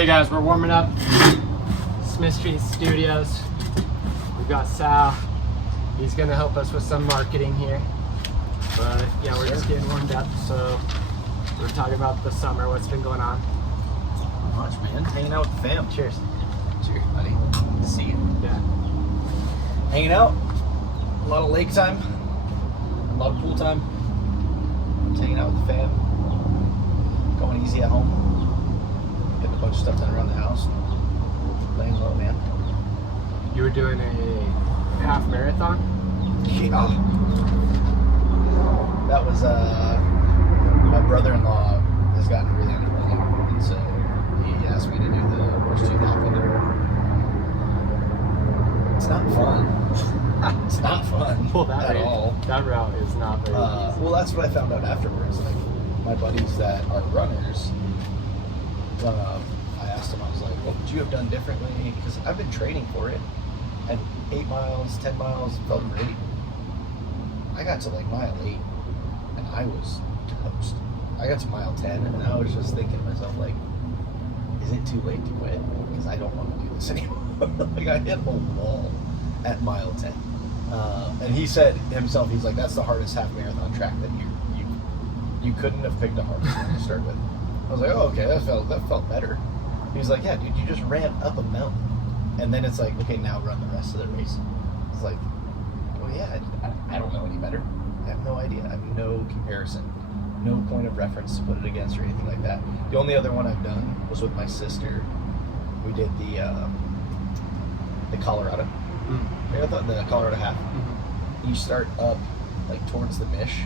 Okay guys, we're warming up. Smith Street Studios. We've got Sal. He's gonna help us with some marketing here. But yeah, we're just getting warmed up. So we're talking about the summer, what's been going on. Not much, man. Hanging out with the fam. Cheers. Cheers, buddy. Good to see you. Yeah. Hanging out. A lot of lake time. A lot of pool time. Just hanging out with the fam. Going easy at home. Getting a bunch of stuff done around the house. Laying low, man. You were doing a half marathon? Yeah. That was, my brother-in-law has gotten really into running, and so he asked me to do the Horse Tooth half with him. It's not fun. It's not fun at all. That route is not very easy. Well, that's what I found out afterwards. Like, my buddies that are runners, I asked them, I was like, what would you have done differently? Because I've been training for it, and 8 miles, 10 miles, felt great. I got to like mile 8, and I was toast. I got to mile 10, and I was just thinking to myself, like, is it too late to quit? Because I don't want to do this anymore. Like, I hit a wall at mile 10. And he said himself, he's like, that's the hardest half marathon track that you couldn't have picked a harder one to start with. I was like, oh, okay, that felt better. He's like, yeah, dude, you just ran up a mountain. And then it's like, okay, now run the rest of the race. It's like, well, yeah, I don't know any better. I have no idea. I have no comparison. No point of reference to put it against or anything like that. The only other one I've done was with my sister. We did the Colorado marathon, the Colorado half. You start up like towards the Mish,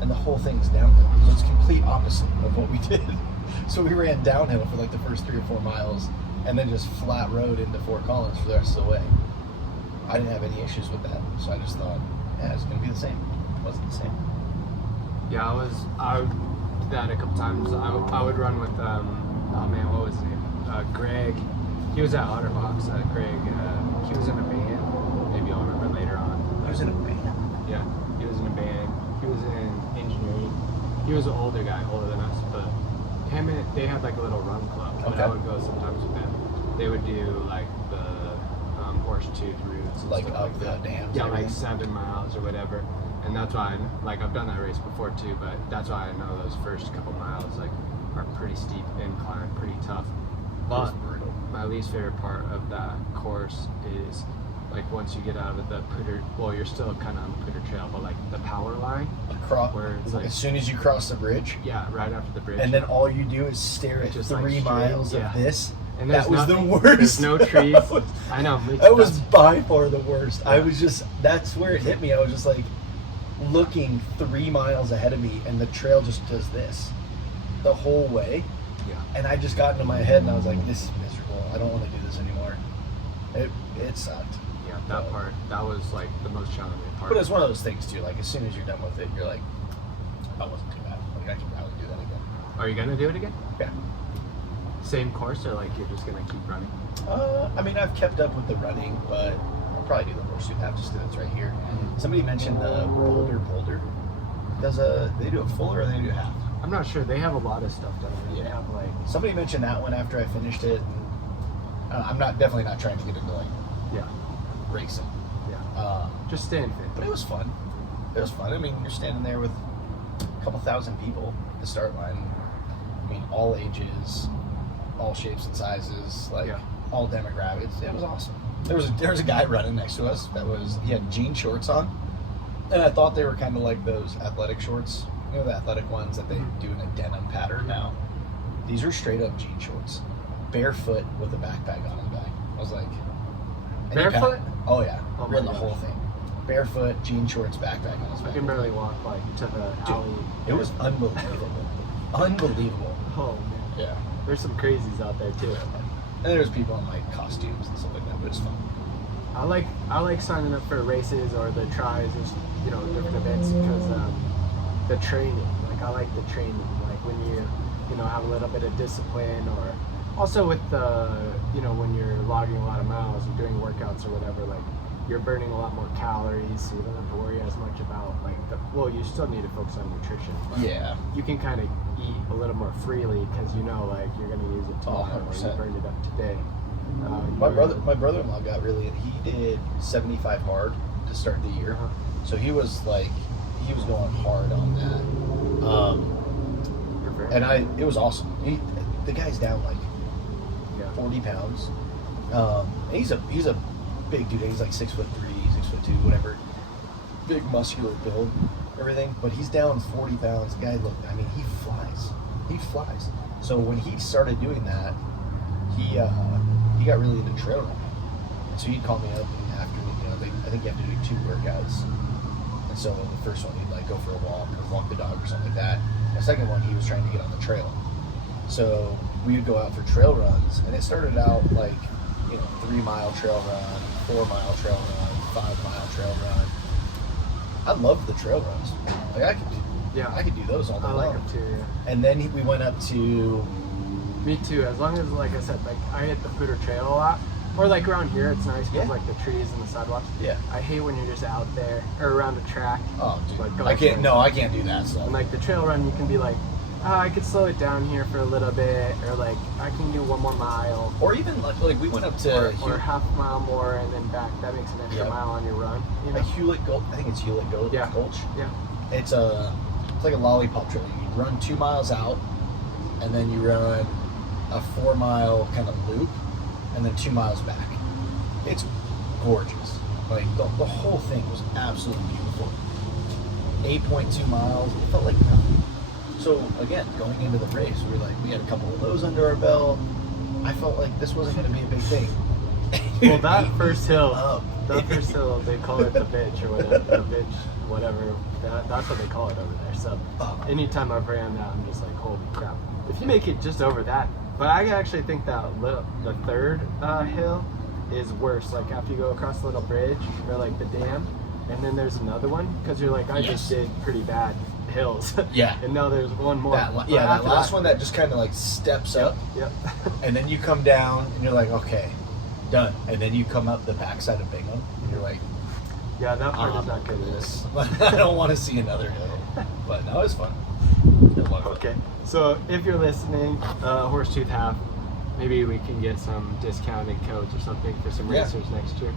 and the whole thing's downhill. So it's complete opposite of what we did. So we ran downhill for like the first 3 or 4 miles, and then just flat road into Fort Collins for the rest of the way. I didn't have any issues with that, so I just thought, yeah, it's gonna be the same. It wasn't the same. Yeah, I would do that a couple times. I would run with oh man, what was his name? Greg. He was at Otterbox. Greg. He was in a band. Maybe I'll remember later on. He was in a band. Yeah, he was in a band. He was in engineering. He was an older guy, older than us, but they had like a little run club. Okay. And I would go sometimes with them. They would do like the Horse Tooth routes, like up the dams. Yeah, like 7 miles or whatever. And that's why, I've done that race before too, but that's why I know those first couple miles are pretty steep incline, pretty tough. But my least favorite part of that course is once you get out of the Pooter, well, you're still kind of on the Pooter Trail, but the power line, where it's as soon as you cross the bridge. Yeah, right after the bridge. And then all you do is stare at just 3 miles of this. And that was the worst. There's no trees. I know. That was by far the worst. Yeah. That's where it hit me. I was just like looking 3 miles ahead of me, and the trail just does this the whole way. Yeah. And I just got into my head, and I was like, this is miserable. I don't want to do this anymore. It sucked. Yeah, that part, that was the most challenging part. But it's one of those things too, as soon as you're done with it, you're like, that wasn't too bad. I can probably do that again. Are you going to do it again? Yeah. Same course, or you're just going to keep running? I mean, I've kept up with the running, but I'll probably do the Horse Tooth half just because it's right here. Somebody mentioned the Boulder. They do a full or they do a half? I'm not sure. They have a lot of stuff done. Yeah. They have somebody mentioned that one after I finished it. And, I'm definitely not trying to get into racing. Yeah. Just staying fit. But it was fun. I mean, you're standing there with a couple thousand people at the start line. I mean, all ages, all shapes and sizes, all demographics. It was awesome. There was a guy running next to us he had jean shorts on, and I thought they were kind of like those athletic shorts. You know, the athletic ones that they do in a denim pattern now. These are straight up jean shorts, barefoot with a backpack on his back. I was like, barefoot? Oh yeah, ran the whole thing. Barefoot, jean shorts, backpack on his back. I can barely walk to the alley. It was unbelievable. Unbelievable. Oh man. Yeah. There's some crazies out there too. And there's people in costumes and stuff like that, but it's fun. I like signing up for races or the tries or different events because the training. I like the training. When you have a little bit of discipline, or also with the when you're logging a lot of miles or doing workouts or whatever, you're burning a lot more calories, so you don't have to worry as much about you still need to focus on nutrition. But yeah. You can kind of eat a little more freely because you know, like, you're going to use it tomorrow or you 100%. burned it up today. My brother-in-law got really in. He did 75 hard to start the year, so he was going hard on that. And it was awesome. The guy's down like 40 pounds. And he's a big dude. He's like 6'3", 6'2", whatever. Big muscular build, everything. But he's down 40 pounds. The guy he flies. He flies. So when he started doing that, he got really into trail running. So he'd call me up after, I think you have to do 2 workouts. And so the first one, he'd like go for a walk or walk the dog or something like that. The second one, he was trying to get on the trail. So we would go out for trail runs, and it started out like, 3-mile trail run, 4-mile trail run, 5-mile trail run. I loved the trail runs. Like I could do those all day long. I like them too, yeah. And then we went up to... Me too, as long as, like I said, like I hit the Pooter Trail a lot. Or like around here, it's nice because like the trees and the sidewalks. Yeah. I hate when you're just out there or around a track. Oh, dude. Like I can't do that stuff. And like the trail run, you can be like, I could slow it down here for a little bit, or like I can do 1 more mile. Or even like we went up to... Or half a mile more and then back. That makes an extra mile on your run. You know? Like Hewlett Gulch. I think it's Hewlett Gulch. Yeah. Gulch. Yeah. It's like a lollipop trail. You run 2 miles out, and then you run a 4-mile kind of loop, and then 2 miles back. It's gorgeous. Like the whole thing was absolutely beautiful. 8.2 miles. It felt like nothing. So again, going into the race, we had a couple of those under our belt. I felt like this wasn't going to be a big thing. Well, that first hill, they call it the bitch or whatever. The bitch, whatever. That's what they call it over there. So anytime I've ran that, I'm just like, holy crap. If you make it just over that, but I actually think that the third hill is worse. Like after you go across the little bridge or like the dam, and then there's another one because you're like, I just did pretty bad hills. Yeah. And now there's one more. That last one that just kind of like steps up. Yep. And then you come down and you're like, okay, done. And then you come up the backside of Bingham and you're like, yeah, that part is not good. This. I don't want to see another hill. But no, it's fun. Okay. So if you're listening, Horsetooth Half, maybe we can get some discounted codes or something for some racers next year.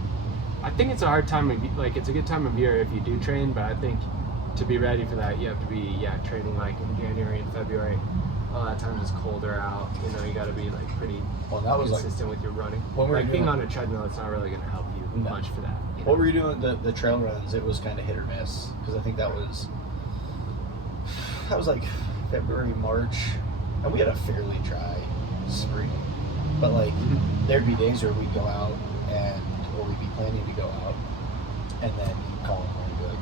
I think it's a hard time it's a good time of year if you do train, but I think to be ready for that, you have to be training like in January and February. All that time is colder out. You got to be like pretty consistent with your running. Like being on a treadmill, it's not really going to help you much for that. What were you doing the trail runs? It was kind of hit or miss because I think that was like February, March, and we had a fairly dry spring. But like there'd be days where we'd go out or we'd be planning to go out, and then you'd call them and be like,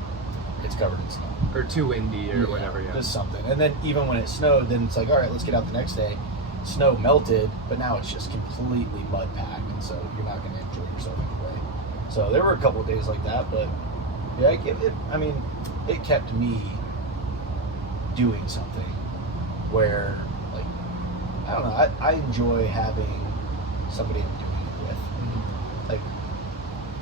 it's covered in snow. Or too windy or whatever, Just something. And then even when it snowed, then it's like, all right, let's get out the next day. Snow melted, but now it's just completely mud packed, and so you're not going to enjoy yourself anyway. So there were a couple of days like that, but yeah, it kept me doing something where, like, I don't know, I enjoy having somebody I'm doing it with. Like,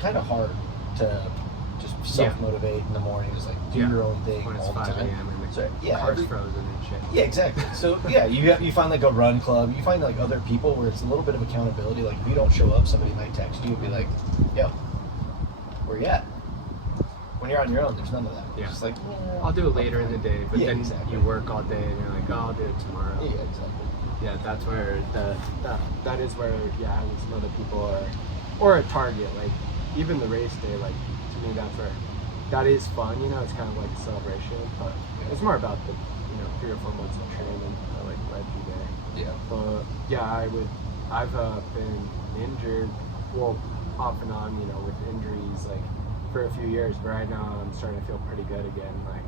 kind of hard to just self-motivate in the morning, just like do your own thing when it's all the 5 time. a.m. and the So, car's frozen and shit. Yeah, exactly. So you find like a run club, you find like other people where it's a little bit of accountability. Like if you don't show up, somebody might text you and be like, yo, where you at? When you're on your own, there's none of that. Yeah. It's just like, I'll do it later in the day, but then exactly. you work all day and you're like, I'll do it tomorrow. Yeah, exactly. Yeah, that's where that is where having some other people or a target, like even the race day, like to me that's where that is fun, it's kind of like a celebration, but it's more about the 3 or 4 months of training that like led you there. Yeah. But I've been injured, well, off and on, with injuries like for a few years, but right now I'm starting to feel pretty good again. Like,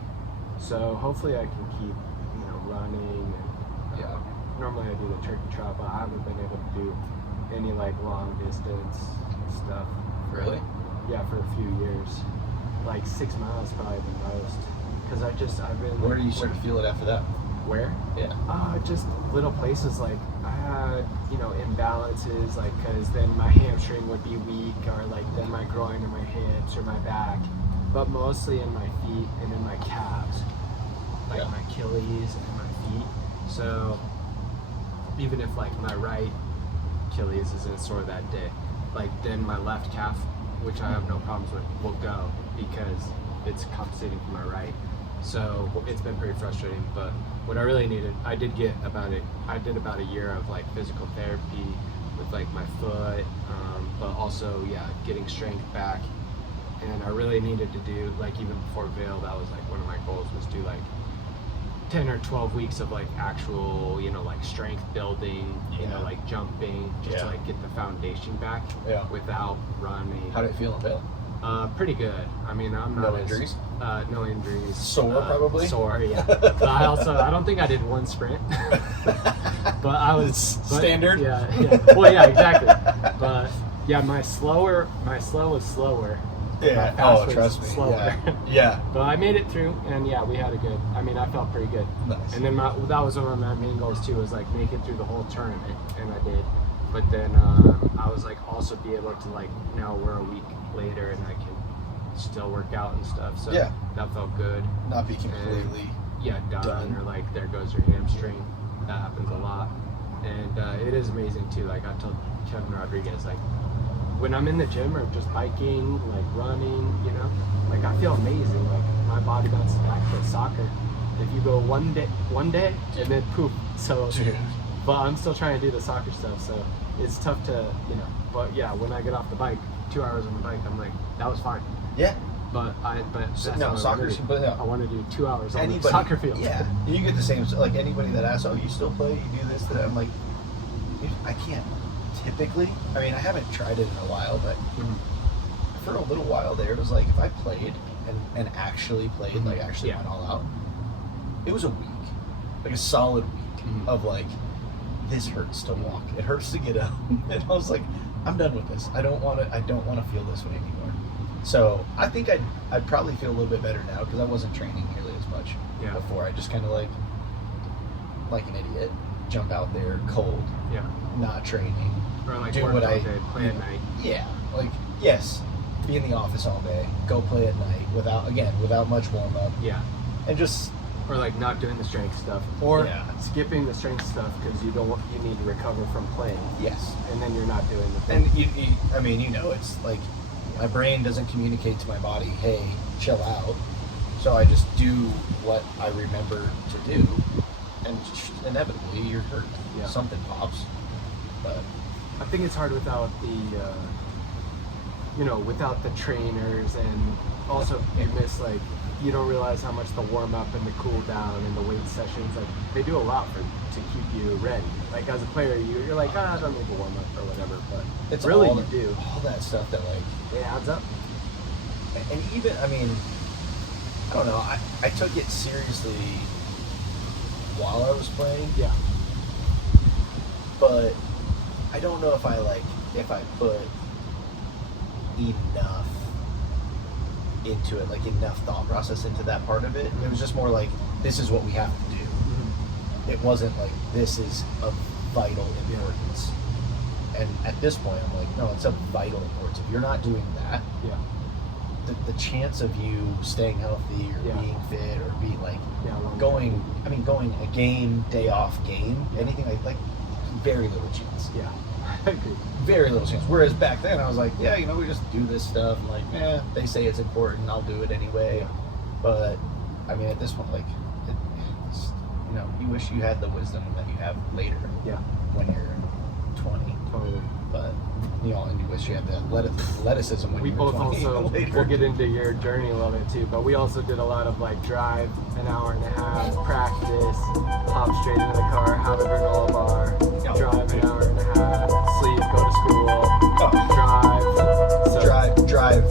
so hopefully I can keep running. And, normally I do the turkey trot, but I haven't been able to do any like long distance stuff. Really? Yeah, for a few years. Like 6 miles probably the most. Because I've been. Where do you sort of feel it after that? Where? Yeah. Just little places. Like I had, imbalances. Like because then my hamstring would be weak, or like then my groin or my hips or my back, but mostly in my feet and in my calves, like my Achilles and my feet. So even if like my right Achilles isn't sore that day, like then my left calf, which I have no problems with, will go because it's compensating for my right. So it's been pretty frustrating. But what I really needed, I did about a year of like physical therapy with like my foot, but also getting strength back. And I really needed to do, like, even before Vail, that was like one of my goals, was do like 10 or 12 weeks of like actual, like strength building, like jumping, just to like get the foundation back without running. How did it feel in Vail? Pretty good. I mean, I'm not injuries? No injuries. Sore, probably? Sore, yeah. But I don't think I did one sprint. But I was... Standard? Yeah. Well, yeah, exactly. But, yeah, my slow was slower. Yeah. My fast Trust was me. slower. Yeah. But I made it through, and we had I felt pretty good. Nice. And then that was one of my main goals, too, was like make it through the whole tournament, and I did. But then I was like also be able to, like, now we're a week later and I can still work out and stuff. So that felt good. Not be completely done, or like there goes your hamstring. That happens a lot. And it is amazing too. Like I told Kevin Rodriguez, like when I'm in the gym or just biking, like running, like I feel amazing. Like my body bounces back to soccer. If you go one day and then poof. So but I'm still trying to do the soccer stuff, so it's tough to, but when I get off the bike, 2 hours on the bike, I'm like, that was fine. Yeah. But soccer's completely. I want to do 2 hours on the soccer field. Yeah. You get the same, like anybody that asks, oh, you still play, you do this, that. I'm like, I can't typically. I mean, I haven't tried it in a while, but for a little while there, it was like, if I played and actually played, like actually went all out, it was a week, like a solid week of like, this hurts to walk. It hurts to get up. And I was like, I'm done with this. I don't want to feel this way anymore. So I think I'd probably feel a little bit better now because I wasn't training nearly as much before. I just kind of like an idiot, jump out there cold, not training, or like do work what all day, play at night. Yeah, like be in the office all day, go play at night without much warm up. Yeah, and just. Or like not doing the strength stuff, or skipping the strength stuff because you need to recover from playing. Yes, and then you're not doing the thing. And it's like my brain doesn't communicate to my body, hey, chill out. So I just do what I remember to do, and inevitably you're hurt. Yeah. Something pops. But I think it's hard without without the trainers, and also you miss like. You don't realize how much the warm up and the cool down and the weight sessions, like they do a lot to keep you ready. Like as a player, you're like, I don't need to warm up or whatever, but it's really you do. All that stuff that like it adds up. And even, I don't know, I took it seriously while I was playing. Yeah. But I don't know if I put enough into it, like enough thought process into that part of it. It was just more like, this is what we have to do. It wasn't like, this is of vital importance. And at this point, I'm like, no, it's of vital importance. If you're not doing that, the chance of you staying healthy or being fit or being like going a game, day off game, anything like very little chance. Yeah. Very little chance. Whereas back then I was like, we just do this stuff. I'm like, they say it's important, I'll do it anyway. But I mean, at this point, like, you wish you had the wisdom that you have later. Yeah. When you're 20. Totally. But and you wish you had that athleticism when you were 20. We both also, we'll get into your journey a little bit too, but we also did a lot of like drive, an hour and a half, practice, hop straight into the car, have a granola bar, drive an hour and a half, sleep, go to school, drive.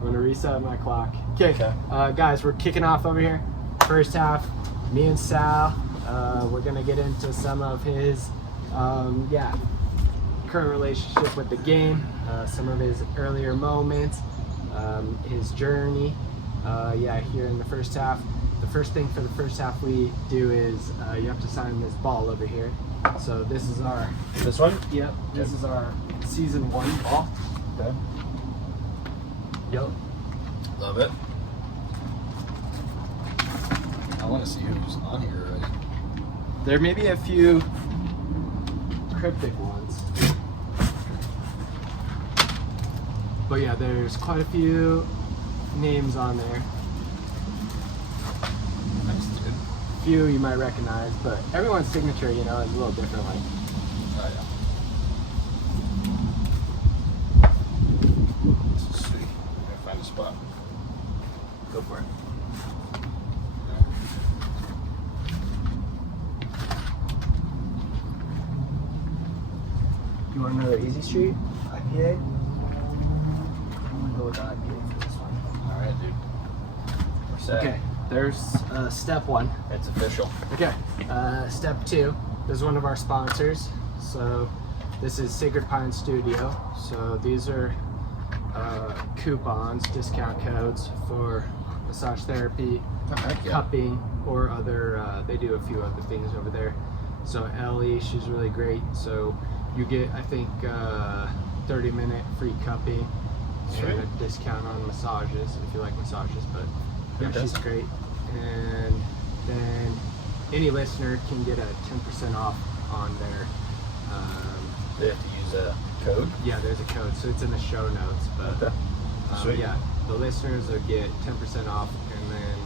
I'm gonna reset my clock. Okay. Guys, we're kicking off over here. First half, me and Sal. We're gonna get into some of his, current relationship with the game, some of his earlier moments, his journey. Here in the first half. The first thing for the first half we do is you have to sign this ball over here. So this is our. This one? Yep. This is our season 1 ball. Okay. Yep. Love it. I want to see who's on here already. There may be a few cryptic ones. But yeah, there's quite a few names on there. Nice, dude. Few you might recognize, but everyone's signature, is a little different. Like, Oh, yeah. This is sweet. I'm gonna find a spot. go for it. You want another Easy Street IPA? I'm gonna go with the IPA for this one. All right, dude. We're set. Okay, there's step one. It's official. Okay, step two. This is one of our sponsors. So this is Sacred Pine Studio. So these are coupons, discount codes for massage therapy, cupping, or other, they do a few other things over there. So Ellie, she's really great. So you get, I think, 30-minute free cupping and a discount on massages if you like massages. But yeah, she's great. And then any listener can get a 10% off on their. They have to use a code? Yeah, there's a code, so it's in the show notes. But yeah, the listeners will get 10% off, and then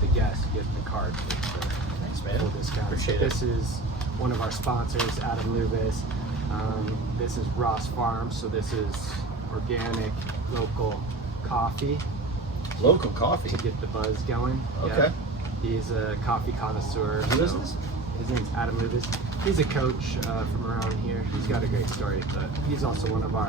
the guests get the card with the Thanks, man. full discount. Appreciate it. This is one of our sponsors, Adam Lubis. This is Ross Farms, so this is organic, local coffee. Local coffee? To get the buzz going. Okay. Yeah. He's a coffee connoisseur. Who is this? His name's Adam Lubis. He's a coach from around here. He's got a great story, but he's also one of our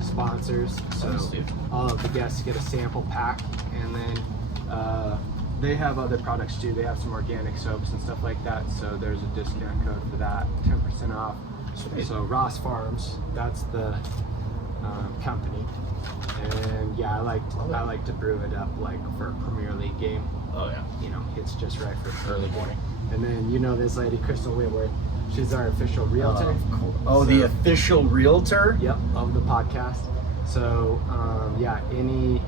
sponsors. So Nice, dude. all of the guests get a sample pack, and then they have other products too. They have some organic soaps and stuff like that. So there's a discount code for that, 10% off. Sweet. So Ross Farms, that's the company. And yeah, I like to brew it up like for a Premier League game. Oh, yeah. It's just right for Early morning. And then this lady, Crystal Whitworth, she's our official realtor. Oh, the official realtor? Yep, of the podcast. So yeah, any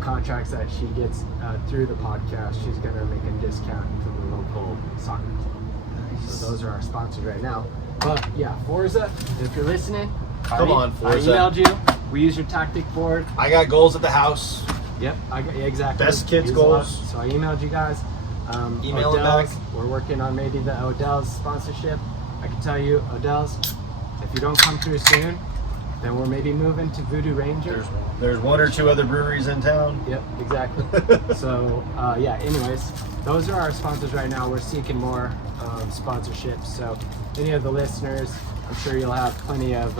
contracts that she gets through the podcast, she's gonna make a discount to the local soccer club. Nice. So those are our sponsors right now. But yeah, Forza, if you're listening, Come on, Forza. I emailed you. We use your tactic board. I got goals at the house. Yep, exactly. Best kids Use a lot. goals. So I emailed you guys. Email it Odell's, back. We're working on maybe the Odell's sponsorship. I can tell you, Odell's, if you don't come through soon, then we're maybe moving to Voodoo Ranger. There's one or two other breweries in town. Yep, exactly. So yeah, anyways, those are our sponsors right now. We're seeking more sponsorships. So any of the listeners, I'm sure you'll have plenty of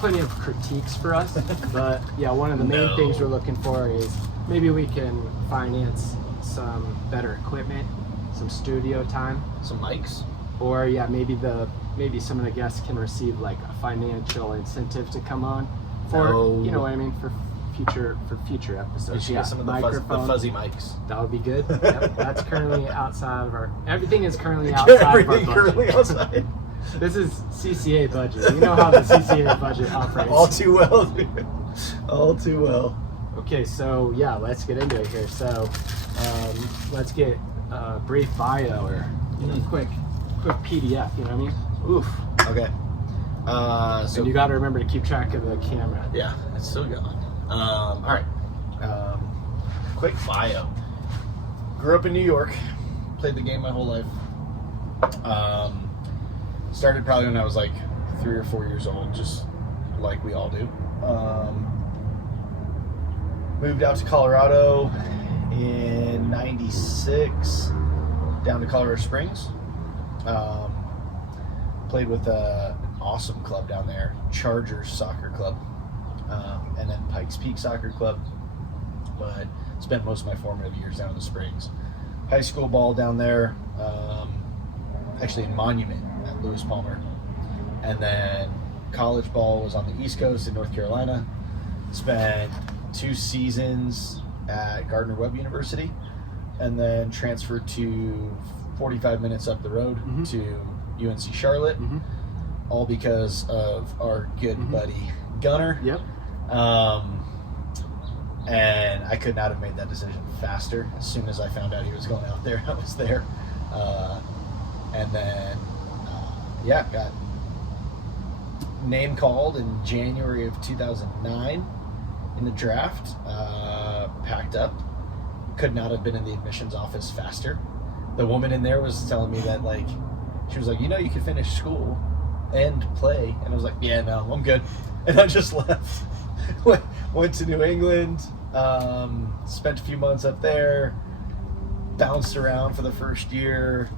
plenty of critiques for us. But yeah, one of the main things we're looking for is maybe we can finance some better equipment, some studio time, Some mics. or yeah, maybe some of the guests can receive like a financial incentive to come on for No. you know what I mean, for future episodes. You should Yeah, get some of the microphone. fuzzy mics. That would be good. Yep, that's currently outside of our. Everything is currently outside of our Everything budget. currently outside. This is CCA budget. You know how the CCA budget operates. All too well, dude. All too well. Okay, so yeah, let's get into it here. So let's get a brief bio or quick PDF. You know what I mean? Oof. Okay. So And you got to remember to keep track of the camera. yeah, it's still going. All right. Quick bio. Grew up in New York. Played the game my whole life. Started probably when I was like 3 or 4 years old, just like we all do. Moved out to Colorado in '96, down to Colorado Springs. Played with an awesome club down there, Chargers Soccer Club, and then Pikes Peak Soccer Club. But spent most of my formative years down in the Springs. High school ball down there, actually in Monument at Lewis Palmer. And then college ball was on the East Coast in North Carolina. Spent 2 seasons at Gardner-Webb University, and then transferred to 45 minutes up the road to UNC Charlotte, all because of our good buddy Gunner. Yep. And I could not have made that decision faster. As soon as I found out he was going out there, I was there. And then, got name called in January of 2009 in the draft. Packed up. Could not have been in the admissions office faster. The woman in there was telling me that, like, she was like, you could finish school and play. And I was like, yeah, no, I'm good. And I just left. Went to New England, spent a few months up there, bounced around for the first year,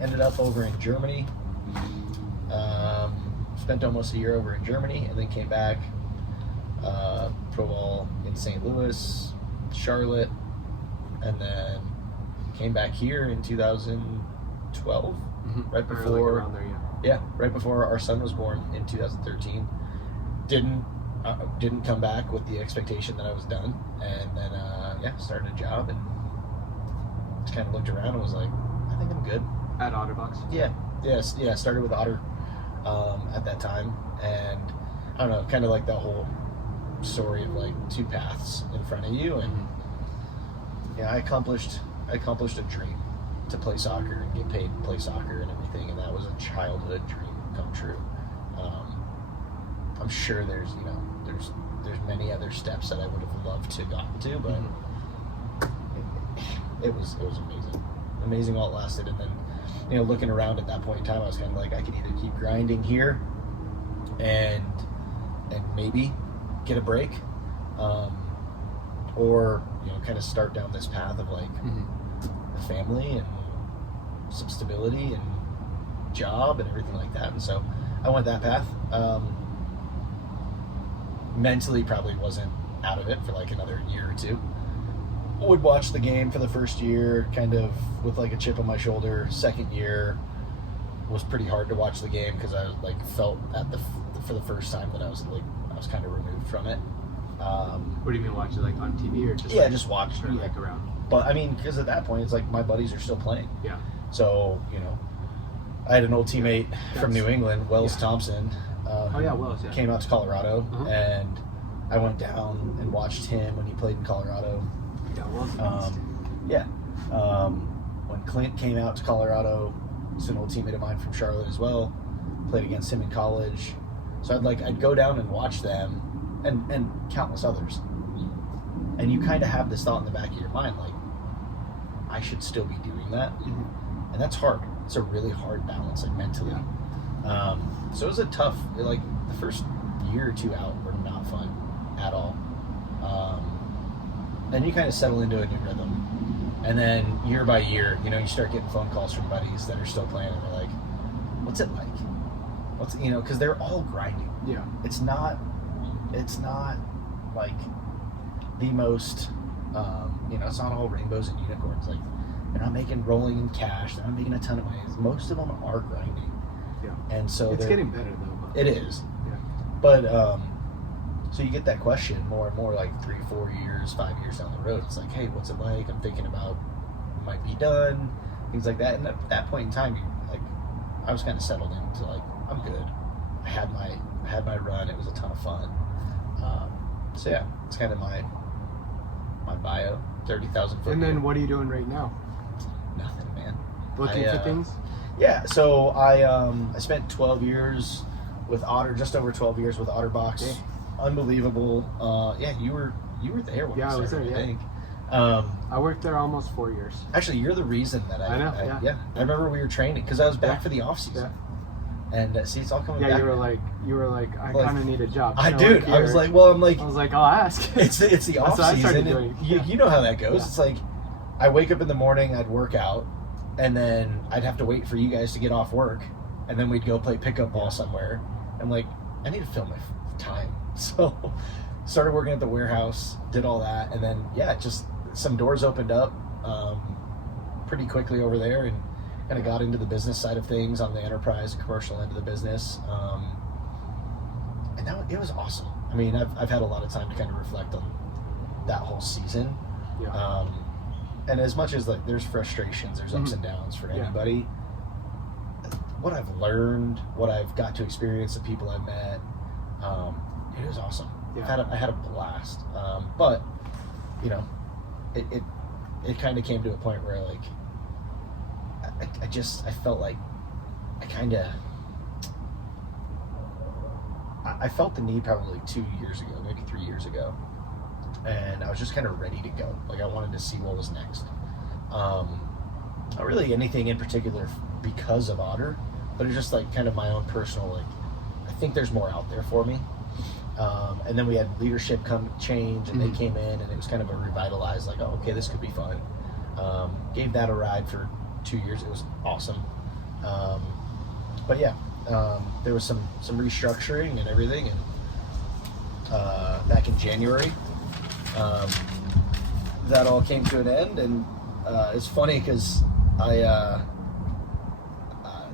ended up over in Germany, spent almost a year over in Germany, and then came back, pro ball in St. Louis, Charlotte, and then came back here in 2012, right before, around there, right before our son was born in 2013. Didn't come back with the expectation that I was done, and then started a job and just kind of looked around and was like, I think I'm good. At Otterbox? Yeah. Started with Otter at that time, and I don't know, kind of like that whole story of like two paths in front of you, and I accomplished a dream to play soccer and get paid to play soccer and everything, and that was a childhood dream come true. I'm sure there's many other steps that I would have loved to gotten to, but it was amazing while it lasted. And then looking around at that point in time, I was kind of like, I could either keep grinding here and maybe get a break, or kind of start down this path of like a family and some stability and job and everything like that. And so I went that path. Mentally probably wasn't out of it for like another year or two. Would watch the game for the first year kind of with like a chip on my shoulder. Second year was pretty hard to watch the game because I like felt for the first time that I was kind of removed from it. What do you mean watch it, like on TV or just just watch like around? But I mean, because at that point it's like my buddies are still playing. Yeah. So I had an old teammate from New England, Wells Thompson. Wells. Yeah. Came out to Colorado, and I went down and watched him when he played in Colorado. Yeah, Wells. When Clint came out to Colorado, it's an old teammate of mine from Charlotte as well. Played against him in college, so I'd go down and watch them, and countless others. And you kind of have this thought in the back of your mind, like, I should still be doing that, and that's hard. It's a really hard balance, like mentally. Yeah. So it was a tough, like the first year or two out were not fun at all. Then you kind of settle into a new rhythm. And then year by year, you start getting phone calls from buddies that are still playing, and they're like, what's it like? Because they're all grinding. Yeah. It's not like the most, it's not all rainbows and unicorns. Like, they're not rolling in cash. They're not making a ton of money. Most of them are grinding. Yeah. And so it's getting better though. But it is. Yeah. But so you get that question more and more, like 3, 4 years, 5 years down the road. It's like, hey, what's it like? I'm thinking about might be done, things like that. And at that point in time, I was kind of settled into like, I'm good. I had my run. It was a ton of fun. So yeah, it's kind of my bio. 30,000 foot. And then what are you doing right now? Nothing, man. Looking for things? Yeah, so I spent 12 years with Otter, just over 12 years with Otterbox. Yeah. Unbelievable. You were there when I was there, I think. I worked there almost 4 years. Actually, you're the reason that I know. I remember we were training because I was back for the off season. Yeah. And see, it's all coming back. Yeah, you were like, I kind of need a job. I was like, I'll ask. It's the off season. You know how that goes. Yeah. It's like, I wake up in the morning, I'd work out, and then I'd have to wait for you guys to get off work, and then we'd go play pickup ball somewhere. I'm like, I need to fill my time. So started working at the warehouse, did all that, and then just some doors opened up pretty quickly over there, and kind of got into the business side of things on the enterprise and commercial end of the business. And it was awesome. I mean, I've had a lot of time to kind of reflect on that whole season. Yeah. And as much as like there's frustrations, there's ups and downs for anybody. What I've learned, what I've got to experience, the people I've met, it was awesome. Yeah. I had a blast. But you know, it kind of came to a point where like I felt like I felt the need probably 2 years ago, maybe 3 years ago, and I was just kind of ready to go. Like I wanted to see what was next. Not really anything in particular because of Otter, but it's just like kind of my own personal, like, I think there's more out there for me. And then we had leadership change, and they came in, and it was kind of a revitalized, like, oh, okay, this could be fun. Gave that a ride for 2 years. It was awesome. But yeah, there was some restructuring and everything, and back in January, that all came to an end. And it's funny because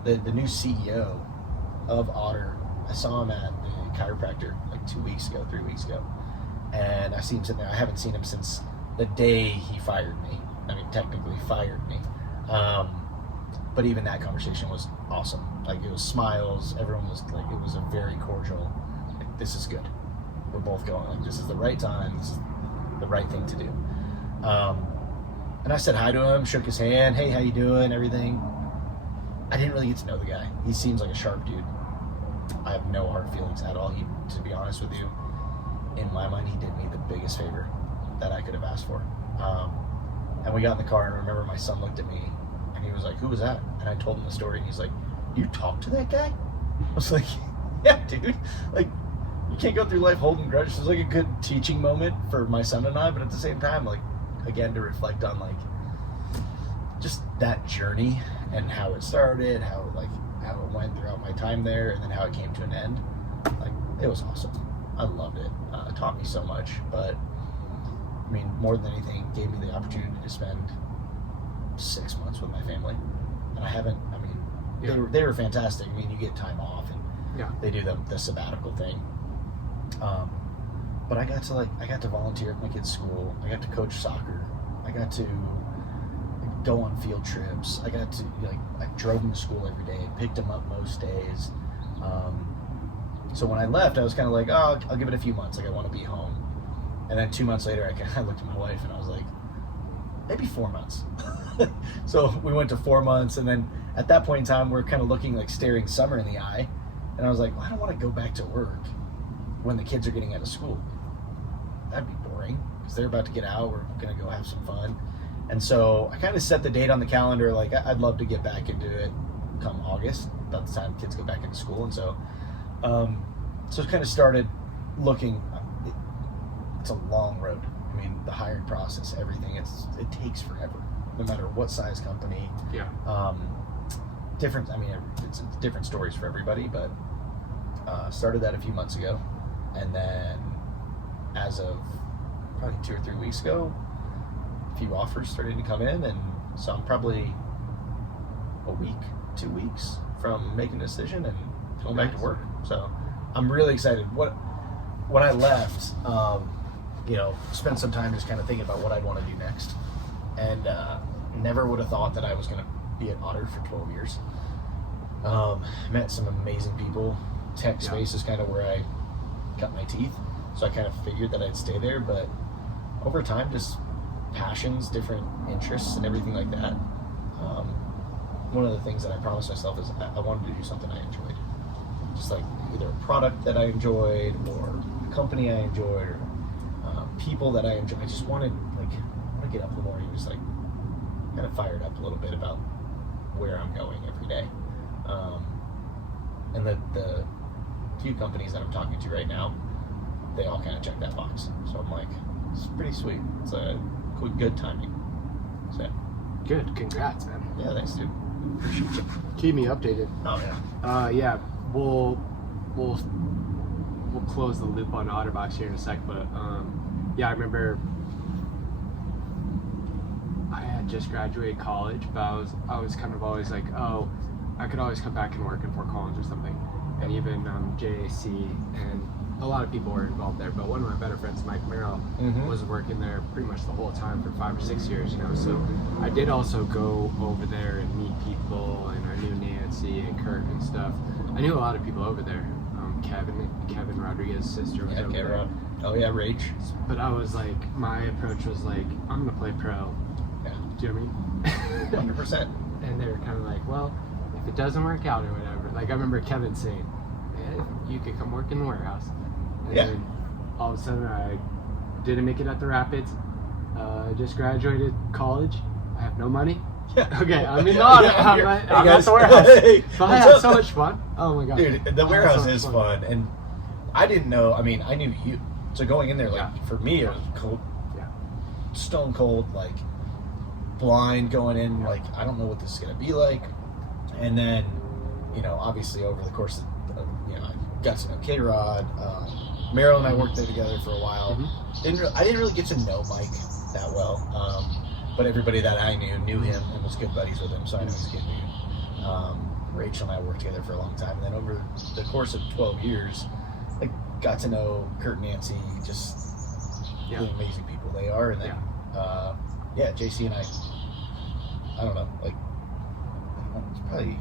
the new CEO of Otter, I saw him at the chiropractor like 3 weeks ago, and I see him sitting there. I haven't seen him since the day he fired me. I mean, technically fired me. But even that conversation was awesome. Like, it was smiles. Everyone was like, it was a very cordial, like, this is good. We're both going, like, this is the right time. This is the right thing to do. And I said hi to him, shook his hand. Hey, how you doing? Everything. I didn't really get to know the guy. He seems like a sharp dude. I have no hard feelings at all. To be honest with you, in my mind, he did me the biggest favor that I could have asked for. And we got in the car, and I remember my son looked at me, and he was like, who was that? And I told him the story, and he's like, you talked to that guy? I was like, yeah, dude. Like, you can't go through life holding grudges. It was like a good teaching moment for my son and I, but at the same time, like, again, to reflect on, like, just that journey and how it started, how it went throughout my time there, and then how it came to an end. Like, it was awesome. I loved it. It taught me so much, but I mean, more than anything, it gave me the opportunity to spend 6 months with my family. And I haven't, I mean, they were fantastic. I mean, you get time off, and they do the sabbatical thing. But I got to volunteer at my kids' school. I got to coach soccer. I got to go on field trips. I got to, I drove them to school every day, picked them up most days. So when I left, I was kind of like, oh, I'll give it a few months. Like, I want to be home. And then 2 months later, I looked at my wife, and I was like, maybe 4 months. So we went to 4 months, and then at that point in time, we're kind of looking, like, staring summer in the eye. And I was like, well, I don't want to go back to work when the kids are getting out of school. That'd be boring, because they're about to get out. We're going to go have some fun. And so I kind of set the date on the calendar, like, I'd love to get back into it come August, about the time kids go back into school. And so it kind of started looking. It's a long road. I mean, the hiring process, everything, it takes forever, no matter what size company. Yeah. Different, I mean, it's different stories for everybody, but started that a few months ago. And then as of probably 2 or 3 weeks ago, a few offers started to come in, and so I'm probably a week, 2 weeks from making a decision and going back to work. So I'm really excited. When I left, spent some time just kind of thinking about what I'd want to do next, and never would have thought that I was going to be at Otter for 12 years. Met some amazing people. Tech space is kind of where I cut my teeth, so I kind of figured that I'd stay there, but over time, just passions, different interests, and everything like that. One of the things that I promised myself is I wanted to do something I enjoyed. Just like either a product that I enjoyed, or a company I enjoyed, or people that I enjoy. I just wanted, to get up in the morning and just kind of fired up a little bit about where I'm going every day. And the few companies that I'm talking to right now, they all kind of check that box. So I'm like, it's pretty sweet. It's a good timing. So Good. Congrats, man. yeah, thanks, dude. Appreciate you. Keep me updated. Oh yeah. We'll close the loop on OtterBox here in a sec, but I remember I had just graduated college, but I was kind of always like, oh, I could always come back and work in Fort Collins or something. And even JAC, and a lot of people were involved there, but one of my better friends, Mike Merrill, was working there pretty much the whole time for 5 or 6 years, so I did also go over there and meet people, and I knew Nancy and Kurt and stuff. I knew a lot of people over there, Kevin Rodriguez's sister was over there. Oh yeah, Rach. But I was like, my approach was like, I'm gonna play pro. Yeah. Do you know what I mean? 100%. And they were kind of like, well, if it doesn't work out or whatever. Like I remember Kevin saying, man, you could come work in the warehouse. And then all of a sudden I didn't make it at the Rapids. I just graduated college. I have no money. Yeah. Okay, I'm in the audit. I'm at the warehouse. Hey, but I had so much fun. Oh my god. Dude, the warehouse is fun. And I didn't know, I mean, I knew you. So going in there, like, for me, it was cold. Yeah. Stone cold, like, blind going in, like, I don't know what this is going to be like. And then, you know, obviously over the course of, you know, I got to know K-Rod. Meryl and I worked there together for a while. Mm-hmm. I didn't really get to know Mike that well. But everybody that I knew him and was good buddies with him, so I knew he was a good dude. Rachel and I worked together for a long time. And then over the course of 12 years, I got to know Kurt and Nancy, just the amazing people they are. And then, JC and I don't know, like, it's probably,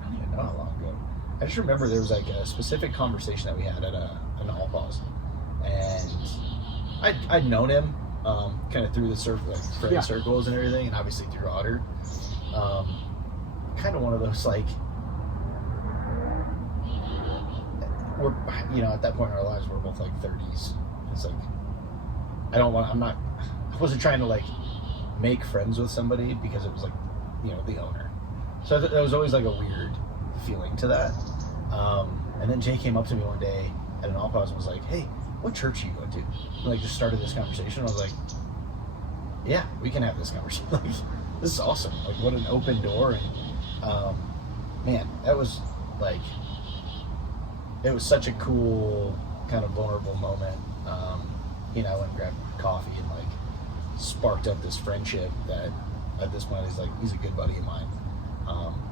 I don't even know how long ago. I just remember there was like a specific conversation that we had at an all pause. And I'd known him kind of through the friend circles and everything, and obviously through Otter. Kind of one of those, like, we're, you know, at that point in our lives, we're both like 30s. It's like, I wasn't trying to like make friends with somebody because it was like, you know, the owner. So there was always like a weird feeling to that. And then Jay came up to me one day at an all pause and was like, hey, what church are you going to? And like just started this conversation. I was like, yeah, we can have this conversation. Like, this is awesome. Like, what an open door. And man, that was like, it was such a cool kind of vulnerable moment. You know, I went and grabbed coffee and like sparked up this friendship that at this point is like, he's a good buddy of mine,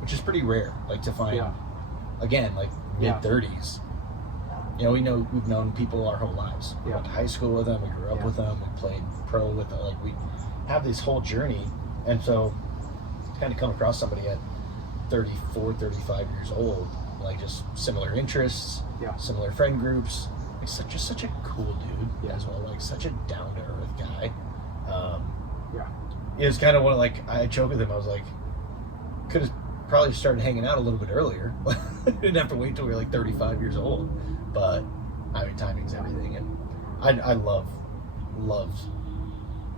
which is pretty rare, like to find, again, like mid-30s. You know, we've known people our whole lives. We went to high school with them, we grew up with them, we played pro with them, like we have this whole journey. And so kind of come across somebody at 34, 35 years old, like just similar interests, similar friend groups, like just such a cool dude as well, like such a down-to-earth guy. It was kind of one of, like, I joked with him, I was like, could have probably started hanging out a little bit earlier. Didn't have to wait till we were like 35 years old. But I mean, timing's everything, and I loved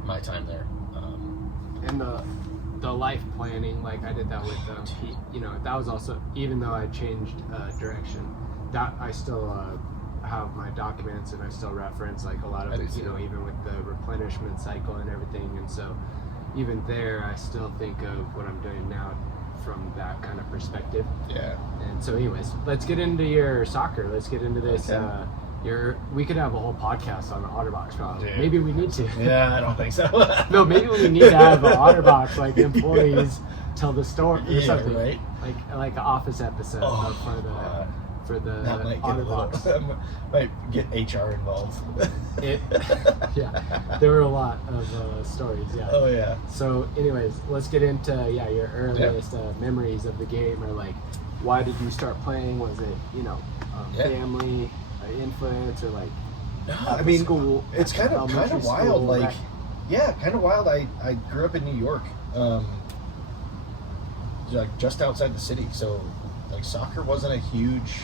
my time there. And the life planning, like I did that with you know, that was also, even though I changed direction, that I still have my documents and I still reference like a lot of it, you know, even with the replenishment cycle and everything. And so even there, I still think of what I'm doing now from that kind of perspective. Yeah. And so anyways, let's get into your soccer. Let's get into this. We could have a whole podcast on the Otterbox probably. Dude. Maybe we need to. Yeah, I don't think so. No, maybe we need to have an Otterbox, like employees tell the story or something. Right? Like an office episode for the Otterbox. Might get HR involved. There were a lot of stories. Yeah. Oh yeah. So, anyways, let's get into your earliest memories of the game, or like, why did you start playing? Was it, you know, family influence, or like school? It's kind of wild. Like, kind of wild. I grew up in New York, like just outside the city. So like soccer wasn't a huge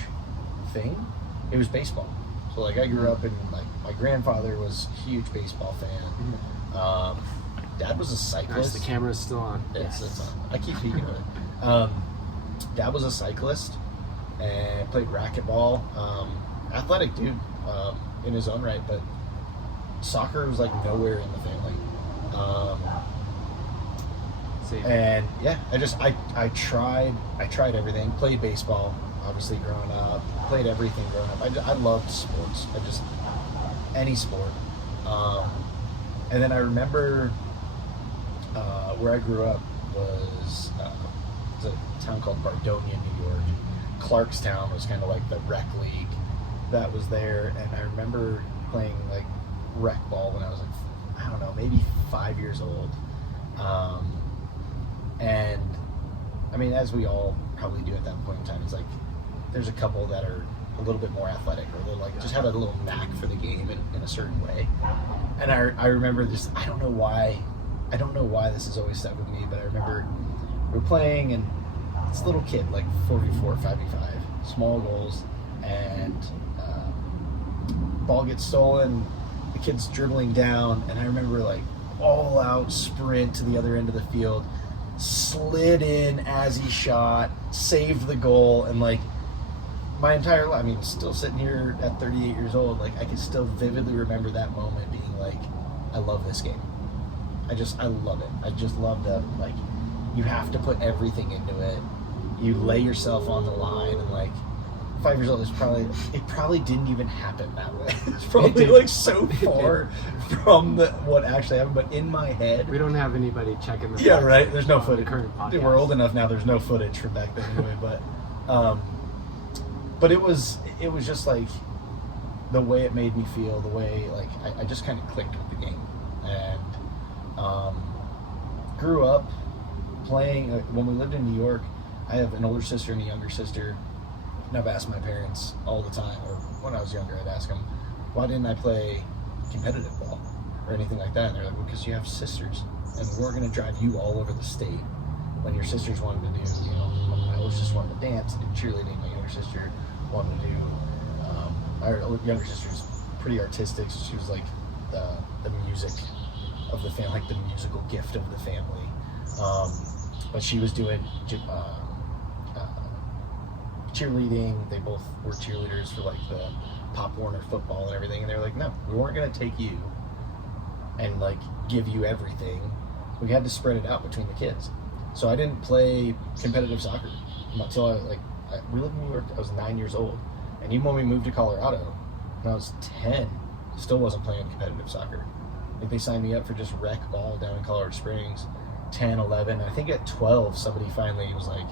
thing. It was baseball. So like I grew up in, like, my grandfather was a huge baseball fan. Dad was a cyclist. Nice, the camera's still on. It's on. I keep peeking at it. Dad was a cyclist and played racquetball. Athletic dude in his own right, but soccer was like nowhere in the family. And I tried everything. Played baseball, obviously growing up. Played everything growing up. I loved sports. Any sport. And then I remember where I grew up was a town called Bardonia, New York. Clarkstown was kind of like the rec league that was there, and I remember playing like rec ball when I was like, I don't know, maybe 5 years old. And I mean, as we all probably do at that point in time, it's like there's a couple that are a little bit more athletic, or they're like just have a little knack for the game in a certain way. And I remember this. I don't know why this has always stuck with me, but I remember we were playing, and this little kid, like 44, 55, small goals, and ball gets stolen. The kid's dribbling down, and I remember like all out sprint to the other end of the field, slid in as he shot, saved the goal, and like my entire life, I mean, still sitting here at 38 years old, like I can still vividly remember that moment being like, I love this game. I love it. I just love that, like, you have to put everything into it. You lay yourself on the line, and like 5 years old, it probably didn't even happen that way. It's probably like so far from what actually happened, but in my head. We don't have anybody checking the Yeah, right. There's no footage. Current podcast. We're old enough now. There's no footage from back then anyway. But it was just like the way it made me feel. The way like I just kind of clicked with the game, and grew up playing. When we lived in New York, I have an older sister and a younger sister. And I've asked my parents all the time, or when I was younger, I'd ask them, why didn't I play competitive ball or anything like that? And they're like, well, because you have sisters, and we're going to drive you all over the state. When your sisters wanted to do, my older sister wanted to dance and do cheerleading, my younger sister wanted to do, our younger sister's pretty artistic, so she was like the music of the family, like the musical gift of the family. But she was doing cheerleading. They both were cheerleaders for like the Pop Warner football and everything, and they were like, no, we weren't going to take you and like give you everything. We had to spread it out between the kids. So I didn't play competitive soccer until we lived in New York. I was 9 years old, and even when we moved to Colorado when I was 10, still wasn't playing competitive soccer. Like they signed me up for just rec ball down in Colorado Springs. 10, 11, I think at 12 somebody finally was like,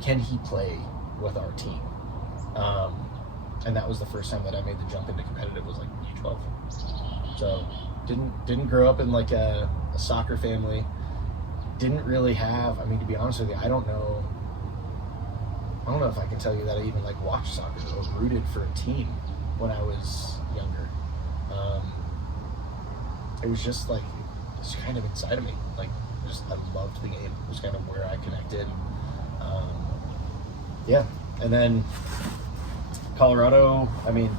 can he play with our team? And that was the first time that I made the jump into competitive, was like U12. So didn't grow up in like a soccer family. Didn't really have, I mean, to be honest with you, I don't know if I can tell you that I even like watched soccer or rooted for a team when I was younger. It was just like, it's kind of inside of me. Like, I loved the game. It was kind of where I connected. Yeah, and then Colorado, I mean,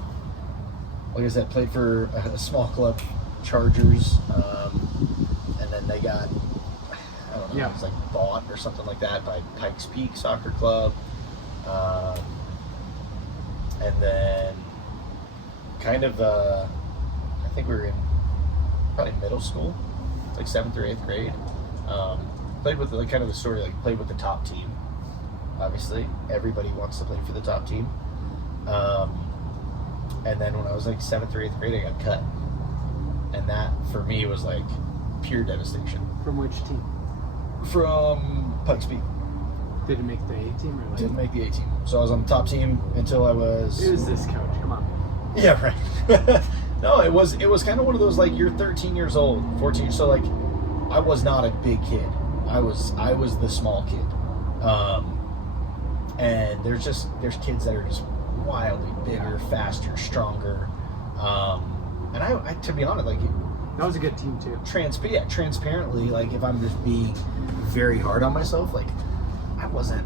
like I said, played for a small club, Chargers, and then they got, I don't know, it was like bought or something like that by Pikes Peak Soccer Club, and then kind of, I think we were in probably middle school, like 7th or 8th grade, played with, like, kind of the story, like, played with the top team. Obviously, everybody wants to play for the top team. And then when I was like 7th or 8th grade, I got cut. And that, for me, was like pure devastation. From which team? From Pikes Peak. Did it make the A team? Or like... Didn't make the A team. So I was on the top team until I was... Who's this coach? Come on. Yeah, right. No, it was kind of one of those, like, you're 13 years old, 14, so like, I was not a big kid. I was the small kid. And there's kids that are just wildly bigger, faster, stronger. And I to be honest, like, that was a good team too. Transparently, like, if I'm just being very hard on myself, like, I wasn't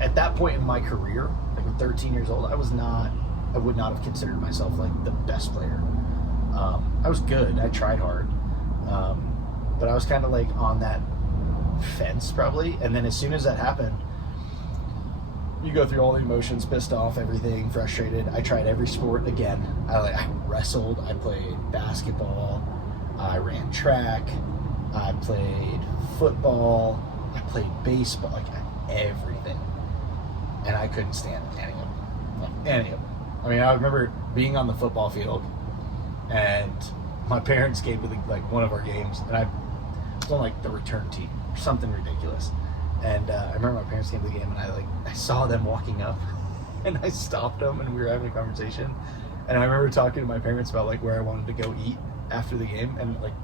at that point in my career, like, I'm 13 years old, I would not have considered myself like the best player. I was good. I tried hard. But I was kind of like on that fence probably. And then as soon as that happened, you go through all the emotions, pissed off, everything, frustrated. I tried every sport again. I wrestled, I played basketball, I ran track, I played football, I played baseball, like everything. And I couldn't stand any of them. Like any of them. I mean, I remember being on the football field, and my parents came to one of our games, and I was on like the return team or something ridiculous. And I remember my parents came to the game, and I saw them walking up, and I stopped them, and we were having a conversation. And I remember talking to my parents about like where I wanted to go eat after the game, and like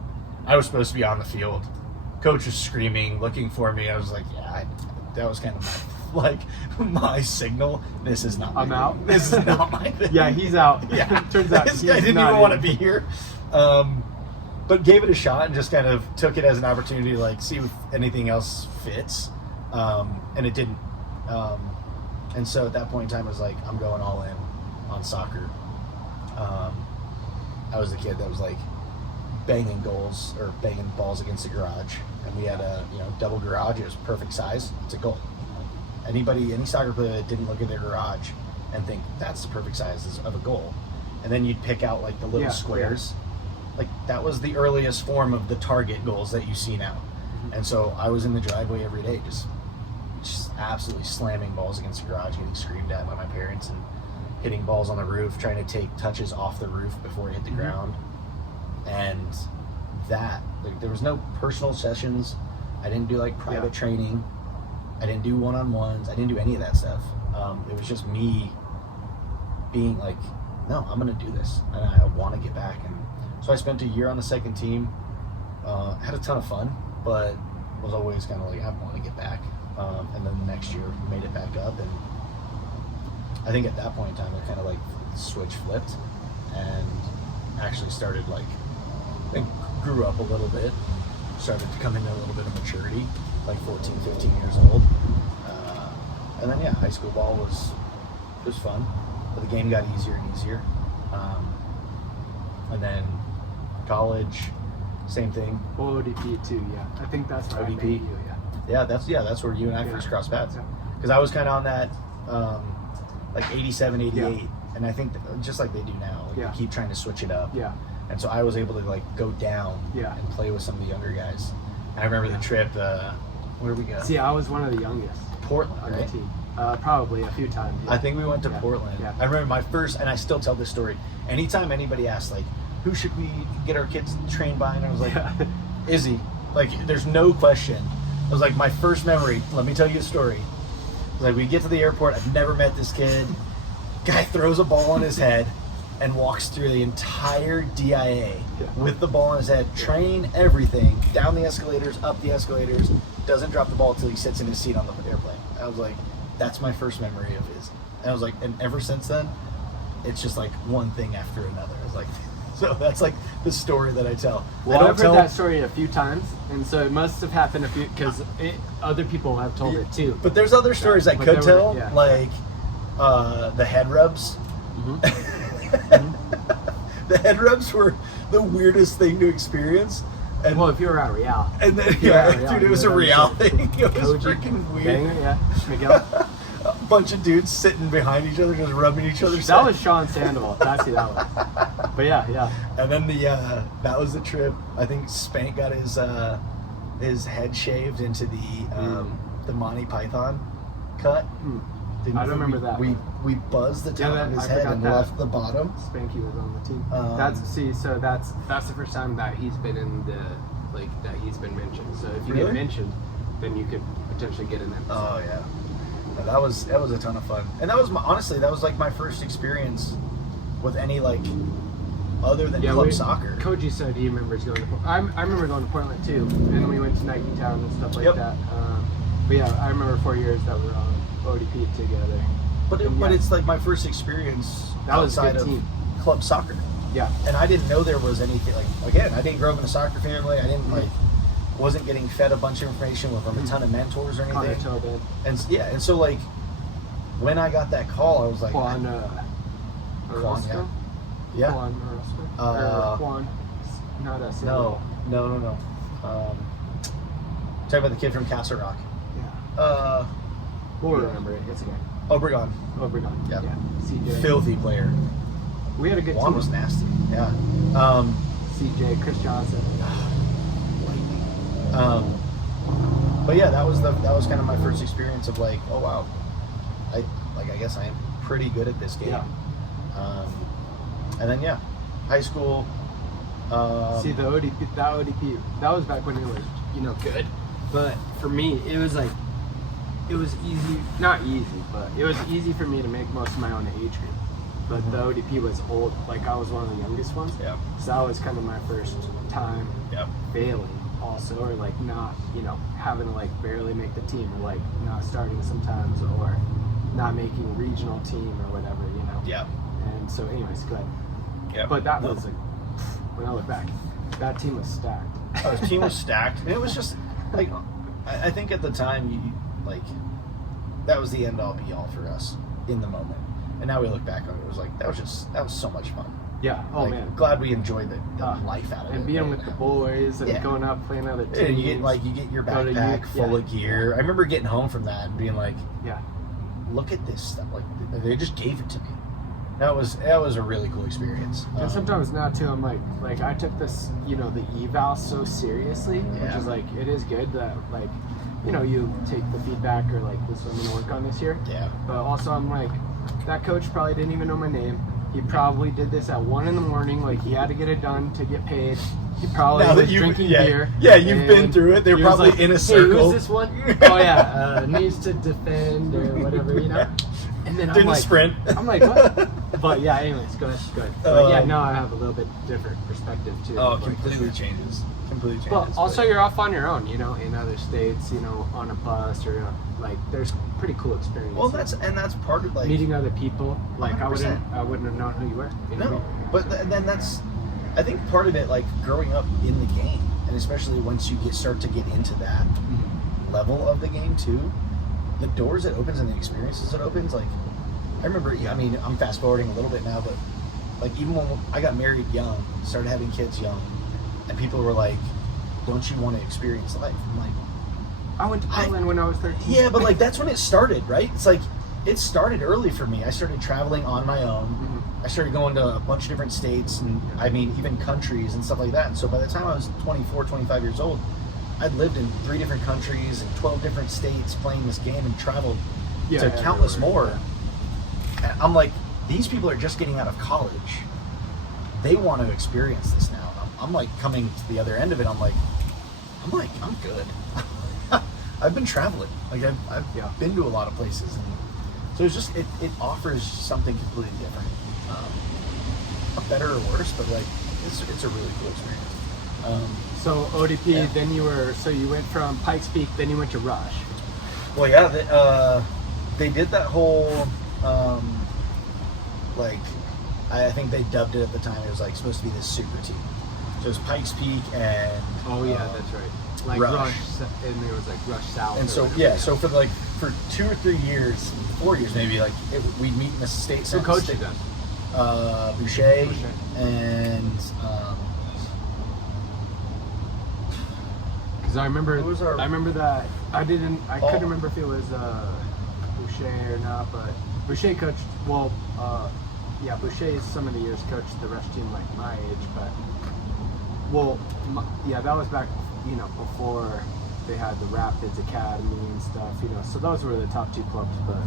I was supposed to be on the field. Coach was screaming, looking for me. I was like, yeah, that was kind of my like my signal. This is not. I'm out. This is not my thing. Yeah, he's out. Yeah, Turns out this guy didn't even want to be here. But gave it a shot and just kind of took it as an opportunity to like see if anything else fits, and it didn't. And so at that point in time, I was like, I'm going all in on soccer. I was the kid that was like banging goals or banging balls against the garage, and we had a double garage. It was perfect size. It's a goal. Any soccer player that didn't look at their garage and think that's the perfect size of a goal, and then you'd pick out like the little squares. Like that was the earliest form of the target goals that you see now. And so I was in the driveway every day, just absolutely slamming balls against the garage, getting screamed at by my parents, and hitting balls on the roof, trying to take touches off the roof before it hit the ground. And that, like, there was no personal sessions. I didn't do like private training. I didn't do one-on-ones. I didn't do any of that stuff. It was just me being like, no, I'm going to do this, and I want to get back. And so I spent a year on the second team, had a ton of fun, but was always kind of like, I want to get back. And then the next year made it back up, and I think at that point in time, I kind of like switch flipped and actually started like, I think grew up a little bit, started to come into a little bit of maturity, like 14, 15 years old. And then high school ball was fun, but the game got easier and easier. And then college, same thing. Well, ODP too, yeah. I think that's where ODP. I met you, That's where you and I first crossed paths. Because I was kind of on that, like 87, 88, and I think just like they do now, like they keep trying to switch it up. Yeah. And so I was able to like go down and play with some of the younger guys. And I remember the trip. Where did we go? See, I was one of the youngest. Portland, on right? the team. Probably a few times. Yeah. I think we went to Portland. Yeah. I remember my first, and I still tell this story. Anytime anybody asks, like, who should we get our kids trained by? And I was like, Izzy. Like, there's no question. It was like my first memory. Let me tell you a story. It was like, we get to the airport. I've never met this kid. Guy throws a ball on his head and walks through the entire DIA with the ball on his head. Train everything. Down the escalators, up the escalators. Doesn't drop the ball until he sits in his seat on the airplane. I was like, that's my first memory of his. And I was like, and ever since then, it's just like one thing after another. I was like, so that's like the story that I tell. Well, I've heard that story a few times, and so it must have happened a few, because other people have told it too. But there's other stories I could tell, like the head rubs. The head rubs were the weirdest thing to experience. And, well, if you were at Real. And then, dude, it was a Real thing. It was freaking weird. Banger, Miguel. A bunch of dudes sitting behind each other, just rubbing each other's That head. was Sean Sandoval. That's who that was. But And then that was the trip. I think Spank got his head shaved into the Monty Python cut. I don't remember that. We buzzed the top of his head and left the bottom. Spanky was on the team. That's the first time that he's been in that he's been mentioned. So if you get mentioned, then you could potentially get an episode. Oh yeah. No, that was a ton of fun, and that was like my first experience with any like other than club soccer. Koji said he remembers going to Portland. I remember going to Portland too, and we went to Nike Town and stuff like that. But I remember 4 years that we were on ODP together. But it's like my first experience outside of club soccer. Yeah. And I didn't know there was anything like, again, I didn't grow up in a soccer family. I didn't wasn't getting fed a bunch of information from a ton of mentors or anything. And so like when I got that call, I was like, Juan, Orozco? Yeah. Juan Orozco? Juan, not us. No. Talking about the kid from Castle Rock. Yeah. We'll remember it. It's okay. Obregon. Yeah. CJ. Filthy player. We had a good Juan team. was nasty. Yeah. CJ, Chris Johnson. But yeah, that was kind of my first experience of like, oh wow, I guess I am pretty good at this game. Yeah. And then high school. See the ODP, that was back when it was good, but for me it was like easy, not easy, but it was easy for me to make most of my own age group. But the ODP was old, like I was one of the youngest ones. Yeah. So that was kind of my first time failing. also, or like not, having to like barely make the team, or like not starting sometimes, or not making regional team or whatever, Yeah. And so, anyways, go ahead. Yeah. But that was like, when I look back, that team was stacked. Our team was stacked. And it was just like, I think at the time, that was the end all be all for us in the moment. And now we look back on it, it was like, that was so much fun. Yeah. Oh, like, man. Glad we enjoyed the life out of it. And being with the boys and going out playing other teams. And you get your backpack full of gear. I remember getting home from that and being like, look at this stuff. Like, they just gave it to me. That was a really cool experience. And sometimes now too, I'm like I took this, the eval so seriously, which is like, it is good that like, you take the feedback, or like, this is what I'm gonna work on this year. Yeah. But also I'm like, that coach probably didn't even know my name. He probably did this at 1 a.m. Like, he had to get it done to get paid. He probably was drinking beer. Yeah, you've been through it. They're probably like, in a circle. Hey, who's this one? Oh yeah, needs to defend or whatever, And then I'm like, sprint. I'm like, what? But yeah, anyways, go ahead. But now I have a little bit different perspective too. Oh, completely changes. But also, you're off on your own, in other states, on a bus, or like, there's pretty cool experiences. Well, that's part of like meeting other people. Like 100%. I wouldn't have known who you were. No, but then that's, I think part of it, like growing up in the game, and especially once you start to get into that level of the game too, the doors it opens and the experiences it opens. Like, I remember, I'm fast forwarding a little bit now, but like, even when I got married young, started having kids young, and people were like, don't you want to experience life? I'm like, I went to Portland when I was 13. Yeah, but like, that's when it started, right? It's like, it started early for me. I started traveling on my own. I started going to a bunch of different states, and even countries and stuff like that. And so by the time I was 24, 25 years old, I'd lived in 3 different countries and 12 different states playing this game, and traveled to countless more. Yeah. And I'm like, these people are just getting out of college. They want to experience this now. I'm like, coming to the other end of it. I'm good. I've been traveling. Like, I've been to a lot of places, and so it's just, it offers something completely different. Not better or worse, but like, it's a really cool experience. So ODP, then you went from Pikes Peak, then you went to Rush. Well, yeah, they did that whole, I think they dubbed it at the time, it was like supposed to be this super team. So it was Pikes Peak and... Oh yeah, that's right. Like Rush, and there was like Rush South. And so, so for 2 or 3 years, 4 years maybe, like, we'd meet in the state. Who coached you then? Boucher. And... Because I remember that, I couldn't remember if it was Boucher or not, but Boucher coached, Boucher some of the years coached the Rush team like my age, but, that was back, before they had the Rapids Academy and stuff, so those were the top 2 clubs, but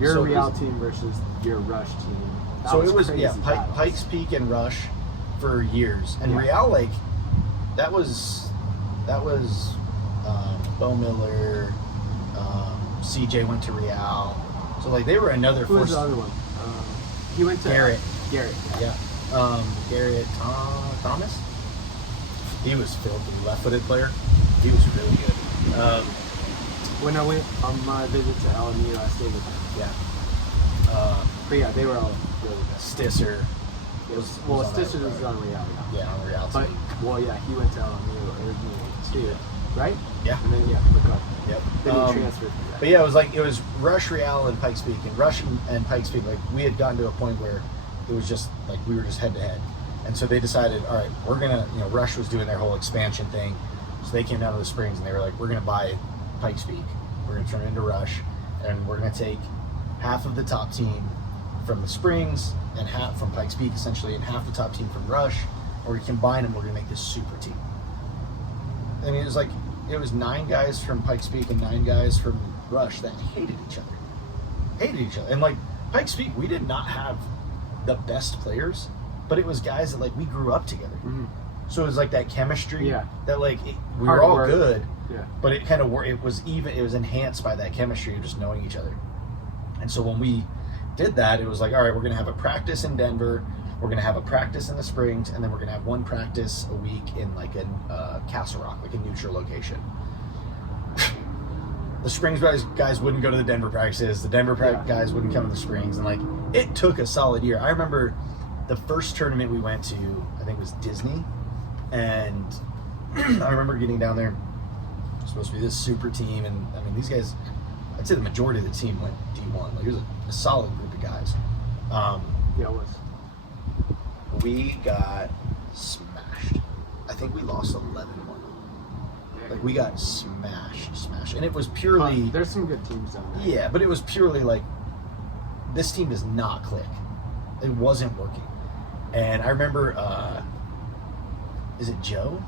your Real team versus your Rush team. It was Pikes Peak and Rush for years, and Real, like, that was Bo Miller, CJ went to Real, so like, they were another Who force. was the other one? He went to Garrett. Yeah. Garrett Thomas. He was filthy, left-footed player. He was really good. When I went on my visit to LMU, I stayed with them. Yeah. But yeah, they were all really good. Stisser. Stisser was on Real. Yeah, on Real. But he went to LMU originally too, right? Yeah. And then Yep. Then he transferred. But yeah, it was Rush, Real, and Pikes Peak, and Rush and Pikes Peak. Like, we had gotten to a point where it was just like, we were just head to head. And so they decided, all right, we're gonna, Rush was doing their whole expansion thing, so they came down to the Springs and they were like, we're gonna buy Pikes Peak, we're gonna turn it into Rush, and we're gonna take half of the top team from the Springs and half from Pikes Peak, essentially, and half the top team from Rush, or we combine them, we're gonna make this super team. I mean, it was 9 guys from Pikes Peak and 9 guys from Rush that hated each other. And like, Pikes Peak, we did not have the best players, but it was guys that, like, we grew up together. Mm-hmm. So it was like that chemistry that, like, we were all good, but it kind of it was enhanced by that chemistry of just knowing each other. And so when we did that, it was like, all right, we're going to have a practice in Denver, we're going to have a practice in the Springs, and then we're going to have one practice a week in like a Castle Rock, like a neutral location. The Springs guys wouldn't go to the Denver practices. The Denver guys wouldn't come to the Springs. And like, it took a solid year. I remember the first tournament we went to, I think it was Disney. And I remember getting down there. It was supposed to be this super team. And I mean, these guys, I'd say the majority of the team went D1. Like, it was a solid group of guys. Yeah, it was. We got smashed. I think we lost 11-1. Like, we got smashed. And it was purely... there's some good teams down there. Yeah, but it was purely like, this team does not click. It wasn't working. And I remember, is it Joe?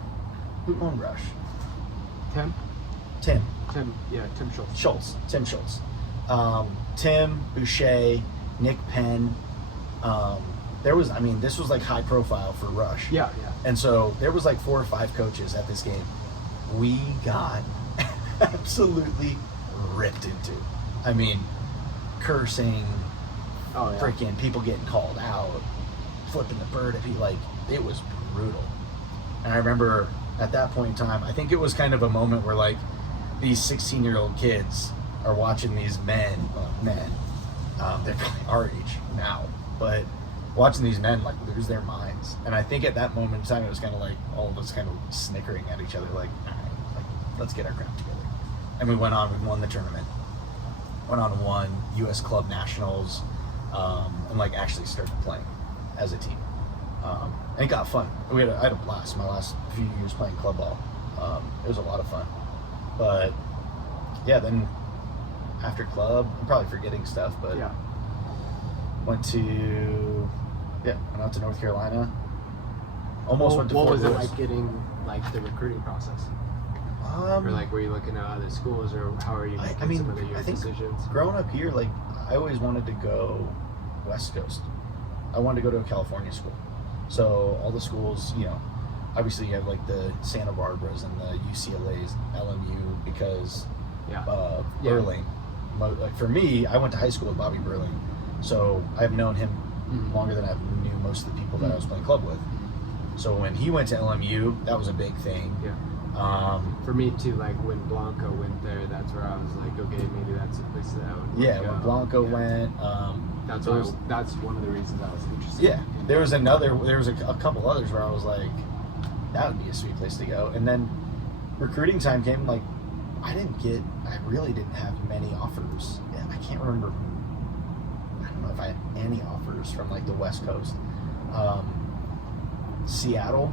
Who owned Rush? Tim Schultz. Tim Schultz. Tim, Boucher, Nick Penn. This was like high profile for Rush. Yeah. And so there was like 4 or 5 coaches at this game. We got absolutely ripped into. I mean, cursing, freaking people getting called out, flipping the bird at people. Like, it was brutal. And I remember at that point in time, I think it was kind of a moment where like these 16-year-old kids are watching these men, they're probably our age now, but watching these men like lose their minds. And I think at that moment in time, it was kind of like all of us kind of snickering at each other, like, all right, like, let's get our crap together. And we went on, we won the tournament, went on and won U.S. Club Nationals, and like actually started playing as a team. And it got fun. I had a blast my last few years playing club ball. It was a lot of fun. But yeah, then after club, I'm probably forgetting stuff, but went out to North Carolina. Almost went to Fort Lewis. What was it like getting like the recruiting process? Or like, were you looking at other schools, or how are you making some of your decisions? Growing up here, like, I always wanted to go West Coast. I wanted to go to a California school. So all the schools, obviously you have like the Santa Barbaras and the UCLA's, LMU, because Burling. Like, for me, I went to high school with Bobby Burling, so I've known him longer than I knew most of the people that I was playing club with. So when he went to LMU, that was a big thing. Yeah. For me too, like when Blanco went there, that's where I was like, okay, maybe that's a place that I would go. When Blanco went, that's one of the reasons I was interested. Yeah, there was a couple others where I was like, that would be a sweet place to go. And then recruiting time came, like, I really didn't have many offers. Yeah, I can't remember. I don't know if I had any offers from like the West Coast. Seattle,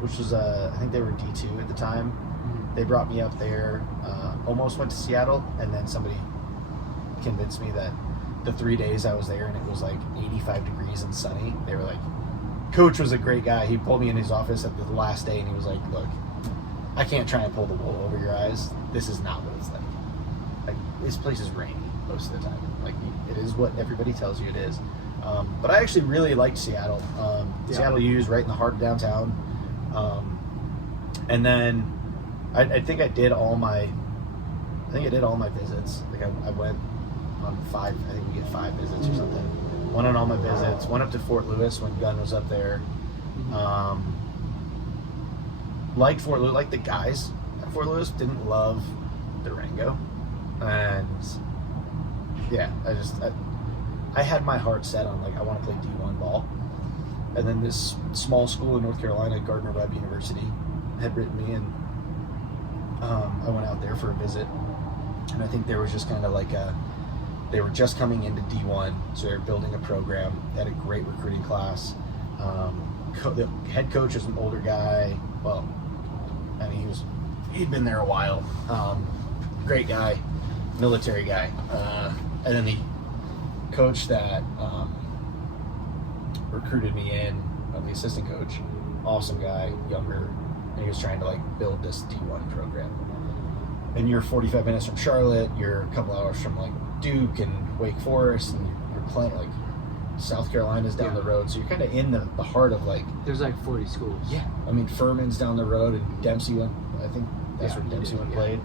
which was I think they were D2 at the time. They brought me up there. Almost went to Seattle, and then somebody convinced me that the 3 days I was there and it was like 85 degrees and sunny, they were like, Coach was a great guy. He pulled me in his office at the last day and he was like, look, I can't try and pull the wool over your eyes. This is not what it's like. Like, this place is rainy most of the time. Like, it is what everybody tells you it is. But I actually really liked Seattle. Seattle U is right in the heart of downtown. And then I think I did all my visits. Like, I went on 5. I think we get 5 visits or something. Went on all my visits. Went up to Fort Lewis when Gunn was up there. Liked Fort Lewis. Liked the guys at Fort Lewis. Didn't love Durango. And yeah, I had my heart set on, like, I want to play D1 ball. And then this small school in North Carolina, Gardner-Webb University, had written me, and I went out there for a visit. And I think there was just kind of like they were just coming into D1, so they were building a program. They had a great recruiting class. The head coach was an older guy. Well, I mean, he'd been there a while. Great guy, military guy. And then the coach that recruited me in, the assistant coach, awesome guy, younger, and he was trying to like build this D1 program. And you're 45 minutes from Charlotte, you're a couple hours from like Duke and Wake Forest, and you're playing like South Carolina's down the road, so you're kind of in the heart of like. There's like 40 schools. Yeah, I mean Furman's down the road, and Dempsey went. I think that's where Dempsey went played.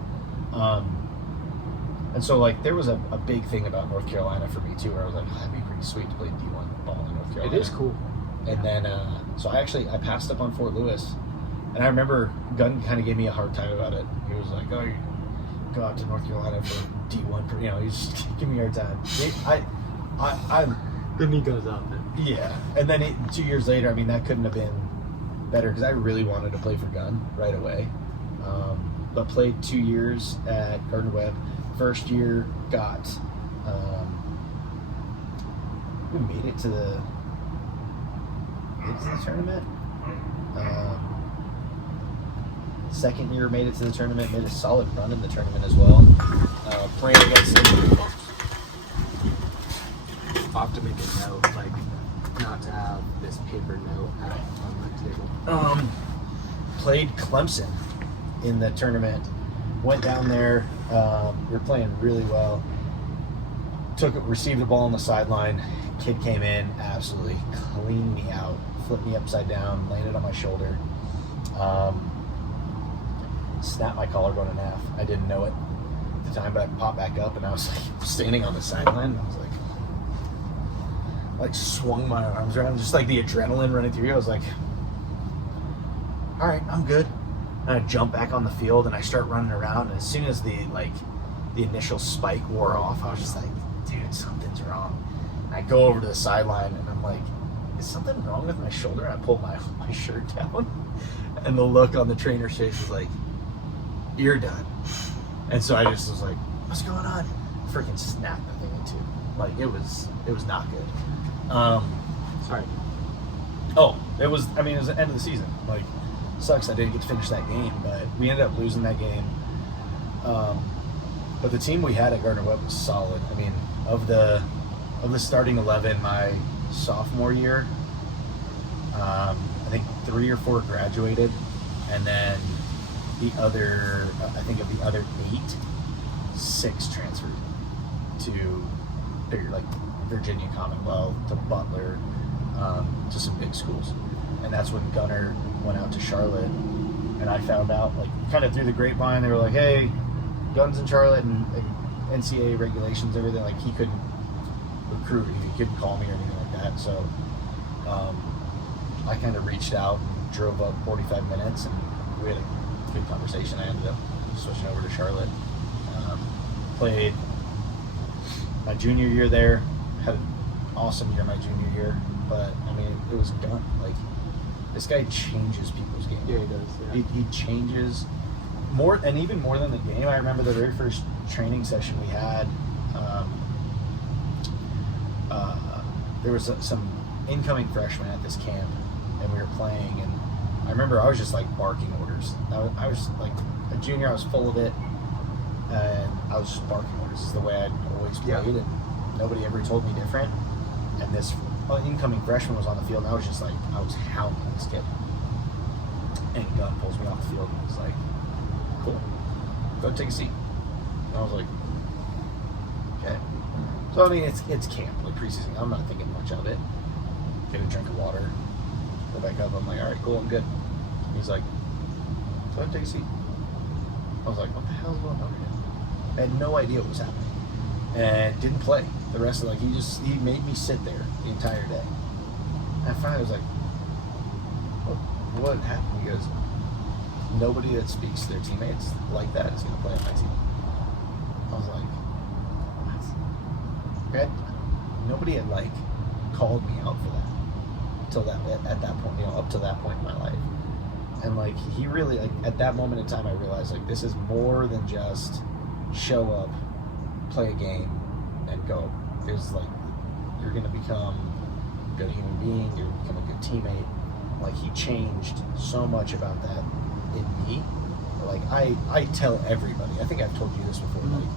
And so like there was a big thing about North Carolina for me too, where I was like, oh, that'd be pretty sweet to play D1 ball in North Carolina. It is cool. And then, so I passed up on Fort Lewis, and I remember Gunn kind of gave me a hard time about it. He was like, "Oh, you go out to North Carolina for D1, you know." He's just giving me a hard time. Then he goes out there. Yeah, and then 2 years later, I mean, that couldn't have been better because I really wanted to play for Gunn right away. But played 2 years at Gardner-Webb. First year got we made it to the tournament. Second year made it to the tournament, made a solid run in the tournament as well. Playing against him. I'll have to make a note, like, not to have this paper note on my table. Played Clemson in the tournament. Went down there. We were playing really well. Received the ball on the sideline. Kid came in, absolutely cleaned me out, flipped me upside down, landed on my shoulder. Snapped my collarbone in half. I didn't know it at the time, but I popped back up, and I was like standing on the sideline. I was like swung my arms around, just like the adrenaline running through you. I was like, all right, I'm good. And I jump back on the field, and I start running around. And as soon as the initial spike wore off, I was just like, dude, something's wrong. And I go over to the sideline, and I'm like, is something wrong with my shoulder? And I pull my shirt down, and the look on the trainer's face was like, you're done. And so I just was like, what's going on? Freaking snapped the thing in two. Like, it was not good. Sorry. Oh, it was the end of the season. Like, sucks I didn't get to finish that game, but we ended up losing that game. But the team we had at Gardner-Webb was solid. I mean, of the starting 11 my sophomore year, I think 3 or 4 graduated, and then the other 8, 6 transferred to bigger, like Virginia Commonwealth, to Butler, to some big schools. And that's when Gunner went out to Charlotte, and I found out, like, kind of through the grapevine, they were like, hey, Gunn's in Charlotte, and NCAA regulations, everything, like, he couldn't recruit, he couldn't call me or anything like that. So I kind of reached out and drove up 45 minutes, and we had a good conversation. I ended up switching over to Charlotte. Played my junior year there, had an awesome year my junior year, but I mean, it was done. Like, this guy changes people's game. Yeah, he does. Yeah. He changes more, and even more than the game. I remember the very first training session we had. There was some incoming freshmen at this camp, and we were playing, and I remember I was just like barking orders. I was like a junior, I was full of it, and I was just barking orders. This is the way I'd always played, and nobody ever told me different. And this incoming freshman was on the field, and I was just like, I was hounding this kid. And Gunn pulls me off the field, and was like, cool, go take a seat. And I was like, okay. So I mean, it's camp, like preseason. I'm not thinking much of it. Get a drink of water, go back up. I'm like, all right, cool, I'm good. He's like, go ahead and take a seat. I was like, what the hell's going on here? I had no idea what was happening, and didn't play the rest of he made me sit there the entire day. And finally I was like, what happened? He goes, nobody that speaks to their teammates like that is going to play on my team. I was like, what? Nobody had like called me out for that till at that point, up to that point in my life. And like, he really, like, at that moment in time, I realized, like, this is more than just show up, play a game, and go. There's like, you're going to become a good human being, you're going to become a good teammate. Like, he changed so much about that in me. Like, I tell everybody, I think I've told you this before, like,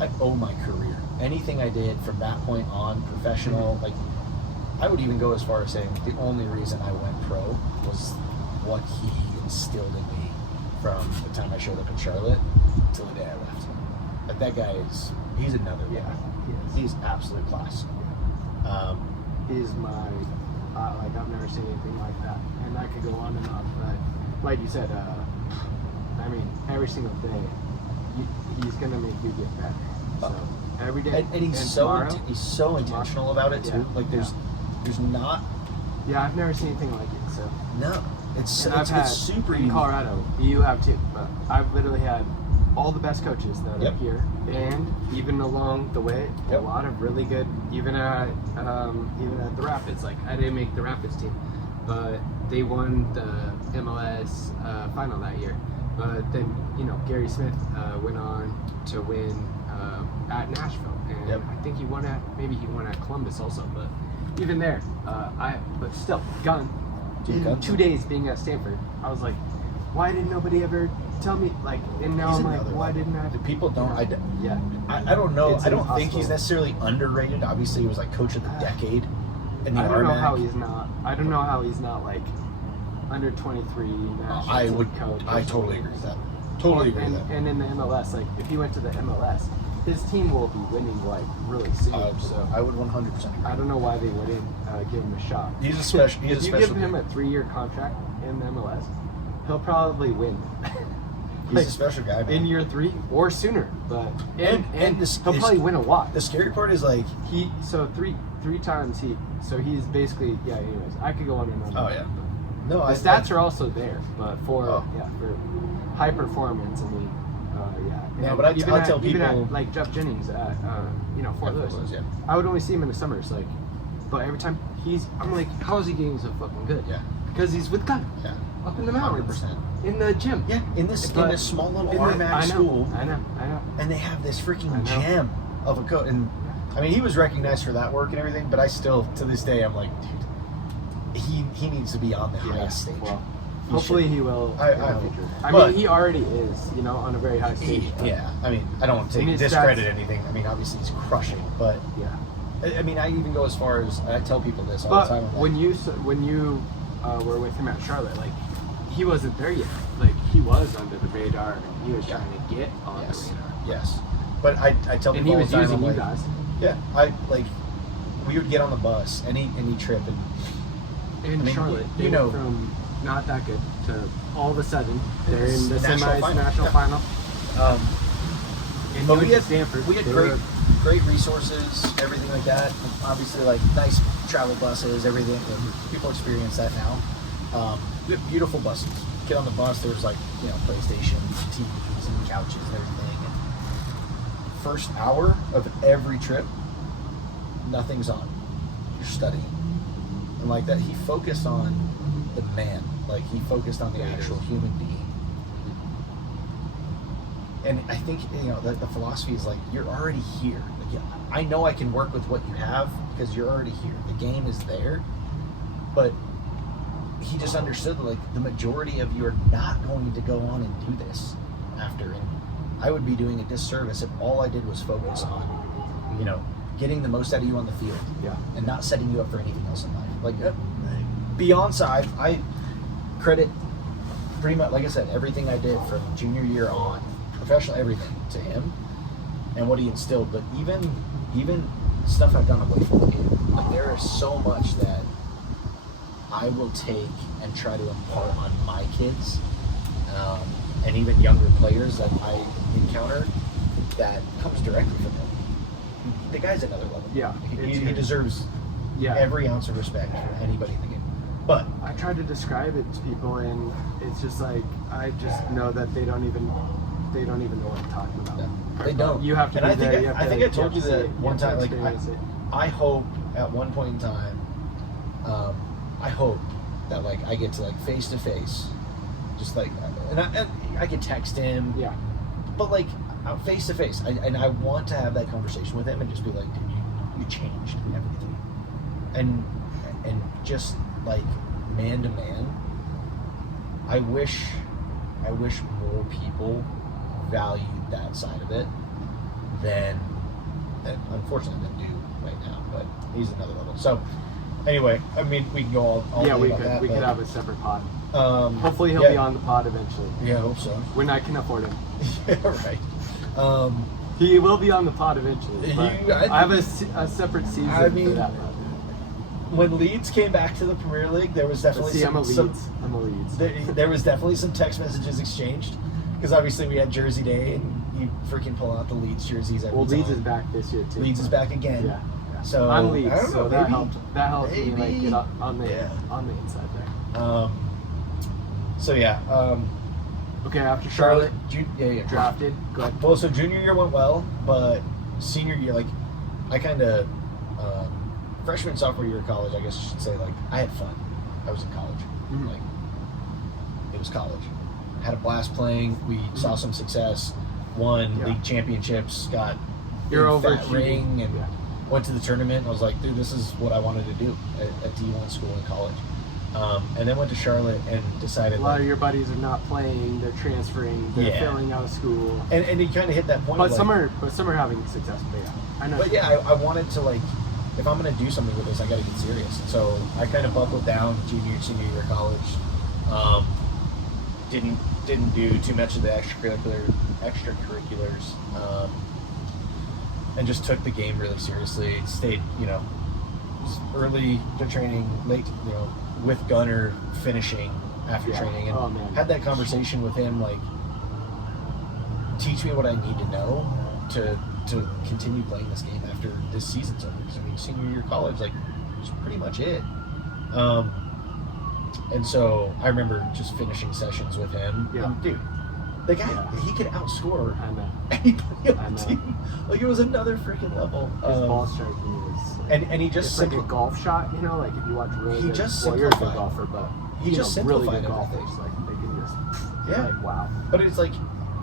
I owe my career. Anything I did from that point on, professional, like, I would even go as far as saying the only reason I went pro was what he instilled in me from the time I showed up in Charlotte till the day I left. Like, that guy he's another guy. He's absolute class. He's my, like, I've never seen anything like that. And I could go on and on, but like you said, I mean, every single day, he's going to make you get better. So, every day. And he's so intentional about it, too. Like, there's not Yeah, I've never seen anything like it. So No, it's and I've had super in unique. Colorado. You have too, but I've literally had all the best coaches that Yep. are here, and even along the way, a Yep. lot of really good. Even at the Rapids, like I didn't make the Rapids team, but they won the MLS final that year. But then Gary Smith went on to win at Nashville, and Yep. I think he won at Columbus also. But even there, but still, Gunn. Dude, In Gunn's 2 days being at Stanford, I was like, why didn't nobody ever tell me? Like, and now He's I'm like, another why one. didn't I? The people don't. Yeah. I don't know. It's I don't think he's impossible. necessarily underrated. Obviously, he was like coach of the decade in the I don't know RMAC. how he's not. I don't know how he's not like under 23 national I team would. coach. I totally agree with that. Totally agree with that. And in the MLS, like if he went to the MLS, his team will be winning like really soon. So I would 100% agree. I don't know why they wouldn't give him a shot. He's a special. He's If a you special. give him a 3-year contract in the MLS, he'll probably win. He's a special guy, man. in year 3 or sooner. But and this- he'll probably win a lot. The scary part is like, Three times he's basically anyways, I could go on and on. oh yeah, no, The I stats are also there, but for Oh. for high performance, I mean, No, And but I even tell even people- at, like Jeff Jennings at Fort Lewis. yeah. I would only see him in the summers, like, but every time I'm like, how is he getting so fucking good? Yeah. Because he's with Gunn Yeah. up in the mountains, 100%. in the gym. Yeah, in this small little RMAC school, I know. and they have this freaking I know. gem of a coach. And I mean, he was recognized for that work and everything, but I still, to this day, I'm like, dude, he needs to be on the highest stage. Well, He hopefully should. he will I in the hope. future. I But- mean, he already is, on a very high stage. but- Yeah, I mean, I don't want to And his discredit stats- anything. I mean, obviously he's crushing, but Yeah. I mean, I even go as far as I tell people this all But the time. I'm like, when you were with him at Charlotte, like he wasn't there yet. Like he was under the radar, and he was trying to get on yes, the radar. yes, but I tell And people he all was the time, using I'm you like, guys. yeah, we would get on the bus any trip, and In I mean, Charlotte, you they know- went from not that good to all of a sudden they're It's in the national semis, final. national Yeah. final. And but you we went had to Stanford. we had They great were- great resources, everything like that. Obviously, like nice travel buses, everything. And people experience that now. We have beautiful buses. Get on the bus. There was like PlayStation, TVs, and couches and everything. And first hour of every trip, nothing's on. You're studying, and like that, he focused on the man. Like he focused on the actual human being. And I think the philosophy is like you're already here. Like, yeah, I know I can work with what you have because you're already here. The game is there, but he just understood that like the majority of you are not going to go on and do this after, and I would be doing a disservice if all I did was focus on getting the most out of you on the field, and not setting you up for anything else in life. Like beyond side, I credit pretty much, like I said, everything I did from junior year on, professional everything, to him and what he instilled. But even stuff I've done away from the game, like there is so much that I will take and try to impart on my kids, and even younger players that I encounter, that comes directly from him. The guy's another level. Yeah, He deserves every ounce of respect for anybody in the game. But I tried to describe it to people, and it's just like I just know that they don't even know what I'm talking about. No, they don't. You have to. And be I think there, I think I told you that one time. Like it. I hope at one point in time, I hope that like I get to like face to face, just like, and I could text him. Yeah. But like face to face, and I want to have that conversation with him and just be like, dude, you changed everything, and just like man to man. I wish more people valued that side of it than unfortunately than do right now. But he's another level. So anyway, I mean, we can go all day we about could that, we but, could have a separate pod. Hopefully Hopefully he'll be on the pod eventually. Yeah, I hope so. When I can afford him. Yeah, right. He will be on the pod eventually. But I have a separate season for that. When Leeds came back to the Premier League, there was definitely I'm a Leeds. There was definitely some text messages exchanged, because obviously we had Jersey Day and you freaking pull out the Leeds jerseys every time. Leeds is back this year too. Leeds is back again. Yeah. Yeah. So on leads, I don't know, so that maybe- helped me like maybe- get on the yeah. inside there. So yeah. Okay, after Charlotte Yeah. drafted, go ahead. Well, so junior year went well, but senior year, like, I kind of freshman, sophomore year of college, I guess I should say, like, I had fun. I was in college. Mhm. Like, it was college. Had a blast playing. We saw some success. Won Yeah. league championships. Got You're big fat overachieving. ring and Yeah. went to the tournament. I was like, dude, this is what I wanted to do at D1 school in college. And then went to Charlotte and decided, A lot like, of your buddies are not playing; they're transferring, they're Yeah. failing out of school. and you kind of hit that point. But of, like, some are having success. But yeah, I know. But yeah, I wanted to, like, if I'm going to do something with this, I got to get serious. So I kind of buckled down junior, senior year of college. Didn't do too much of the extracurriculars, and just took the game really seriously. Stayed, early to training, late, with Gunner finishing after training, and Oh, man. had that conversation with him, like, teach me what I need to know to continue playing this game after this season's over. Because, I mean, senior year of college, like, was pretty much it. And so I remember just finishing sessions with him. Yeah. And, dude, the guy, Yeah. he could outscore I know. anybody I on the know. team. Like, it was another freaking level. His ball striking is like, and he just it's like a simpli- golf shot, like if you watch really He good, just well, you're a good simplified. golfer, but He just really simplified good everything. golfers, like they can just Yeah. like wow. But it's like,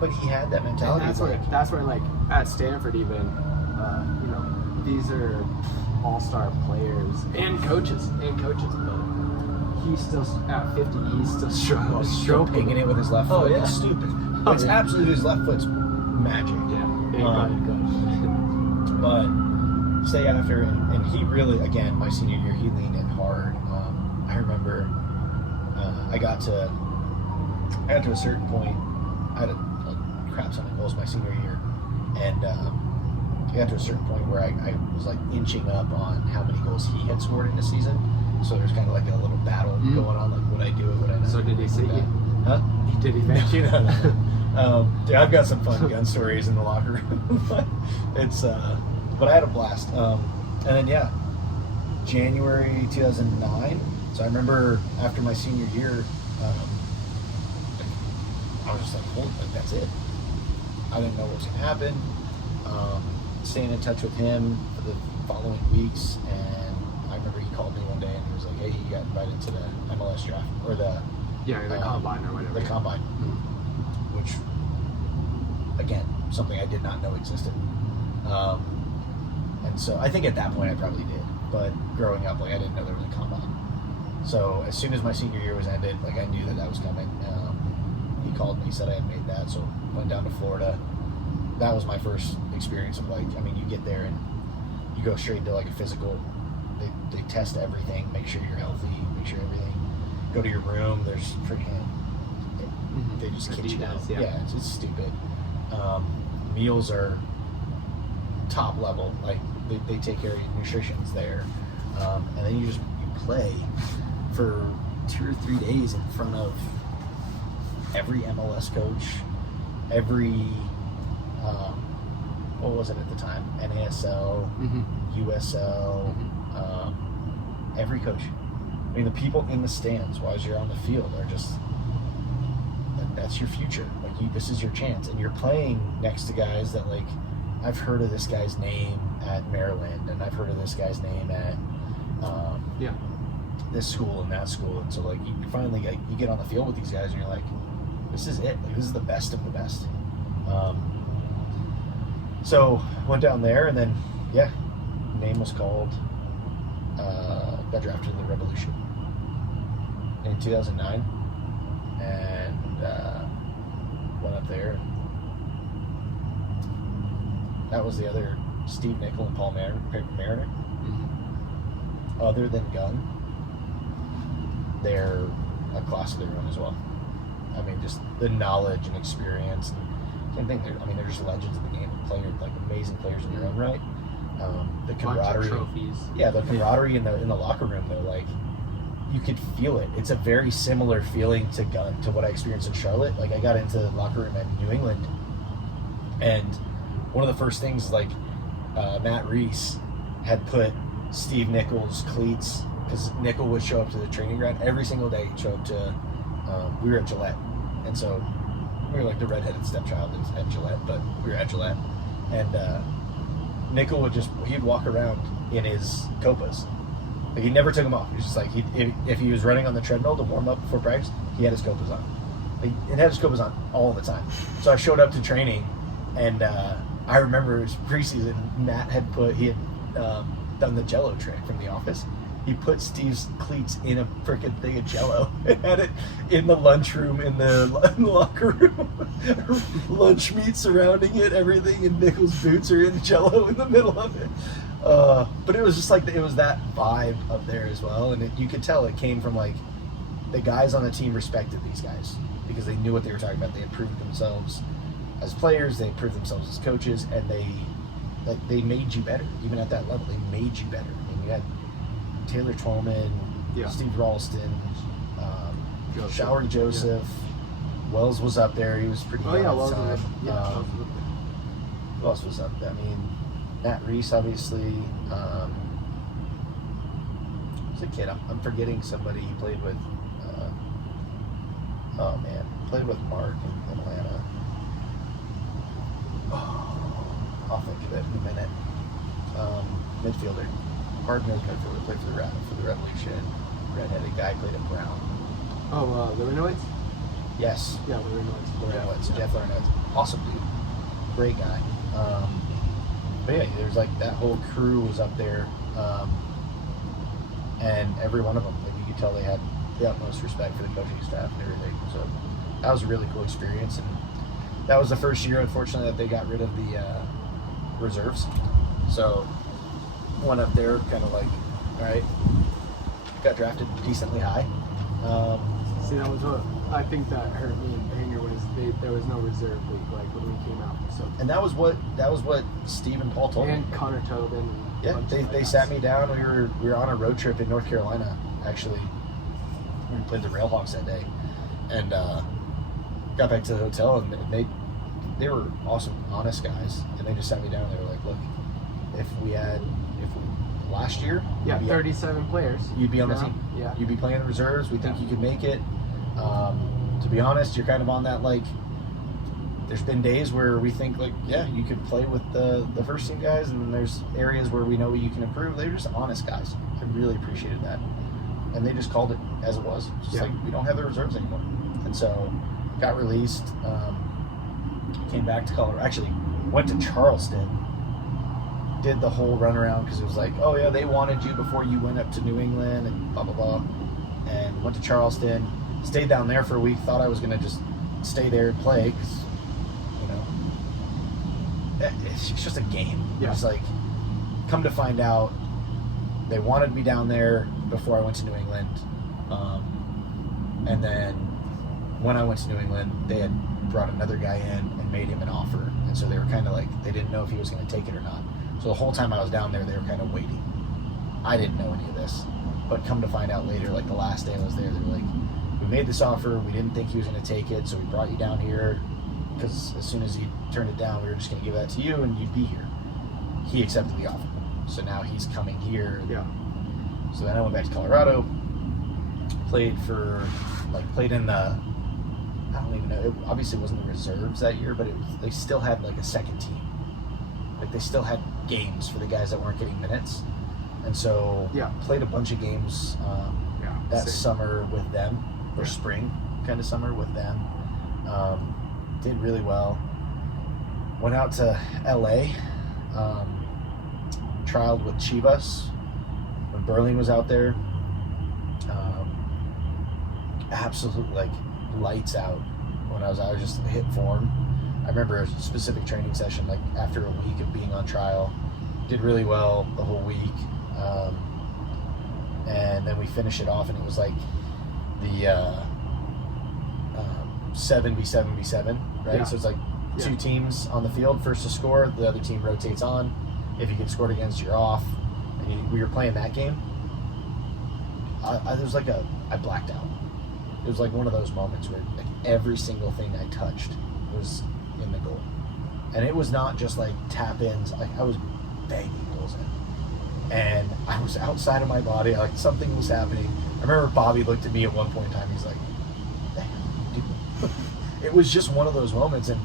but he had that And mentality. that's where like at Stanford even, these are all-star players and coaches, but he's still at 50. He's still still stroking pinging it with his left Oh, foot. yeah. It's stupid. Oh, It's yeah. absolutely, his left foot's magic. Yeah, good. But stay after, and he really, again, my senior year, he leaned in hard. I remember I got to a certain point. I had a crap ton of goals my senior year, and I got to a certain point where I was like inching up on how many goals he had scored in the season. So there's kind of like a little battle going on, like, would I do it, would I not? So did he see you? Huh? Did he thank you? Dude, I've got some fun gun stories in the locker room. But I had a blast. And then, January 2009. So I remember after my senior year, I was just like, holy, like, that's it. I didn't know what was going to happen. Staying in touch with him for the following weeks, and I remember he called me one day and he was like, hey, you got invited to the MLS draft, or the combine or whatever. the combine, which, again, something I did not know existed. And so I think at that point I probably did, but growing up, like, I didn't know there was a combine. So as soon as my senior year was ended, like, I knew that was coming. He called me, he said I had made that, so went down to Florida. That was my first experience of, like, I mean, you get there and you go straight to, like, a physical. They test everything, make sure you're healthy, make sure everything. Go to your room. There's freaking. They just kid you out. Yeah, it's stupid. Meals are top level. Like, they take care of your nutrition's there, and then you play for 2 or 3 days in front of every MLS coach, every what was it at the time? NASL, USL, every coach. I mean, the people in the stands while you're on the field are just, that's your future. Like, this is your chance, and you're playing next to guys that, like, I've heard of this guy's name at Maryland, and I've heard of this guy's name at this school and that school, and so, like, you finally, like, you get on the field with these guys, and you're like, this is it. Like, this is the best of the best. So went down there, and then name was called. Got drafted to the Revolution in 2009, and went up there. That was the other Steve Nickel and Paul Mariner. Other than Gunn, they're a class of their own as well. I mean, just the knowledge and experience. Same thing. They're just legends of the game. Players, like, amazing players in their own right. The camaraderie. Trophies. Yeah, the camaraderie in the locker room, though, like, you could feel it. It's a very similar feeling to what I experienced in Charlotte. Like, I got into the locker room at New England, and one of the first things, like, Matt Reese had put Steve Nichols' cleats, because Nickel would show up to the training ground every single day. He'd show up to, we were at Gillette, and so we were like the redheaded stepchild at Gillette, but we were at Gillette, and Nickel he'd walk around in his copas. Like, he never took them off. He was just like, if he was running on the treadmill to warm up before practice, he had his copas on. Like, it had his copas on all the time. So I showed up to training, and I remember it was preseason. Matt had done the Jell-O trick from The Office. He put Steve's cleats in a freaking thing of Jell-O and had it in the lunchroom, in the locker room. Lunch meat surrounding it, everything, and Nichols' boots are in Jell-O in the middle of it. But it was just like, it was that vibe up there as well, and you could tell it came from like the guys on the team respected these guys because they knew what they were talking about. They had proved themselves as players, they proved themselves as coaches, and they made you better. Even at that level, they made you better. I mean, you had Taylor Twellman, Steve Ralston, Shower Joseph, Wells was up there. He was pretty young at the time. Who else was up there? I mean, Matt Reese, obviously. Was a kid. I'm forgetting somebody he played with. Played with Mark in Atlanta. I'll think of it in a minute. Midfielder. Hard-nosed midfielder, played for the Revolution. Redheaded guy, played at Brown. Oh, the Renowitz? Yes. Yeah, the Renowitz. Jeff Renowitz. Awesome dude. Great guy. But yeah, there's like that whole crew was up there. And every one of them, like, you could tell they had the utmost respect for the coaching staff and everything. So that was a really cool experience. And that was the first year, unfortunately, that they got rid of the reserves. So went up there kind of like, all right, got drafted decently high. See, that was what I think that hurt me in Bangor was there was no reserve league like when we came out. So and that was what Steve and Paul told me. And Connor Tobin. Yeah, they sat me down. We were on a road trip in North Carolina, actually. We played the Railhawks that day, and got back to the hotel, and they were awesome, honest guys, and they just sat me down. And they were like, "Look, if we last year, 37 players, you'd be on the team. Yeah, you'd be playing the reserves. We think you could make it. To be honest, you're kind of on that like." There's been days where we think like, yeah, you could play with the first team guys, and then there's areas where we know you can improve. They're just honest guys. I really appreciated that. And they just called it as it was. Just like, we don't have the reserves anymore. And so got released, came back to Colorado. Actually, went to Charleston, did the whole runaround because it was like, oh yeah, they wanted you before you went up to New England and blah, blah, blah. And went to Charleston, stayed down there for a week, thought I was going to just stay there and play because, it's just a game. Yeah. It's like, come to find out, they wanted me down there before I went to New England. And then when I went to New England, they had brought another guy in and made him an offer. And so they were kind of like, they didn't know if he was going to take it or not. So the whole time I was down there, they were kind of waiting. I didn't know any of this. But come to find out later, like the last day I was there, they were like, we made this offer, we didn't think he was going to take it, so we brought you down here. Because as soon as he turned it down, we were just going to give that to you and you'd be here. He accepted the offer. So now he's coming here. Yeah. So then I went back to Colorado, played in the, I don't even know, it obviously wasn't the reserves that year, but they still had like a second team. Like they still had games for the guys that weren't getting minutes. And so played a bunch of games that summer with them, or spring kind of summer with them. Did really well. Went out to LA, trialed with Chivas when Burling was out there. Absolute like lights out when I was out. I just hit form. I remember a specific training session, like after a week of being on trial, did really well the whole week. And then we finished it off, and it was like the 7v7v7, right? Yeah. So it's like two teams on the field, first to score, the other team rotates on. If you get scored against, you're off. And we were playing that game. I blacked out. It was like one of those moments where like every single thing I touched was in the goal. And it was not just like tap-ins. I was banging goals in. and I was outside of my body, like something was happening. I remember Bobby looked at me at one point in time, he's like, "Damn, dude." It was just one of those moments, and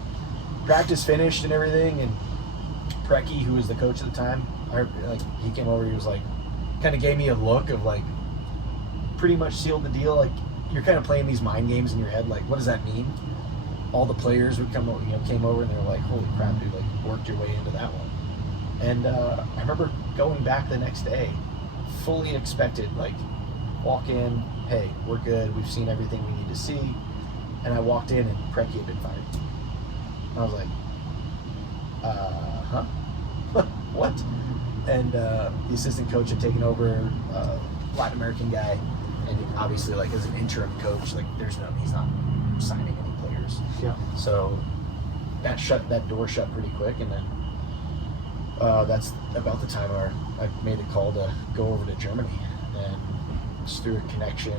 practice finished and everything, and Preki, who was the coach at the time, he came over, he was like, kind of gave me a look of like, pretty much sealed the deal, like, you're kind of playing these mind games in your head, like, what does that mean? All the players would came over and they were like, holy crap, dude, like, worked your way into that one. And I remember going back the next day, fully expected, like, walk in, hey, we're good, we've seen everything we need to see. And I walked in and Preki had been fired. And I was like, what? And the assistant coach had taken over, Latin American guy, and obviously, like, as an interim coach, like, he's not signing any players. Yeah. So that door shut pretty quick, and then that's about the time I made the call to go over to Germany, and just through a connection,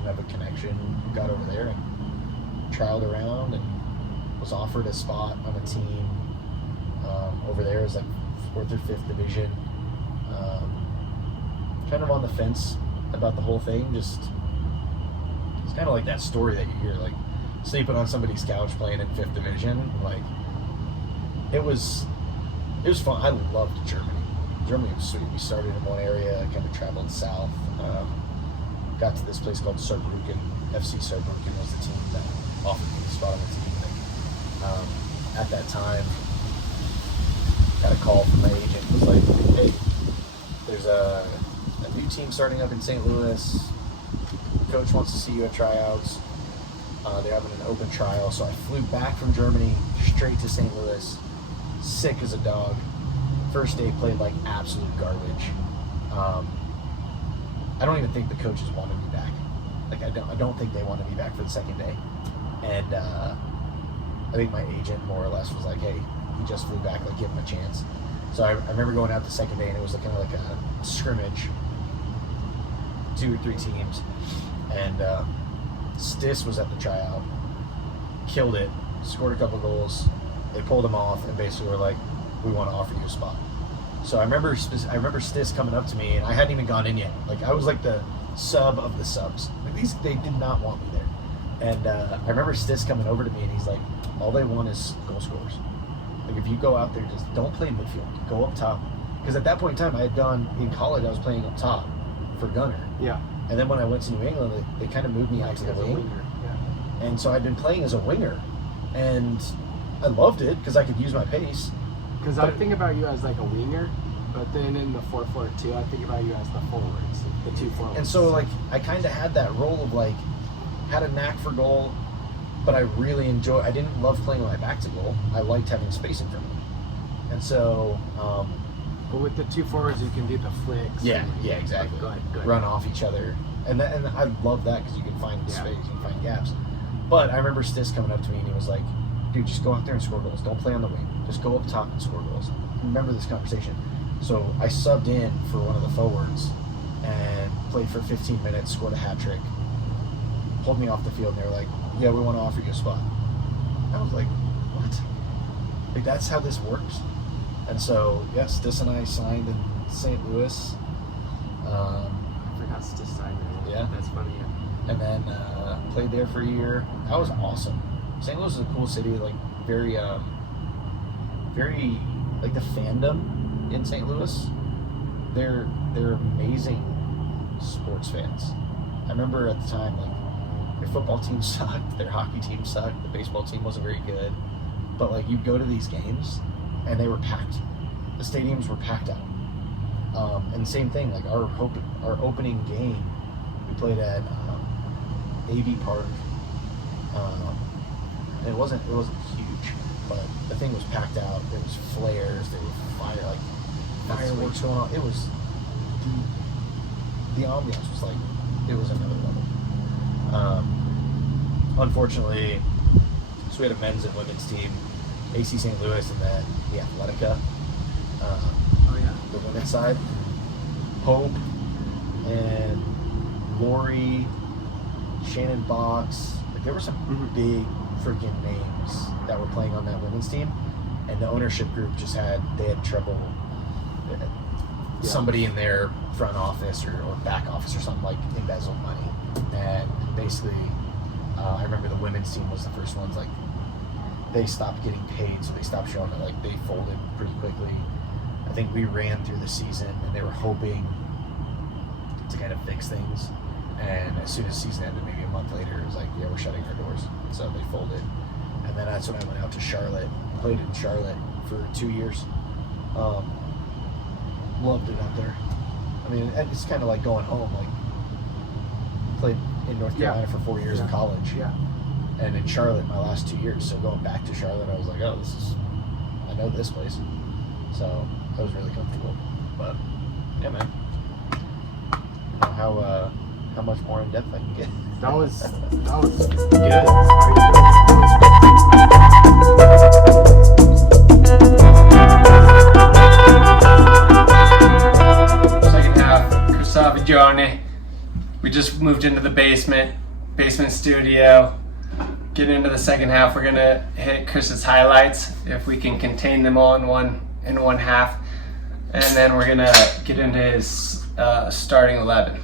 got over there and trialed around and was offered a spot on a team over there as like 4th or 5th division. Kind of on the fence about the whole thing. Just it's kind of like that story that you hear, like sleeping on somebody's couch playing in 5th division. Like it was fun. I loved Germany. Germany was sweet. We started in one area, kind of traveled south, got to this place called Saarbrücken. FC Saarbrücken was the team that offered me the spot on the team. And, at that time, got a call from my agent. It was like, hey, there's a new team starting up in St. Louis. Coach wants to see you at tryouts. They're having an open trial. So I flew back from Germany straight to St. Louis, sick as a dog. First day played like absolute garbage. I don't even think the coaches wanted me back. Like I don't think they wanted me back for the second day. And I think my agent more or less was like, hey, he just flew back, like give him a chance. So I remember going out the second day, and it was kind of like a scrimmage, 2 or 3 teams, and Stis was at the tryout, killed it, scored a couple goals. They pulled him off and basically were like, we want to offer you a spot. So I remember Stis coming up to me, and I hadn't even gone in yet. Like I was like the sub of the subs. Like they did not want me there. And I remember Stis coming over to me, and he's like, all they want is goal scorers. Like if you go out there, just don't play midfield. Go up top. Because at that point in time, I had gone in college. I was playing up top for gunner. Yeah. And then when I went to New England, they kind of moved me out to the wing. Yeah. And so I'd been playing as a winger, and I loved it because I could use my pace. Because I think about you as like a winger, but then in the 4-4-2, I think about you as the forwards, the 2 forwards. And so like I kind of had that role of like had a knack for goal, but I really I didn't love playing with my back to goal. I liked having space in front of me. And so but with the 2 forwards, you can do the flicks. Yeah, exactly. Go ahead. Run off each other. And I love that because you can find space, you can find gaps. But I remember Stis coming up to me, and he was like, dude, just go out there and score goals. Don't play on the wing. Just go up top and score goals. I remember this conversation. So I subbed in for one of the forwards and played for 15 minutes, scored a hat trick, pulled me off the field, and they were like, yeah, we want to offer you a spot. I was like, what? Like, that's how this works? And so, yes, Stis and I signed in St. Louis. I forgot to sign it. Yeah. That's funny. Yeah. And then played there for a year. That was awesome. St. Louis is a cool city, like very, like the fandom in St. Louis. They're amazing sports fans. I remember at the time, like, their football team sucked, their hockey team sucked, the baseball team wasn't very good. But like you'd go to these games and they were packed. The stadiums were packed out. And same thing, like our opening game, we played at AV Park. And it wasn't huge, but the thing was packed out. There was flares, there was fireworks going on. It was the ambiance was like, it was another level. Unfortunately, so we had a men's and women's team, AC St. Louis, and then the Athletica, the women's side. Hope and Lori, Shannon Box, like there were some big freaking names that were playing on that women's team, and the ownership group they had trouble somebody in their front office or back office or something like embezzled money. And basically, I remember the women's team was the first ones, like, they stopped getting paid, so they stopped showing it. Like, they folded pretty quickly. I think we ran through the season, and they were hoping to kind of fix things. And as soon as the season ended, maybe a month later, it was like, yeah, we're shutting our doors. So they folded. And then that's when I went out to Charlotte, played in Charlotte for 2 years. Loved it up there. I mean, it's kind of like going home. Like, played in North Carolina for 4 years in college. Yeah. And in Charlotte my last 2 years. So going back to Charlotte, I was like, oh, I know this place. So I was really comfortable. But yeah, man. How much more in depth I can get? That was good. Second half, Salvagionne. We just moved into the basement studio. Getting into the second half, we're gonna hit Chris's highlights if we can contain them all in one half, and then we're gonna get into his starting 11.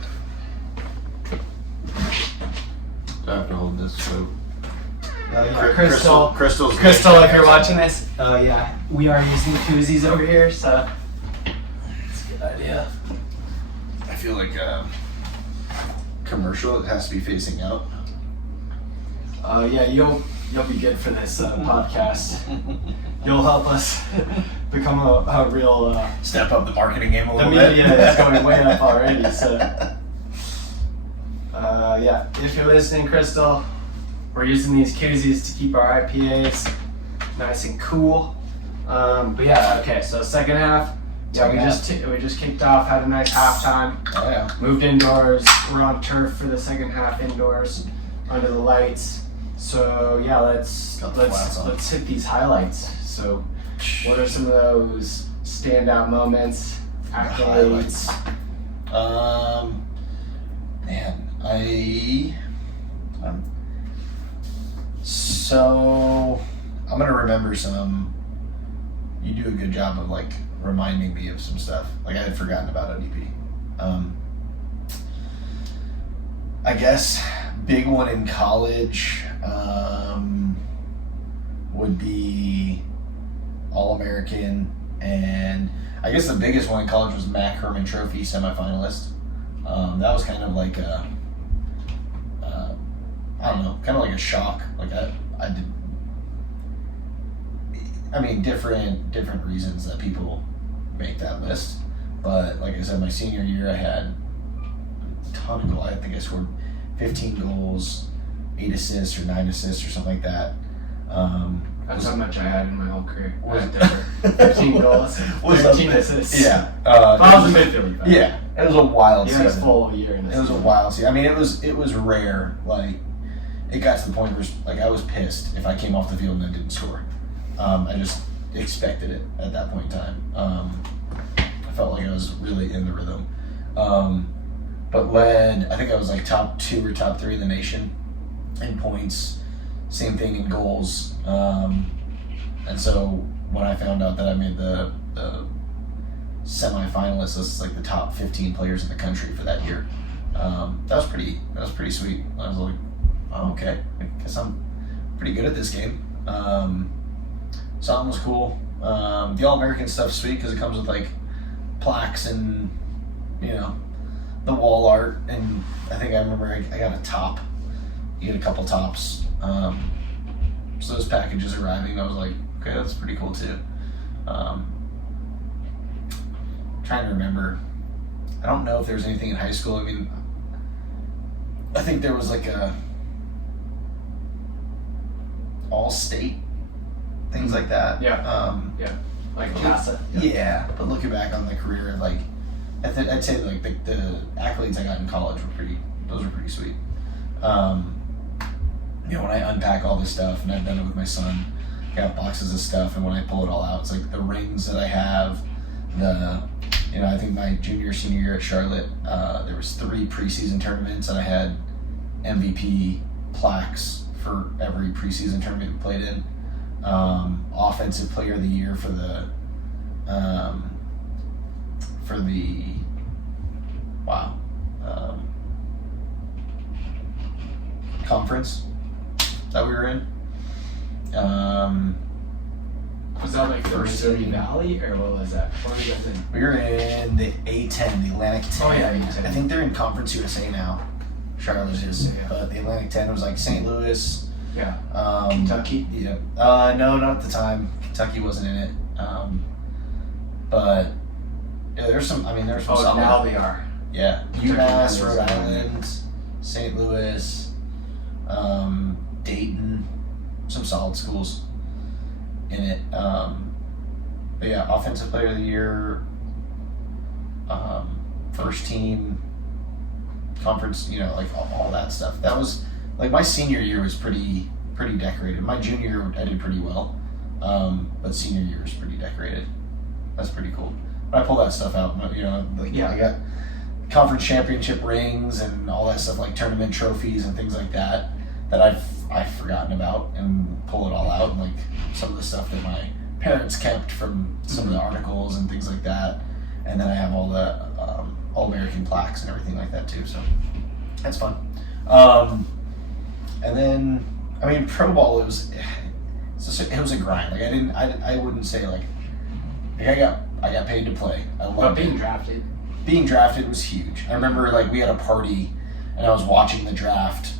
I have to hold this. So. Crystal, if you're watching this, yeah, we are using koozies over here, so it's a good idea. I feel like commercial. It has to be facing out. Yeah, you'll be good for this podcast. You'll help us become a real Step up the marketing game a the little bit. media is going way up already. So, yeah, if you're listening, Crystal, we're using these koozies to keep our IPAs nice and cool. But yeah, okay. So second half, we just kicked off, had a nice halftime. Oh yeah. Moved indoors. We're on turf for the second half indoors, under the lights. So yeah, let's hit these highlights. So, what are some of those standout moments, accolades? So I'm gonna remember some. You do a good job of like reminding me of some stuff. Like I had forgotten about ODP. I guess big one in college would be All-American, and I guess the biggest one in college was Mac Herman Trophy semifinalist. That was kind of like a, I don't know, kind of like a shock. Like I mean, different reasons that people make that list. But like I said, my senior year, I had a ton of goals. I think I scored 15 goals, 8 assists or 9 assists or something like that. That's how much I had in my whole career. 15 goals, 13 assists. Yeah. I was a midfielder. Yeah, it was a wild season. It was full year. It was a wild season. I mean, it was rare. Like, it got to the point where like I was pissed if I came off the field and then didn't score. I just expected it at that point in time. I felt like I was really in the rhythm. But I think I was like top 2 or top 3 in the nation in points. Same thing in goals. And so when I found out that I made the semi-finalists, this is like the top 15 players in the country for that year. That was pretty sweet. I was like, oh, okay, I guess I'm pretty good at this game. So that was cool. The All-American stuff's sweet because it comes with like plaques and, you know, the wall art. And I think I remember I got a top. You get a couple tops. So those packages arriving, I was like, okay, that's pretty cool too. Trying to remember. I don't know if there was anything in high school. I mean, I think there was like a all-state, things like that. Yeah. Like CASA. Yeah, but looking back on the career, like I'd say like the accolades I got in college were pretty sweet. You know, when I unpack all this stuff, and I've done it with my son, I got boxes of stuff, and when I pull it all out, it's like the rings that I have, I think my senior year at Charlotte, there was 3 preseason tournaments, and I had MVP plaques for every preseason tournament we played in. Offensive player of the year for the conference that we were in. Was that like the Missouri Valley, or what was that? What were you guys in? We were in the A10, the Atlantic 10. Oh, yeah, A10. I think they're in Conference USA now. Charlotte is, Yeah. but the Atlantic 10 was like St. Louis. Yeah. Kentucky? Yeah. No, not at the time. Kentucky wasn't in it. But yeah, there's some. I mean, there's some. Oh, now they are. Yeah, Kentucky, UMass, Kansas, Rhode Island, St. Louis, Dayton, some solid schools in it. But yeah, offensive player of the year, first team, conference, like all that stuff. That was like my senior year was pretty decorated. My junior year I did pretty well, but senior year was pretty decorated. That's pretty cool. But I pull that stuff out. I got conference championship rings and all that stuff, like tournament trophies and things like that I've forgotten about, and pull it all out, and like some of the stuff that my parents kept from some of the articles and things like that. And then I have all the All-American plaques and everything like that too, so that's fun. And then, I mean, pro ball, it was a grind. Like I wouldn't say like I got paid to play. I loved But being it. drafted. Being drafted was huge. I remember like we had a party and I was watching the draft.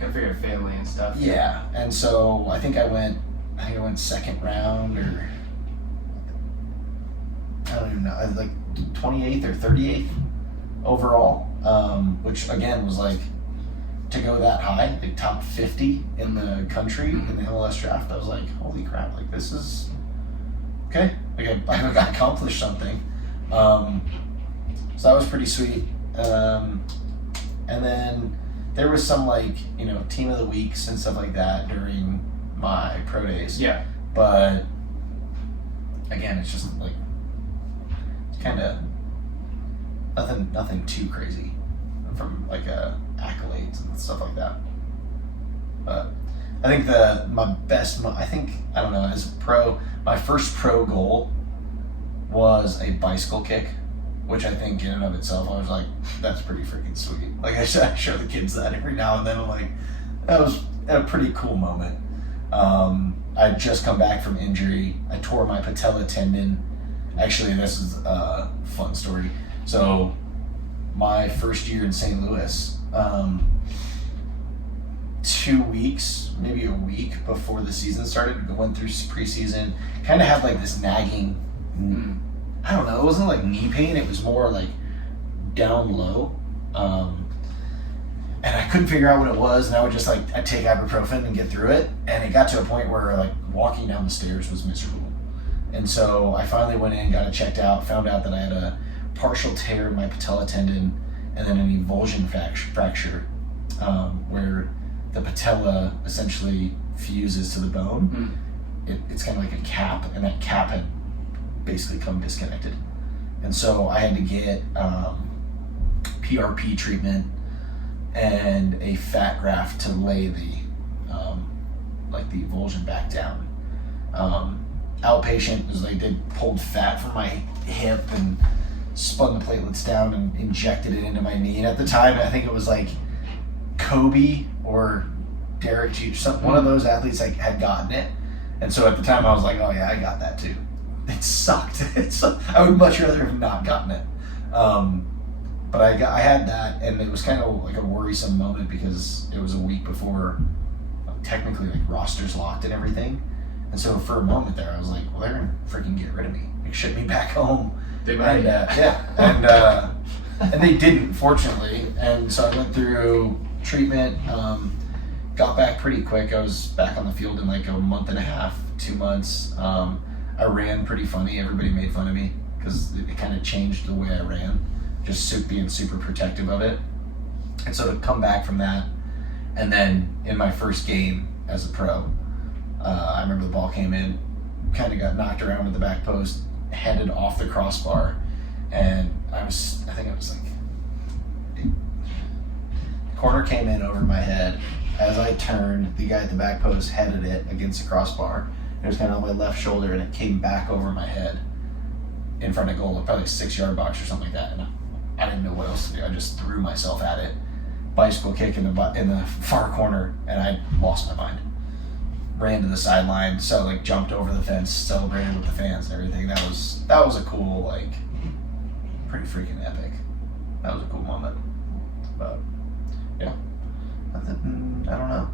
Good for your family and stuff. Yeah, and so I think I went second round, or I don't even know. I was like 28th or 38th overall, which again was like, to go that high, like top 50 in the country in the MLS draft. I was like, holy crap! Like this is okay. Like I accomplished something. So that was pretty sweet. And then there was some like, team of the weeks and stuff like that during my pro days. Yeah. But again, it's just like, it's kind of nothing too crazy from like accolades and stuff like that. But I think I don't know, as a pro, my first pro goal was a bicycle kick, which I think in and of itself, I was like, that's pretty freaking sweet. Like I show the kids that every now and then. I'm like, that was a pretty cool moment. I'd just come back from injury. I tore my patella tendon. Actually, this is a fun story. So my first year in St. Louis, 2 weeks, maybe a week before the season started, going through preseason, kind of had like this nagging, I don't know, it wasn't like knee pain, it was more like down low. And I couldn't figure out what it was, and I would just I'd take ibuprofen and get through it. And it got to a point where like walking down the stairs was miserable. And so I finally went in, got it checked out, found out that I had a partial tear in my patella tendon and then an avulsion fracture, where the patella essentially fuses to the bone. It's kind of like a cap, and that cap had basically come disconnected. And so I had to get PRP treatment and a fat graft to lay the the avulsion back down. Outpatient was like they pulled fat from my hip and spun the platelets down and injected it into my knee. And at the time, I think it was like Kobe or Derek Jeter, one of those athletes had gotten it. And so at the time, I was like, oh yeah, I got that too. It sucked. I would much rather have not gotten it. But I had that, and it was kind of like a worrisome moment because it was a week before technically like rosters locked and everything. And so for a moment there, I was like, well, they're gonna freaking get rid of me, like ship me back home. They might. And they didn't, fortunately. And so I went through treatment, got back pretty quick. I was back on the field in like a month and a half, 2 months. I ran pretty funny. Everybody made fun of me because it kind of changed the way I ran, just being super protective of it. And so to come back from that, and then in my first game as a pro, I remember the ball came in, kind of got knocked around with the back post, headed off the crossbar, and I think it was like, the corner came in over my head. As I turned, the guy at the back post headed it against the crossbar. It was kind of on my left shoulder, and it came back over my head in front of goal, probably a 6-yard box or something like that, and I didn't know what else to do. I just threw myself at it, bicycle kick in the far corner, and I lost my mind. Ran to the sideline, so like jumped over the fence, celebrated with the fans and everything. That was a cool, like, pretty freaking epic. That was a cool moment. But yeah, nothing, I don't know.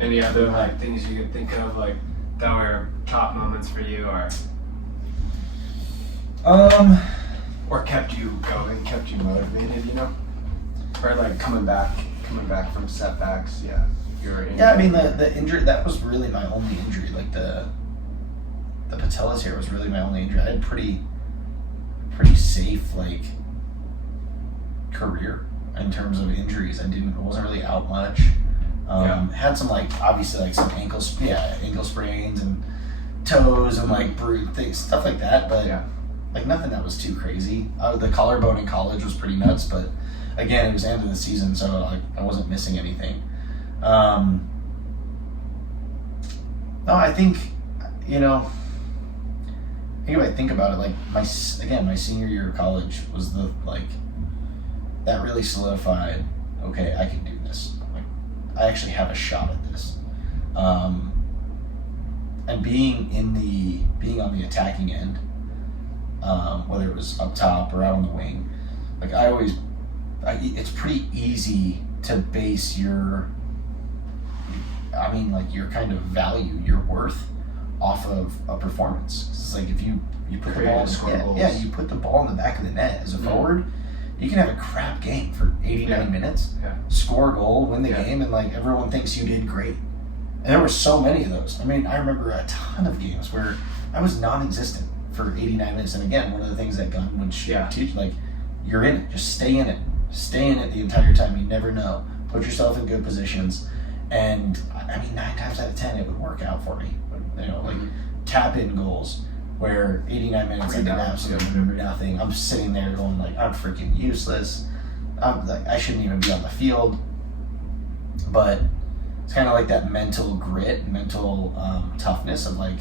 Any other like things you could think of like that were top moments for you, or kept you going, kept you motivated, you know? Or like coming back from setbacks, yeah. Yeah, I mean the injury, that was really my only injury. Like the patella tear was really my only injury. I had pretty safe like career in terms of injuries. I wasn't really out much. Had some like obviously like some ankle sprains and toes and like bruised things, stuff like that, but like nothing that was too crazy. The collarbone in college was pretty nuts, but again, it was the end of the season, so I wasn't missing anything. No, I think, you know, if I think about it, like my senior year of college was that really solidified, okay, I can do this. Like, I actually have a shot at this. And being on the attacking end, whether it was up top or out on the wing, like it's pretty easy to base your kind of value, your worth off of a performance. It's like if you put the ball, you put the ball in the back of the net as a forward, you can have a crap game for 89 minutes, score a goal, win the game, and like everyone thinks you did great. And there were so many of those. I mean, I remember a ton of games where I was non-existent for 89 minutes. And again, one of the things that Gunn would teach, like, you're in it, just stay in it. Stay in it the entire time. You never know. Put yourself in good positions. And I mean, 9 times out of 10, it would work out for me. You know, like tap in goals where 89 minutes I did absolutely nothing. I'm sitting there going like, I'm freaking useless. I shouldn't even be on the field. But it's kind of like that mental grit, mental toughness of like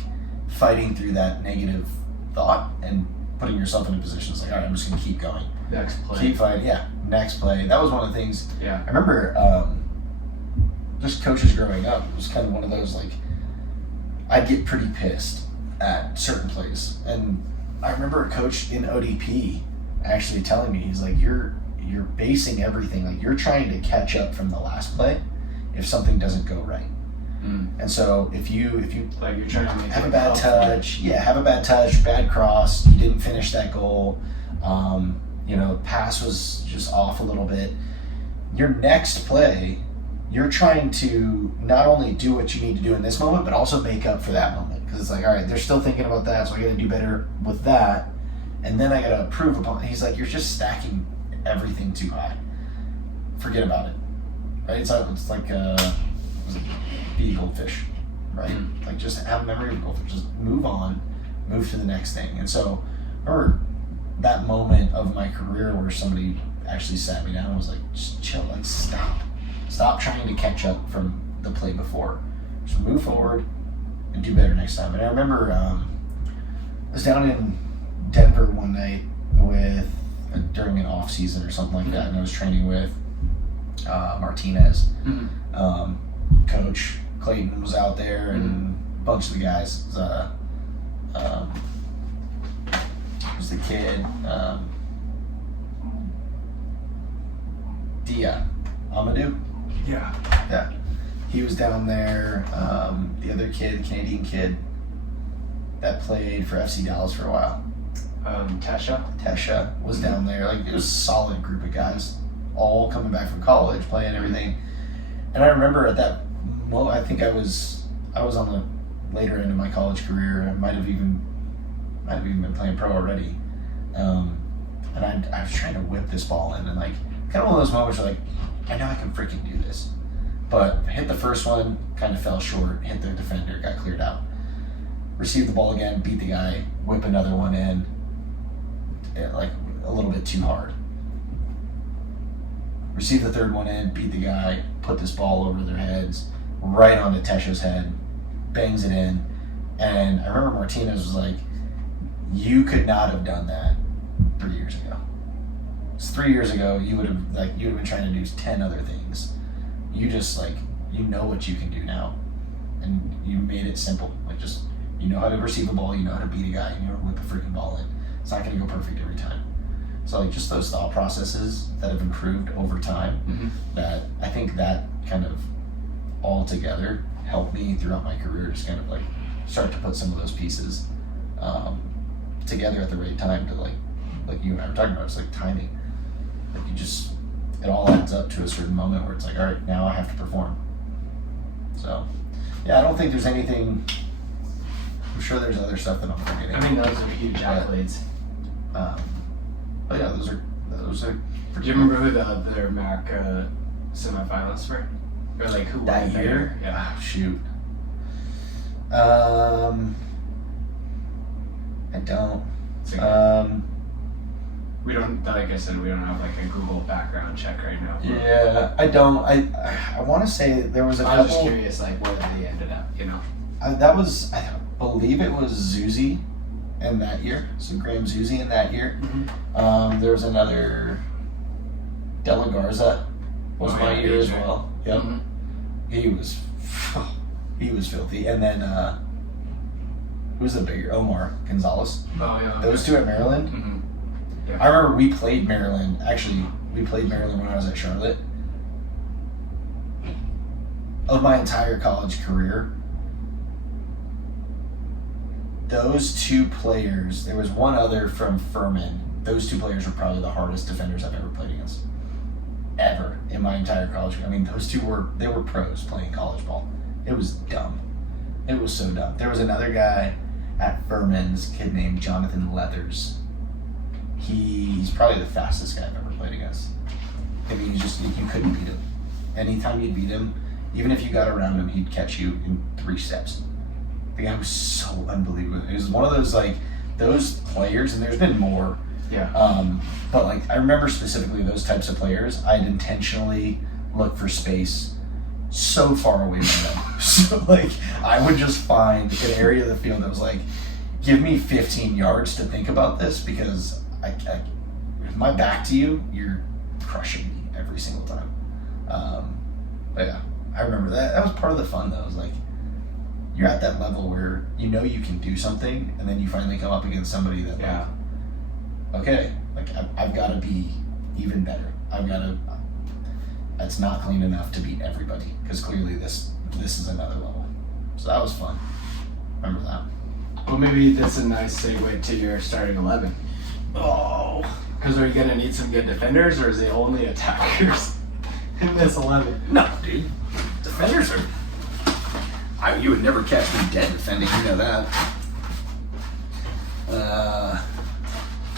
fighting through that negative thought and putting yourself in a position. It's like, all right, I'm just gonna keep going. Next play. Keep fighting. Yeah, next play. That was one of the things. Yeah. I remember just coaches growing up. It was kind of one of those like, I'd get pretty pissed at certain plays, and I remember a coach in ODP actually telling me, he's like, you're basing everything, like you're trying to catch up from the last play if something doesn't go right. And so if you like you're trying to make have a bad touch, bad cross, you didn't finish that goal, pass was just off a little bit, your next play, you're trying to not only do what you need to do in this moment, but also make up for that moment. Because it's like, all right, they're still thinking about that, so I got to do better with that. And then I got to improve upon it. He's like, you're just stacking everything too high. Forget about it. Right? It's like be a goldfish, right? Like just have a memory of a goldfish. Just move on, move to the next thing. And so I remember that moment of my career where somebody actually sat me down and was like, just chill, like stop trying to catch up from the play before. Just move forward and do better next time. And I remember I was down in Denver one night during an off season or something like that, and I was training with Martinez. Coach Clayton was out there, and a bunch of the guys. Was the kid Dia Amadou? Yeah. He was down there. The other kid, Canadian kid, that played for FC Dallas for a while. Tesha was down there. Like, it was a solid group of guys, all coming back from college, playing everything. And I remember at that moment, I think I was on the later end of my college career. I might have even been playing pro already. And I was trying to whip this ball in, and like kind of one of those moments where like, I know I can freaking do this. But hit the first one, kind of fell short, hit the defender, got cleared out. Received the ball again, beat the guy, whip another one in, like a little bit too hard. Received the third one in, beat the guy, put this ball over their heads, right onto Tesha's head, bangs it in. And I remember Martinez was like, you could not have done that 3 years ago. 3 years ago, you would have been trying to do 10 other things. You just you know what you can do now, and you made it simple. Just you know how to receive a ball, you know how to beat a guy, you know how to whip a freaking ball in. It's not going to go perfect every time. So just those thought processes that have improved over time. That I think that kind of all together helped me throughout my career. Just kind of start to put some of those pieces together at the right time to like you and I were talking about. It's timing. It all adds up to a certain moment where it's all right, now I have to perform. So, yeah, I don't think there's anything. I'm sure there's other stuff that I'm forgetting. I mean, those are huge accolades. But yeah, those are. Do you remember who the other America semifinalists were? Or who won that year? Yeah. Oh, shoot. I don't. We don't, like I said, we don't have a Google background check right now. Yeah, I don't. I want to say there was a couple. I was just curious, where they ended up, That was, I believe it was Zuzi in that year. So Graham Zuzi in that year. There was another, De La Garza was my year as well. Yep. He was filthy. And then, who was the bigger? Omar Gonzalez. Oh, yeah. Those two at Maryland. Yeah. I remember we played Maryland. Actually, we played Maryland when I was at Charlotte. Of my entire college career, those two players, there was one other from Furman. Those two players were probably the hardest defenders I've ever played against. Ever in my entire college career. I mean, those two were pros playing college ball. It was dumb. It was so dumb. There was another guy at Furman's, kid named Jonathan Leathers. He's probably the fastest guy I've ever played against. I mean, you couldn't beat him. Anytime you'd beat him, even if you got around him, he'd catch you in 3 steps. The guy was so unbelievable. It was one of those those players, and there's been more. Yeah. But I remember specifically those types of players. I'd intentionally look for space so far away from them. So I would just find an area of the field that was give me 15 yards to think about this, because with my back to you, you're crushing me every single time. But yeah, I remember that. That was part of the fun, though. It was you're at that level where you know you can do something, and then you finally come up against somebody that, okay, I've got to be even better. That's not clean enough to beat everybody, because clearly this is another level. So that was fun. Remember that. Well, maybe that's a nice segue to your starting 11. Oh. Because are you going to need some good defenders, or is it only attackers in this 11? No, dude. Defenders are... you would never catch me dead defending, you know that.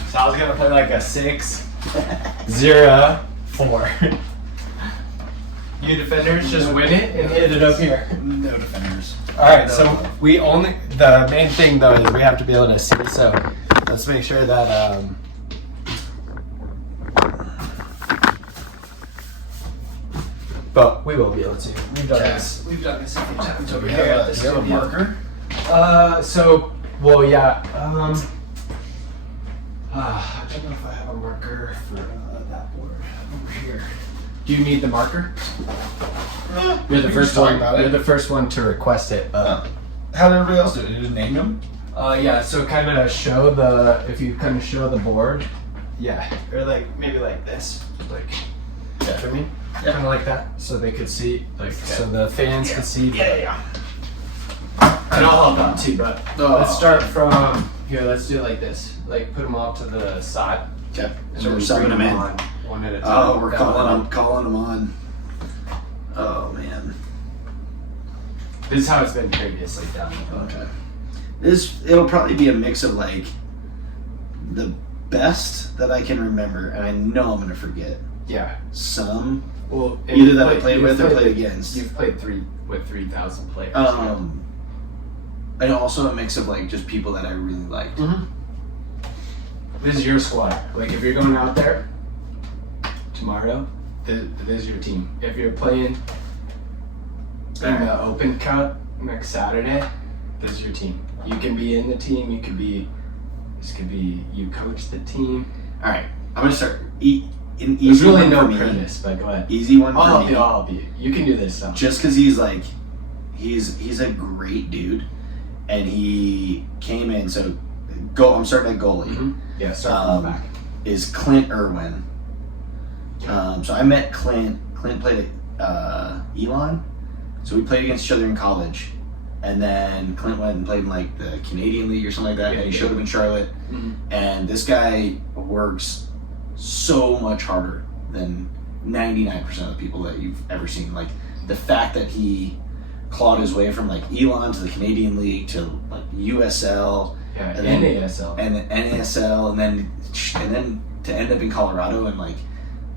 So I was going to play a 6-0-4. You defenders just win it and hit it up here. No defenders. Alright, so the main thing though is we have to be able to see, so let's make sure that but we will be able to. We've done this a few times over here at the studio. Do you have a marker? I don't know if I have a marker for that board over here. Do you need the marker? You're the first one. You're the first one to request it. How did everybody else do it? Did you just name them? Yeah. So kind of show if you kind of show the board. Yeah. Or maybe this. Yeah. For me. Yeah. Kind of like that, so they could see, so the fans could see. Yeah. And I'll help out too, but let's start from here. Let's do it like this. Put them off to the side. Okay. And So then we're subbing them in. One at a time. Oh, we're calling them on. Oh man. This is how it's been previously done. Okay. It'll probably be a mix of the best that I can remember, and I know I'm gonna forget Yeah. some. Well, Either that I played with or played against. You've played 3,000 players. And also a mix of just people that I really liked. Mm-hmm. This is your squad. If you're going out there tomorrow, this is your team. If you're playing in the Open Cup next Saturday, this is your team. You can be in the team. You could be This could be you coach the team. All right, I'm gonna start. An There's easy really one no for me. premise, but go ahead. Easy one I'll for help me. you. I'll help you. You can do this stuff. Just because he's like, he's a great dude, and he came in. So, I'm starting at goalie. Mm-hmm. Yeah, start from the back. Is Clint Irwin. So I met Clint. Clint played at Elon. So we played against each other in college. And then Clint went and played in like the Canadian League or something like that. Yeah, and he yeah. showed up in Charlotte. Mm-hmm. And this guy works so much harder than 99% of the people that you've ever seen. Like the fact that he clawed his way from like Elon to the Canadian League to like USL. Yeah, and then NASL. And then NASL, and then to end up in Colorado, and like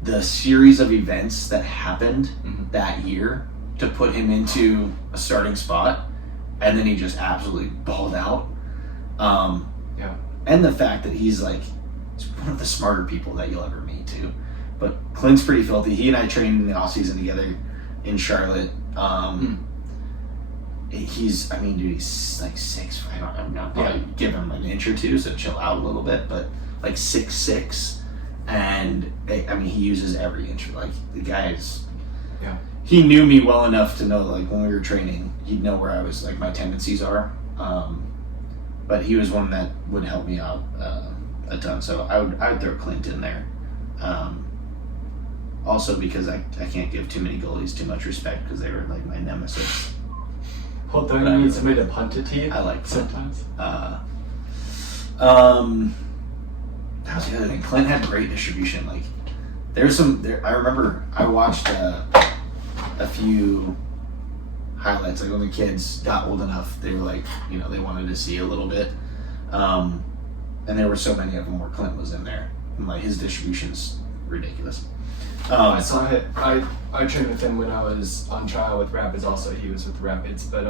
the series of events that happened that year to put him into a starting spot, and then he just absolutely balled out. Yeah. And the fact that he's like one of the smarter people that you'll ever meet too. But Clint's pretty filthy. He and I trained in the off season together in Charlotte. He's like 6'5". I'm not probably give him an inch or two, so chill out a little bit. But like 6'6", and I mean he uses every inch. Like the guy is. Yeah. He knew me well enough to know like when we were training, he'd know where I was like my tendencies are. But he was one that would help me out a ton. So I would throw Clint in there. Also because I can't give too many goalies too much respect because they were like my nemesis. Well, don't you need somebody to punt it to you? I like Clint. sometimes. That was the other thing. Clint had great distribution. Like I remember I watched a few highlights. Like when the kids got old enough, they were like, they wanted to see a little bit. And there were so many of them where Clint was in there, and like his distribution's ridiculous. I saw it. I trained with him when I was on trial with Rapids. Also, he was with Rapids, but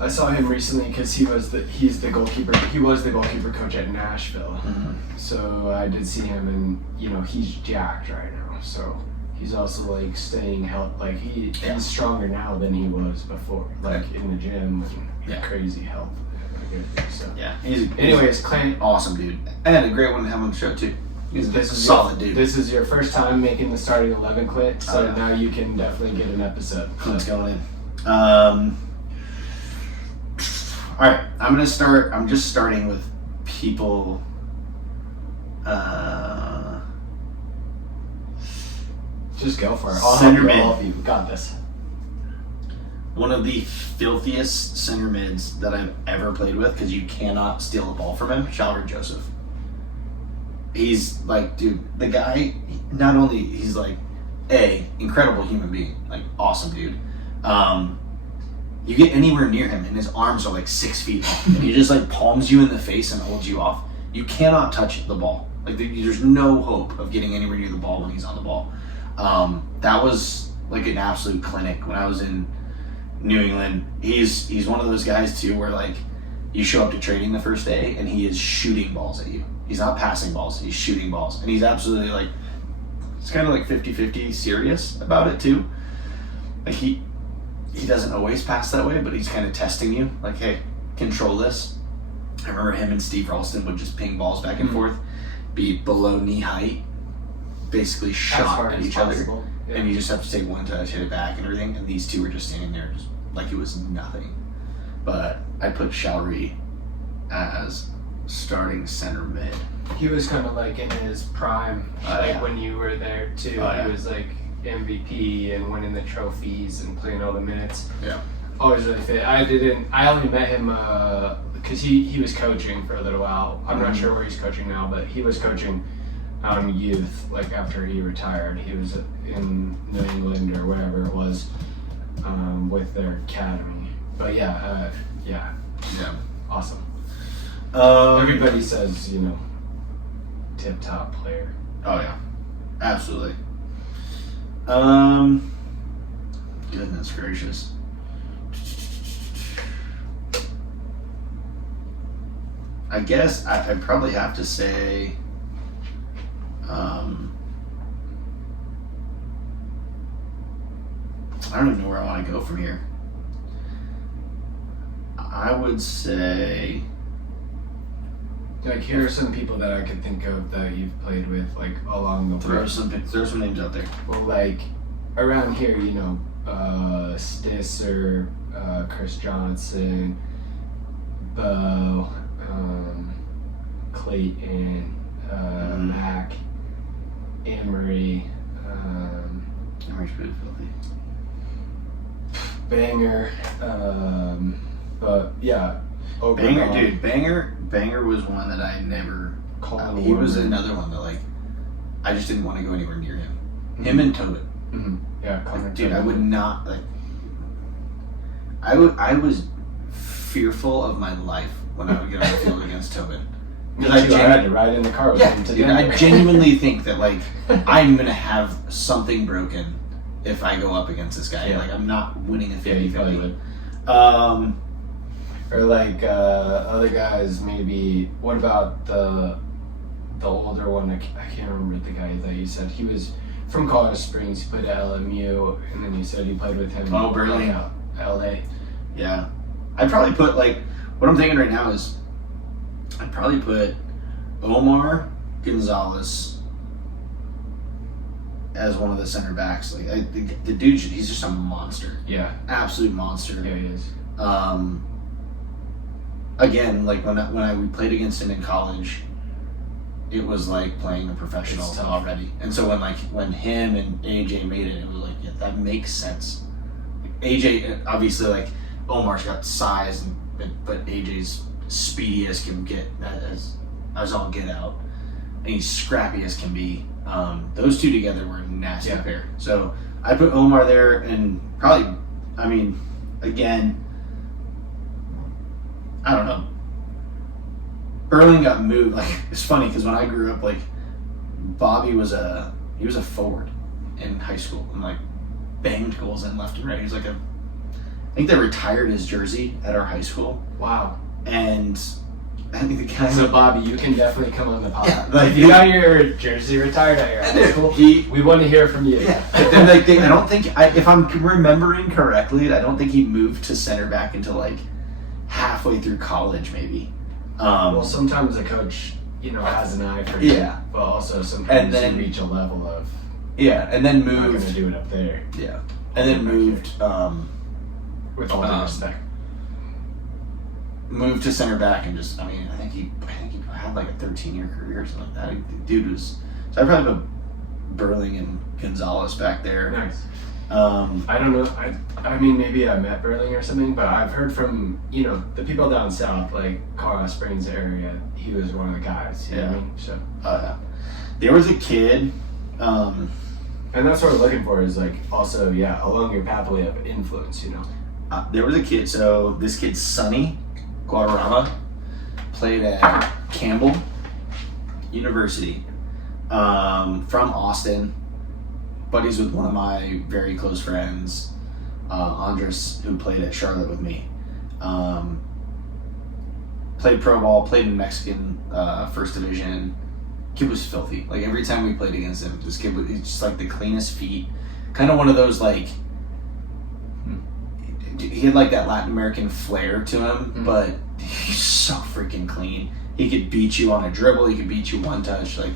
I saw him recently because he's the goalkeeper. He was the goalkeeper coach at Nashville. Mm-hmm. So I did see him, and he's jacked right now. So he's also like staying healthy. Like he's stronger now than he was before. Like in the gym and crazy health. So anyways, Clint, awesome dude, and a great one to have on the show too. He's a solid dude. This is your first time making the starting 11, Clint, so now you can definitely get an episode. Clint's going in. All right, I'm just starting with people. Just go for it. Center mid. All of you got this. One of the filthiest center mids that I've ever played with, because you cannot steal a ball from him, Salvagionne Joseph. He's like, dude, the guy, not only he's like, incredible human being, like awesome dude. You get anywhere near him and his arms are like 6 feet long, and he just like palms you in the face and holds you off. You cannot touch the ball. Like there's no hope of getting anywhere near the ball when he's on the ball. That was like an absolute clinic when I was in New England. He's one of those guys too where like you show up to training the first day and he is shooting balls at you. He's not passing balls, he's shooting balls. And he's absolutely like, it's kind of like 50-50 serious about it too. Like he doesn't always pass that way, but he's kind of testing you. Like, hey, control this. I remember him and Steve Ralston would just ping balls back and forth, be below knee height, basically shot at each other. Yeah. And you just have to take one touch, hit it back and everything. And these two were just standing there just like it was nothing. But I put Shalry as starting center mid. He was kind of like in his prime, when you were there too. He was like MVP and winning the trophies and playing all the minutes. Yeah. Always really fit. I only met him because he was coaching for a little while. I'm not sure where he's coaching now, but he was coaching youth, like after he retired. He was in New England or wherever it was, with their academy. But awesome. Everybody says, tip top player. Oh yeah, absolutely. Goodness gracious. I guess I'd probably have to say, I don't even know where I want to go from here. I would say Like, here are some people that I could think of that you've played with, like, along the way. Throw some names out there. Well, like, around here, you know, Stisser, Chris Johnson, Bo, Clayton, Mac, Amory, Amory's pretty filthy. Banger, but yeah. Banger, dude. Banger was one that I never. He was another one that, like, I just didn't want to go anywhere near him. Mm-hmm. Him and Tobin. Mm-hmm. Yeah, dude, I would not like. I was fearful of my life when I would get on the field against Tobin. Me too, I had to ride in the car with him to dude, I genuinely think that, like, I'm gonna have something broken if I go up against this guy. Yeah. Like, I'm not winning a 50-50. Or like other guys, maybe. What about the older one? I can't remember the guy that you said. He was from Colorado Springs. He played at LMU, and then you said you played with him. Oh, Burley. LA. Yeah. I'd probably put, like, what I'm thinking right now is I'd probably put Omar Gonzalez as one of the center backs. Like, the dude, he's just a monster. Yeah. Absolute monster. Yeah, he is. Again, like, when we played against him in college, it was like playing a professional already. And so when him and AJ made it, it was like, yeah, that makes sense. AJ, obviously, like, Omar's got size, but AJ's speedy as can get, as all get out, and he's scrappy as can be. Those two together were a nasty pair. So I put Omar there, and probably, I mean, again, I don't know. Erling got moved. Like, it's funny because when I grew up, like, Bobby was a forward in high school and, like, banged goals in left and right. He was like I think they retired his jersey at our high school. Wow. And I think the guy. So Bobby, you can definitely come on the podcast. Yeah, like, if you got your jersey retired at your high school, we want to hear from you. Yeah. But then, like, I don't think, if I'm remembering correctly, I don't think he moved to center back until, like, halfway through college, maybe. Well, sometimes a coach, you know, has an eye for you. Yeah. But also sometimes you reach a level of. Yeah, and then moved. I'm not going to do it up there. Yeah. And then moved. With all due respect. Moved to center back and just, I think he had like a 13-year career or something like that. Dude was. So I probably put Burling and Gonzalez back there. Nice. I don't know. I mean, maybe I met Burling or something, but I've heard from, you know, the people down south, like Colorado Springs area, he was one of the guys. You know what I mean? So. There was a kid. And that's what we're looking for is, like, also, along your pathway of influence, you know? There was a kid, so this kid, Sonny Guadarrama, played at Campbell University, from Austin. Buddies with one of my very close friends, Andres, who played at Charlotte with me. Played pro ball, played in Mexican first division. Kid was filthy. Like, every time we played against him, this kid was just like the cleanest feet. Kind of one of those, like, he had like that Latin American flair to him, but he's so freaking clean. He could beat you on a dribble. He could beat you one touch. Like,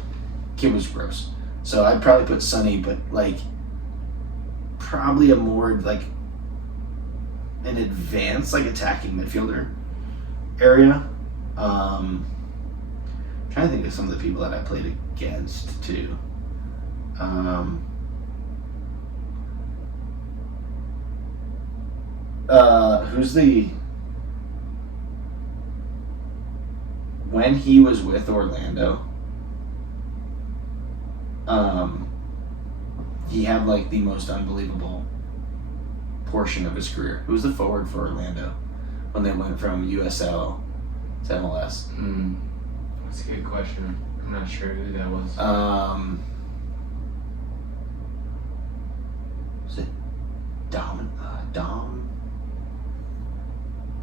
kid was gross. So I'd probably put Sonny, but, like, probably a more, like, an advanced, like, attacking midfielder area. Trying to think of some of the people that I played against too. Who's the? When he was with Orlando, he had, like, the most unbelievable portion of his career. Who was the forward for Orlando when they went from USL to MLS? That's a good question. I'm not sure who that was. Was it Dom?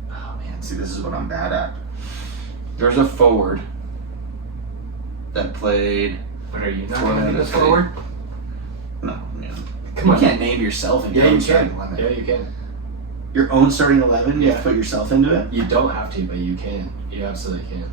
Oh man, see, this is what I'm bad at. There's a forward that played. What are you not going to be the forward? No, man. Come on. You can't name yourself in your own starting 11. Yeah, you can. Your own starting 11? You have to put yourself into it? You don't have to, but you can. You absolutely can.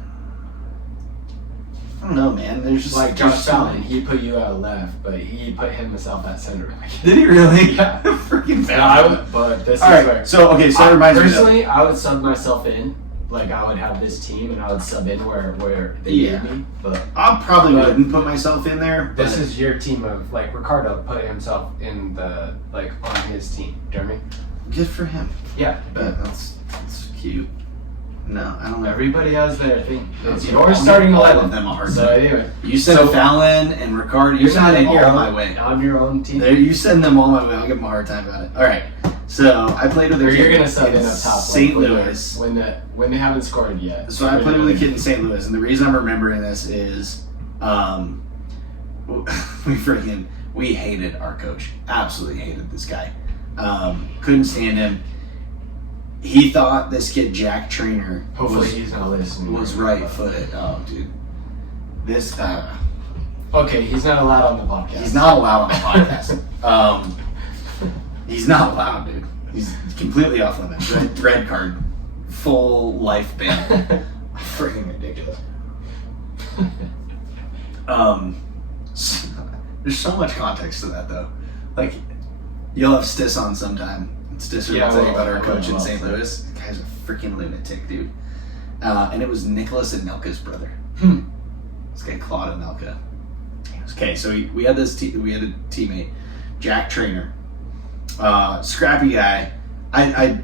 I don't know, man. There's just Like there's Josh so Fallon, many- he put you at left, but he put himself at center back. Did he really? Yeah. Freaking No, I would, but this All is right. where. So okay. So that reminds me. Personally, I would sub myself in. Like I would have this team, and I would sub in where they Yeah. need me. But I probably wouldn't put myself in there. this but- is your team of like Ricardo put himself in the like on his team. Jeremy. good for him. Yeah, But that's cute. No, I don't know. everybody has their thing. It's Yeah, your I'll starting give all 11. of them a hard So time. anyway, You send So- Fallon and Ricardo. You you're send not them in your all own. my way. On your own team. There, you send them all my way. I'll give them a hard time about it. All right. So I played with a Or kid you're gonna sub in up top. St. like, Louis. when they haven't scored yet. So I played with a kid in St. Louis, and the reason I'm remembering this is, we hated our coach. Absolutely hated this guy. Couldn't stand him. He thought this kid Jack Trainer Hopefully he's not listening. was right-footed. Oh, dude, this Okay, he's not allowed on the podcast. he's not allowed on the podcast. He's not allowed, dude. He's completely off limits. Red card, full life ban. Freaking ridiculous. There's so much context to that, though. Like, you'll have Stiss on sometime. Stiss will Yeah, tell you well, about our I coach in will. St. Louis. The guy's a freaking lunatic, dude. And it was Nicholas Anelka's brother. This guy, Claude Anelka. Okay, so we had this. We had a teammate, Jack Trainer, scrappy guy.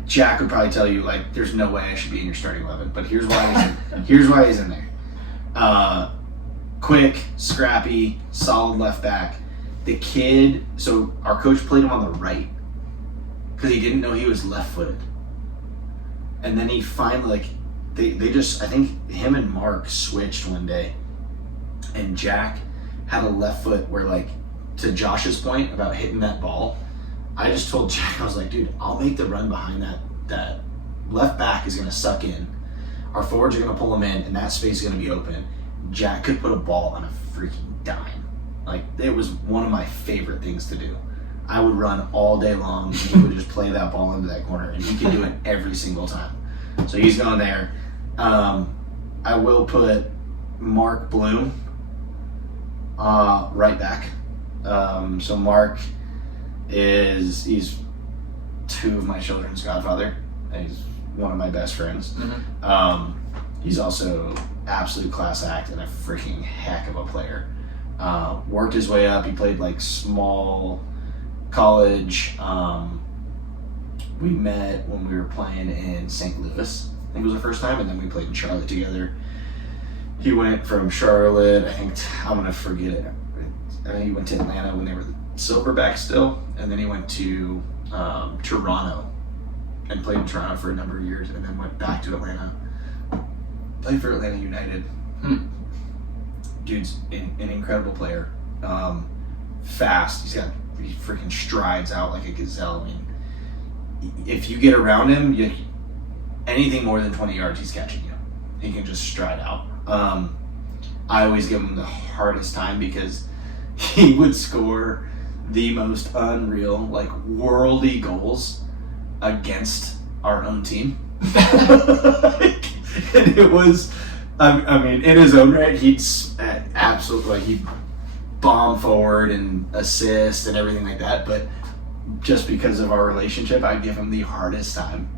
Jack would probably tell you like, there's no way I should be in your starting 11. But here's why. Here's why he's in there. Quick, scrappy, solid left back. The kid. So our coach played him on the right because he didn't know he was left-footed. And then he finally they just, I think him and Mark switched one day, and Jack had a left foot where, like, to Josh's point about hitting that ball, I just told Jack, I was like, dude, I'll make the run behind that left back is going to suck in. Our forwards are going to pull him in, and that space is going to be open. Jack could put a ball on a freaking dime. Like, it was one of my favorite things to do. I would run all day long, and he would just play that ball into that corner, and he could do it every single time. So he's going there. I will put Mark Bloom right back. So Mark he's two of my children's godfather. He's one of my best friends. He's also absolute class act and a freaking heck of a player. Worked his way up. He played like small college. We met when we were playing in St. Louis. I think it was the first time, and then we played in Charlotte together. He went from Charlotte, I think, I'm going to forget it. I think he went to Atlanta when they were the Silverback still, and then he went to Toronto and played in Toronto for a number of years, and then went back to Atlanta. Played for Atlanta United. Dude's an incredible player. Fast. He freaking strides out like a gazelle. I mean, if you get around him, anything more than 20 yards, he's catching you. He can just stride out. I always give him the hardest time because he would score the most unreal, like, worldy goals against our own team. And it was, I mean, in his own right, he'd absolutely, he'd bomb forward and assist and everything like that. But just because of our relationship, I'd give him the hardest time.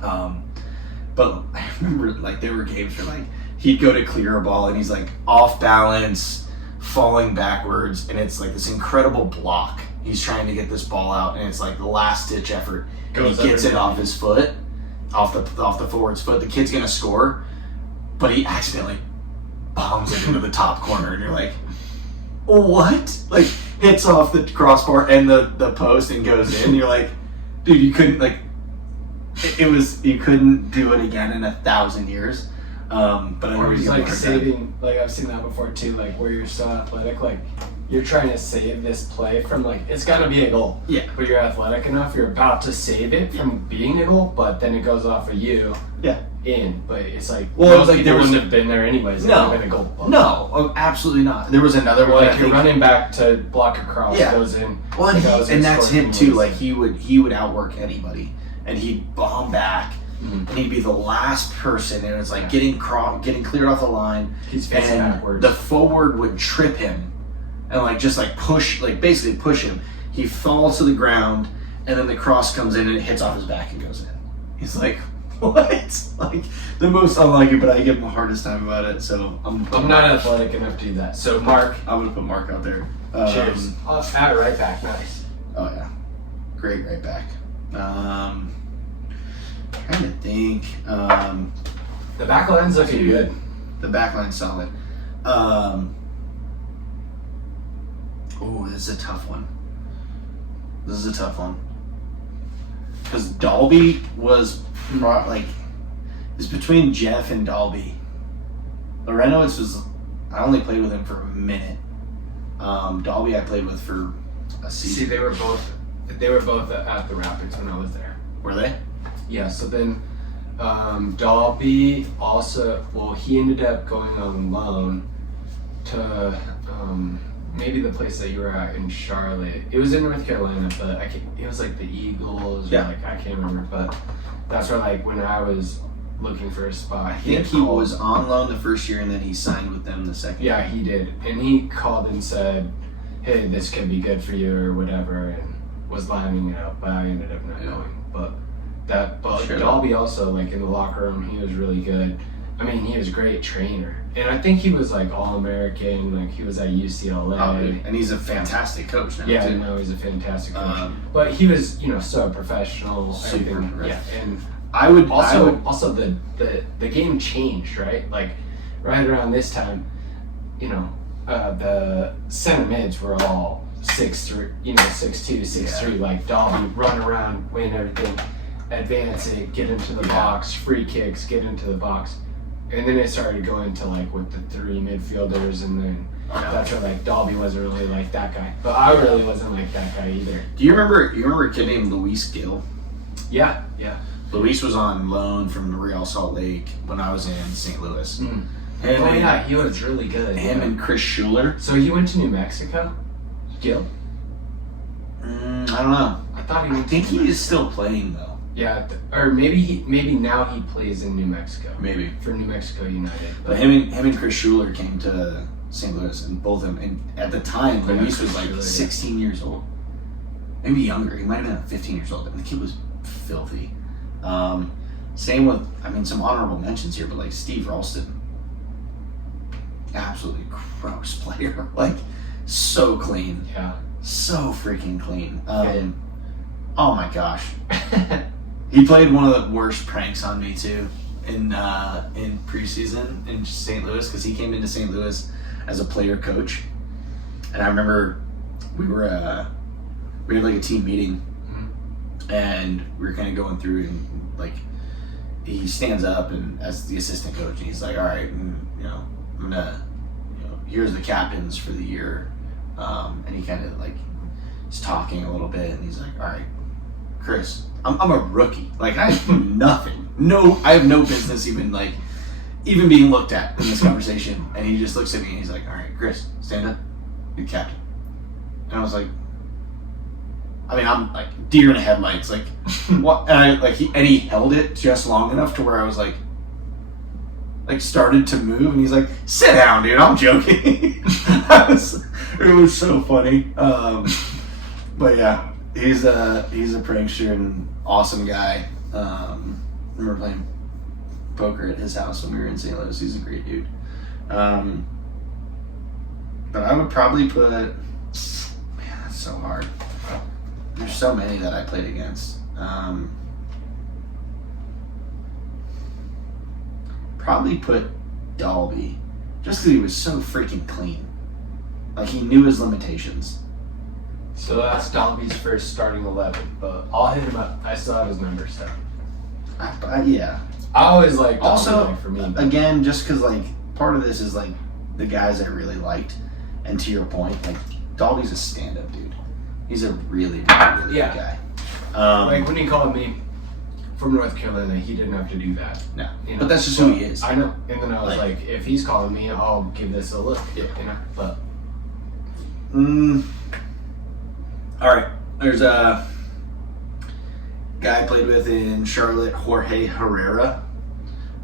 But I remember, like, there were games where, like, he'd go to clear a ball and he's, like, off balance, falling backwards, and it's, like, this incredible block. He's trying to get this ball out, and it's, like, the last-ditch effort. And he gets it off his foot, off the forward's foot. The kid's going to score, but he accidentally bombs it into the top corner, and you're like, what? Like, hits off the crossbar and the post and goes in. You're like, dude, you couldn't, like, you couldn't do it again in 1,000 years. But I Or know he's like saving, like I've seen that before too, like where you're so athletic, like you're trying to save this play from, like, it's gotta be a goal. Yeah. But you're athletic enough, you're about to save it from being a goal, but then it goes off of you. Yeah. In, but it's like, Well, it was most like people there was- wouldn't have been there anyways. It No. would have been a goal. No, absolutely not. There was another Or one. like I you're think- running back to block a cross, Yeah. goes in. Well, goes and that's scores him goals. too. Like he would outwork anybody, and he'd bomb back, and he'd be the last person, and it was like getting cleared off the line. He's facing and backwards. The forward would trip him and basically push him. He falls to the ground, and then the cross comes in and it hits off his back and goes in. He's like, what? Like the most unlucky, but I give him the hardest time about it. So I'm not athletic enough to do that. So Mark, I'm gonna put Mark out there. cheers. At right back, nice. Oh yeah, great right back. Trying to think. The back line's looking good. The back line's solid. Oh, this is a tough one. Because Dalby was it's between Jeff and Dalby. Lorenowitz I only played with him for a minute. Dalby I played with for a season. See, they were both at the Rapids when I was there. Were they? Yeah. So then, Dalby also. Well, he ended up going on loan to maybe the place that you were at in Charlotte. It was in North Carolina, but it was like the Eagles. Yeah. Or I can't remember, but that's where when I was looking for a spot. I think he was on loan the first year, and then he signed with them the second. Yeah, he did, and he called and said, "Hey, this could be good for you," or whatever, and was lining it up. But I ended up not going. But Sure. Dalby also in the locker room, he was really good. I mean, he was a great trainer, and I think he was All-American. He was at UCLA. Oh, dude. And he's a fantastic coach now Yeah, too. no, he's a fantastic coach. But he was, so professional. Super everything. professional. Yeah, and I would also the game changed, right? Right around this time, the center mids were all 6'3", 6'2", 6'3", like Dalby, run around, win everything, advance it, get into the box, free kicks, get into the box. And then it started going to with the three midfielders, and then that's where Dalby wasn't really that guy. But I really wasn't that guy either. Do you remember a kid named Luis Gill? Yeah. Luis was on loan from Real Salt Lake when I was in St. Louis. He was really good. Him and Chris Schuler. So he went to New Mexico? Gil? I don't know. I thought I think he is still playing though. Yeah, or maybe now he plays in New Mexico. Maybe for New Mexico United. But him and Chris Schuler came to St. Louis, and both of them. And at the time, Luis was 16 years old, maybe younger. He might have been 15 years old. And the kid was filthy. Same with some honorable mentions here, but Steve Ralston, absolutely gross player. So clean. Yeah. So freaking clean. Oh my gosh. He played one of the worst pranks on me too in preseason in St. Louis, because he came into St. Louis as a player coach, and I remember we had a team meeting, and we were kind of going through, and he stands up and as the assistant coach, and he's like, all right, I'm gonna here's the captains for the year, and he kind of he's talking a little bit, and he's like, all right, Chris, I'm a rookie. I have nothing. I have no business even being looked at in this conversation. And he just looks at me and he's like, all right, Chris, stand up. You're captain. And I was like, I'm deer in the headlights. What? And he held it just long enough to where I was started to move, and he's like, sit down, dude. I'm joking. It was so funny. But yeah. He's a prankster and awesome guy. I remember playing poker at his house when we were in St. Louis. He's a great dude. But I would probably put, man, that's so hard. There's so many that I played against. Probably put Dalby, just because he was so freaking clean. He knew his limitations. So that's Dalby's first starting 11, but I'll hit him up. I still have his number, so. Yeah. I always like Dalby also, for me. Again, just because part of this is the guys I really liked, and to your point, Dalby's a stand-up dude. He's a really good guy. When he called me from North Carolina, he didn't have to do that. No, but that's just who he is. I know. And then I was if he's calling me, I'll give this a look. But. All right. There's a guy I played with in Charlotte, Jorge Herrera.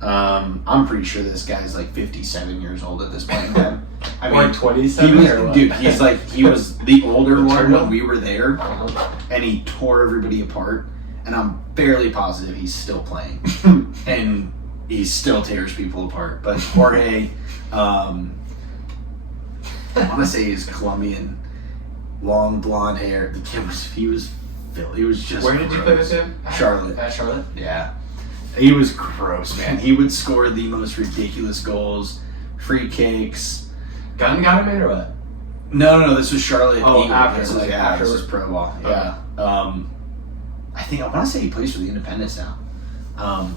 I'm pretty sure this guy's like 57 years old at this point in time. I mean, Or 27 he was, or what? dude, he was the older one when we were there, Uh-huh. and he tore everybody apart. And I'm fairly positive he's still playing, and he still tears people apart. But Jorge, I want to say he's Colombian, long blonde hair. The kid he was just. Where did you play with him? Charlotte. At Charlotte? Yeah. He was gross, man. He would score the most ridiculous goals, free kicks. Gunn got him in or what? No, this was Charlotte. Oh, Eagle. after, This was, like, this afterwards. was pro ball. Okay. Yeah. I want to say he plays for the Independents now.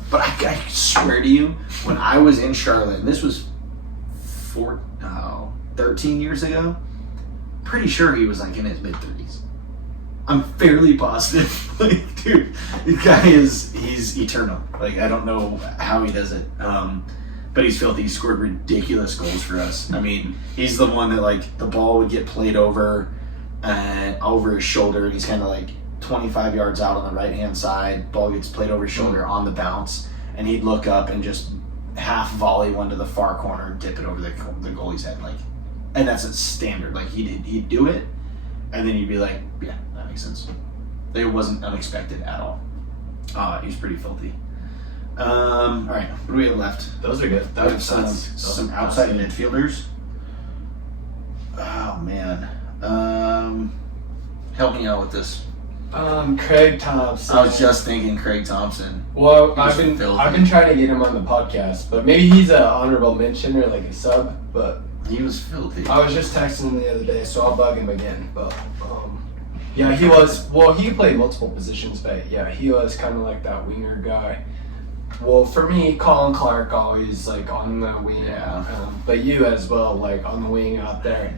But I swear to you, when I was in Charlotte, and this was 13 years ago, pretty sure he was like in his mid-30s. I'm fairly positive. Like, dude, this guy he's eternal. Like, I don't know how he does it. But he's filthy. He scored ridiculous goals for us. I mean, he's the one that, like, the ball would get played over his shoulder, and he's kind of like 25 yards out on the right-hand side. Ball gets played over his shoulder on the bounce, and he'd look up and just half volley one to the far corner and dip it over the goalie's head. Like, and that's a standard. Like, he'd do it, and then you'd be like, yeah, that makes sense. It wasn't unexpected at all. He was pretty filthy. All right, what do we have left? Those are good. We have some outside midfielders. Oh man, help me out with this. Craig Thompson. I was just thinking Craig Thompson. Well, He was I've filthy. been trying to get him on the podcast, but maybe he's an honorable mention or like a sub. But He was filthy. I was just texting him the other day, so I'll bug him again. But yeah, he was. Well, he played multiple positions, but yeah, he was kind of like that winger guy. Well, for me, Colin Clark always like on the wing. Yeah. But you as well, like on the wing out there.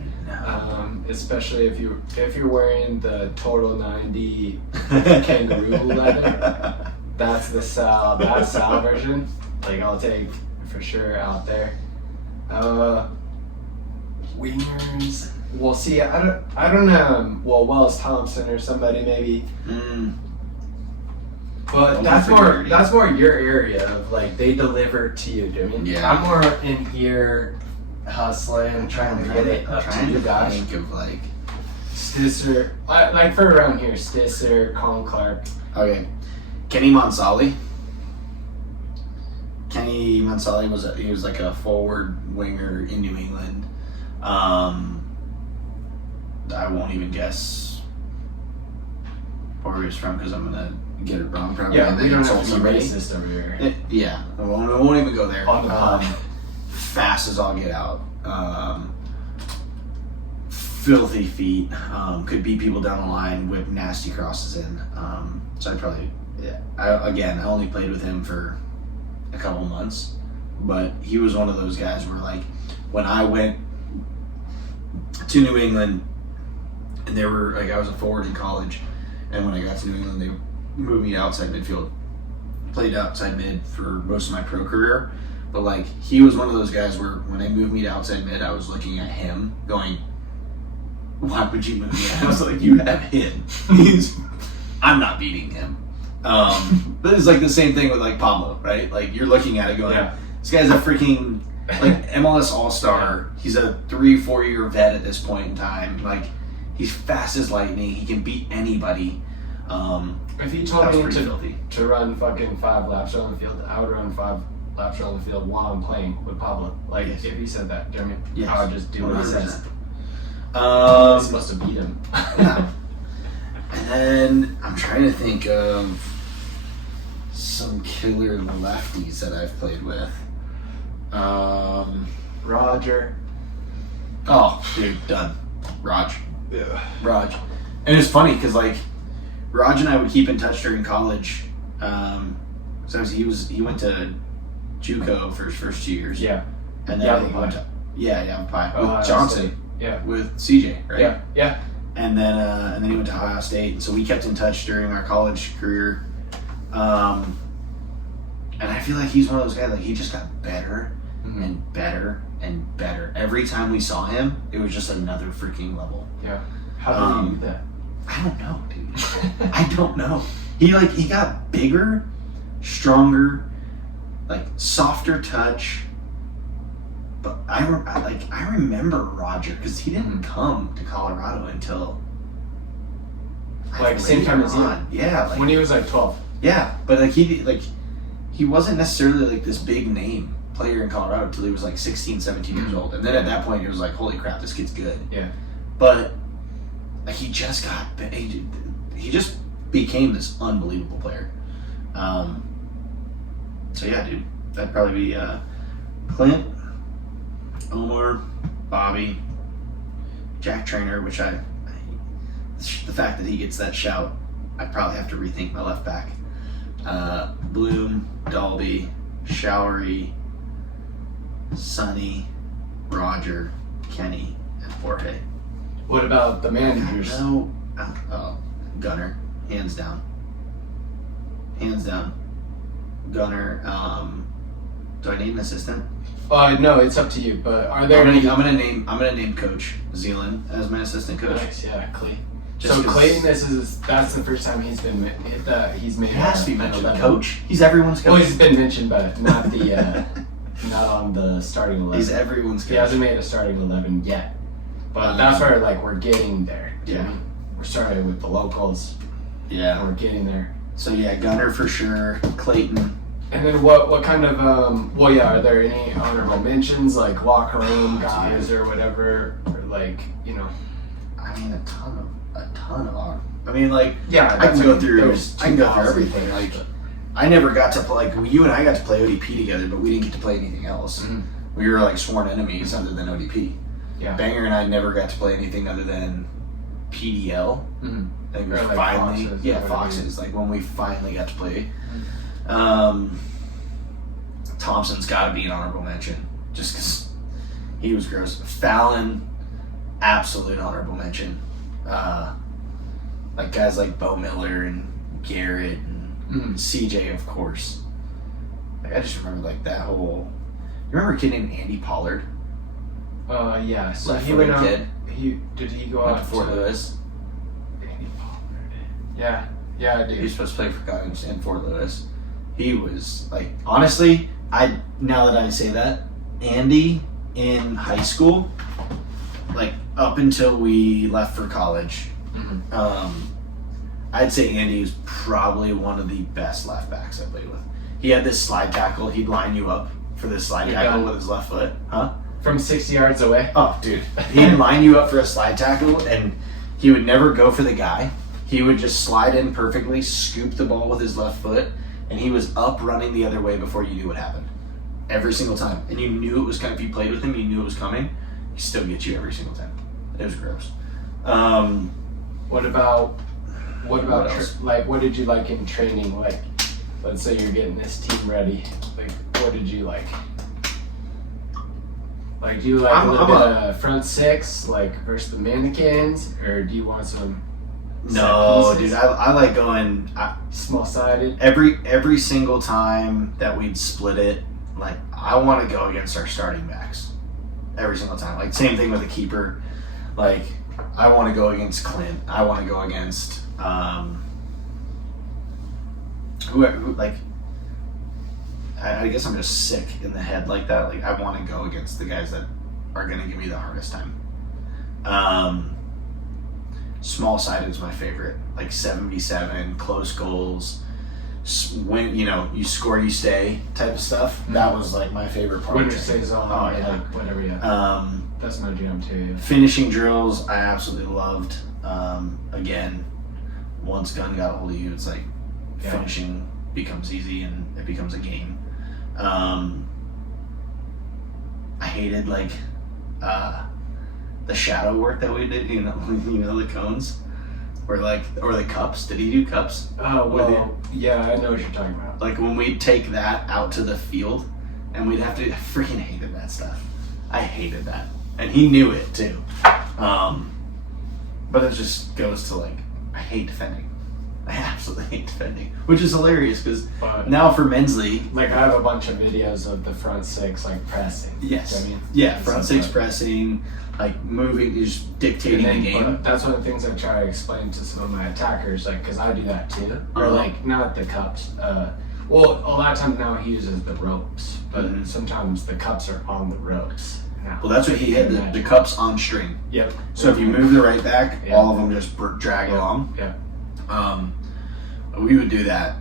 Especially if you're wearing the Total 90 kangaroo leather. That's the Sal version. Like, I'll take for sure out there. Wingers. Well, see, I don't know. Well, Wells Thompson or somebody maybe. But that's more your area of like they deliver to you, Jimmy. Yeah. I'm more in here hustling, trying to get it up to you guys. Think of like. Stisser, like for around here, Stisser, Colin Clark. Okay, Kenny Mansali. Kenny Mansali was like a forward winger in New England. I won't even guess where he was from because I'm gonna get it wrong probably. Yeah, and we then don't insult have to be somebody. racist over here. Yeah, I won't even go there. On the pod. Fast as all get out. Filthy feet. Could beat people down the line, whip nasty crosses in. So I'd probably, I only played with him for a couple months, but he was one of those guys where like when I went to New England, and they were like I was a forward in college, and when I got to New England, they moved me to outside midfield. Played outside mid for most of my pro career, but like he was one of those guys where when they moved me to outside mid, I was looking at him going, why would you move me? I was like, you have him. I'm not beating him. But it's like the same thing with like Pablo, right? Like you're looking at it going, this guy's a freaking like MLS All-Star. He's a 3-4 year vet at this point in time. Like he's fast as lightning. He can beat anybody. If he told me filthy. to run fucking 5 laps around the field, I would run 5 laps around the field while I'm playing with Pablo. Like Yes. if he said that, Jeremy, Yes. I would just do what he says. 100%. I'm supposed to beat him. Yeah. And then I'm trying to think of some killer lefties that I've played with. Roger. Oh, dude, done. Raj. Yeah. Raj. And it's funny because like Raj and I would keep in touch during college. So he went to JUCO for his first 2 years. Yeah. And then he went to Yavapai with Ohio Johnson. State. Yeah. With CJ, right? Yeah. Yeah. And then he went to Ohio State. And so we kept in touch during our college career. And I feel like he's one of those guys, like he just got better Mm-hmm. and better and better. Every time we saw him, it was just another freaking level. Yeah. How do you do that? I don't know, dude. I don't know. He got bigger, stronger, like softer touch. But I remember Roger because he didn't come to Colorado until like same time as you. Yeah, like, when he was like 12. Yeah, but he wasn't necessarily like this big name player in Colorado until he was like 16, 17 years old, and then at that point it was like, holy crap, this kid's good. Yeah. But like, he just became this unbelievable player. So yeah, dude, that'd probably be Clint, Omar, Bobby, Jack Trainer, which the fact that he gets that shout, I probably have to rethink my left back. Bloom, Dalby, Showery, Sonny, Roger, Kenny, and Jorge. What about the managers? No, Gunner, hands down. Gunner. Do I need an assistant? No, it's up to you. But are there any? I'm gonna name Coach Zealand as my assistant coach. Nice, yeah, Clay. Just So 'cause- Clayton, that's the first time he's been he's made. He has to be mentioned. 11. Coach. He's everyone's coach. Well, he's been mentioned, but not the not on the starting 11. He's everyone's coach. He hasn't made a starting 11 yet, but that's where like we're getting there. Yeah. We're starting with the locals. Yeah. And we're getting there. So yeah, Gunner for sure. Clayton. And then what kind of are there any honorable mentions like locker room guys or whatever, or like I mean, a ton of. I mean, like, yeah, I can go through those everything. Like, I never got to play. Like, you and I got to play ODP together, but we didn't get to play anything else. Mhm. We were like sworn enemies other than ODP. Yeah. Banger and I never got to play anything other than PDL. Mhm. Like, we Or like finally, Foxes, yeah, or whatever. Foxes. Like when we finally got to play. Thompson's got to be an honorable mention, just because he was gross. Fallon, absolute honorable mention. Like guys like Bo Miller and Garrett and CJ, of course. Like, I just remember like that whole. You remember a kid named Andy Pollard? Yeah. So Left he went footed out. kid. Did he go Went out to Fort Lewis. Andy Pollard. Yeah, He was dude. supposed to play for Guns in Fort Lewis. He was like, honestly, now that I say that, Andy in high school, like up until we left for college, I'd say Andy was probably one of the best left backs I played with. He had this slide tackle. He'd line you up for this slide tackle with his left foot. Huh? From 60 yards away. Oh, dude. He'd line you up for a slide tackle, and he would never go for the guy. He would just slide in perfectly, scoop the ball with his left foot, and he was up running the other way before you knew what happened. Every single time. And you knew it was coming. If you played with him, you knew it was coming. He still gets you every single time. It was gross. What about What else? like what did you like in training? Like, let's say you're getting this team ready. Like, what did you like? Like, do you like a little bit of front six, like versus the mannequins, or do you want some? No, set pieces? dude. I like going Small sided. every single time that we'd split it. Like, I want to go against our starting backs every single time. Like, same thing with the keeper. Like, I want to go against Clint. I want to go against who like. I guess I'm just sick in the head like that. Like, I want to go against the guys that are going to give me the hardest time. Small sided is my favorite. Like 77, close goals, when you score, you stay type of stuff. That was like my favorite part. Winner of training. stays on. Oh yeah. Like whatever. Yeah. That's my jam too. Finishing drills, I absolutely loved. Again, once gun got a hold of you, it's like finishing becomes easy and it becomes a game. I hated like the shadow work that we did. The cones, or the cups. Did he do cups? Oh well, yeah, I know what you're talking about. Like when we'd take that out to the field, and we'd have to. I freaking hated that stuff. I hated that, and he knew it too. But it just goes to like, I hate defending. I absolutely hate defending, which is hilarious because But now for men's league, like I have a bunch of videos of the front six like pressing. yes, You know what I mean? yeah, And front stuff six pressing, like moving, just dictating And the then, game. but that's one of the things I try to explain to some of my attackers, like, because I do that too. Or, Uh-huh. like, not the cups. Well, a lot of times now he uses the ropes, but Mhm. sometimes the cups are on the ropes. Now. Well, that's what he had, the cups on string. Yep. So if you move the right back, Yeah. all of them just drag along. Yeah. We would do that.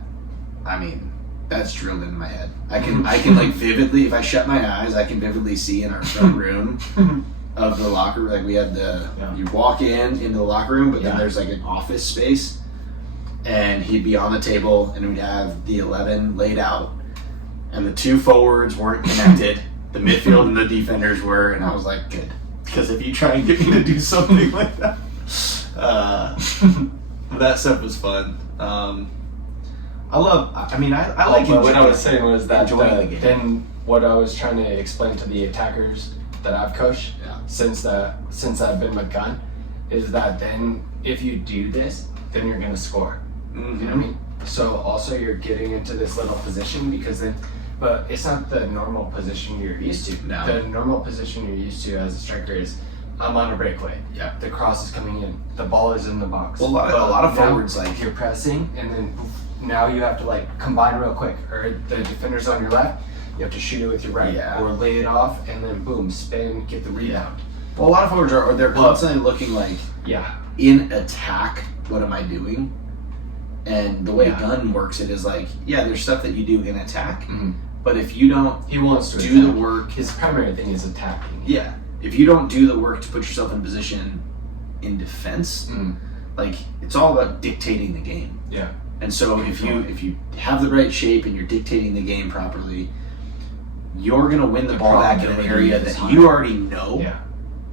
I mean, that's drilled into my head. I can like vividly, if I shut my eyes, I can vividly see in our front room of the locker room. Like we had you walk into the locker room, but then Yeah. there's like an office space, and he'd be on the table, and we'd have the 11 laid out, and the two forwards weren't connected. The midfield and the defenders were, and I was like, good, because if you try and get me to do something like that, that stuff was fun. I like But what I was saying was that enjoying the game. then what I was trying to explain to the attackers that I've coached Yeah. since I've been with Gun is that then if you do this, then you're gonna score. You know what I mean? So also you're getting into this little position because then, but it's not the normal position you're used to. No. The normal position you're used to as a striker is I'm on a breakaway. Yeah. The cross is coming in. The ball is in the box. Well, a lot of Now forwards, like- you're pressing and then now you have to like combine real quick, or the defender's on your left. You have to shoot it with your right, Yeah. or lay it off and then boom, spin, get the rebound. Well, a lot of forwards they're constantly looking like, Yeah. in attack, what am I doing? And the way Yeah. Gun works it is like, yeah, there's stuff that you do in attack, Mhm. but if you don't He wants to do the attack. work, His primary thing is attacking. yeah, if you don't do the work to put yourself in position in defense, Mm. like it's all about dictating the game. Yeah. And so if you have the right shape and you're dictating the game properly, you're gonna win the ball back in an area that probability you is already know Yeah.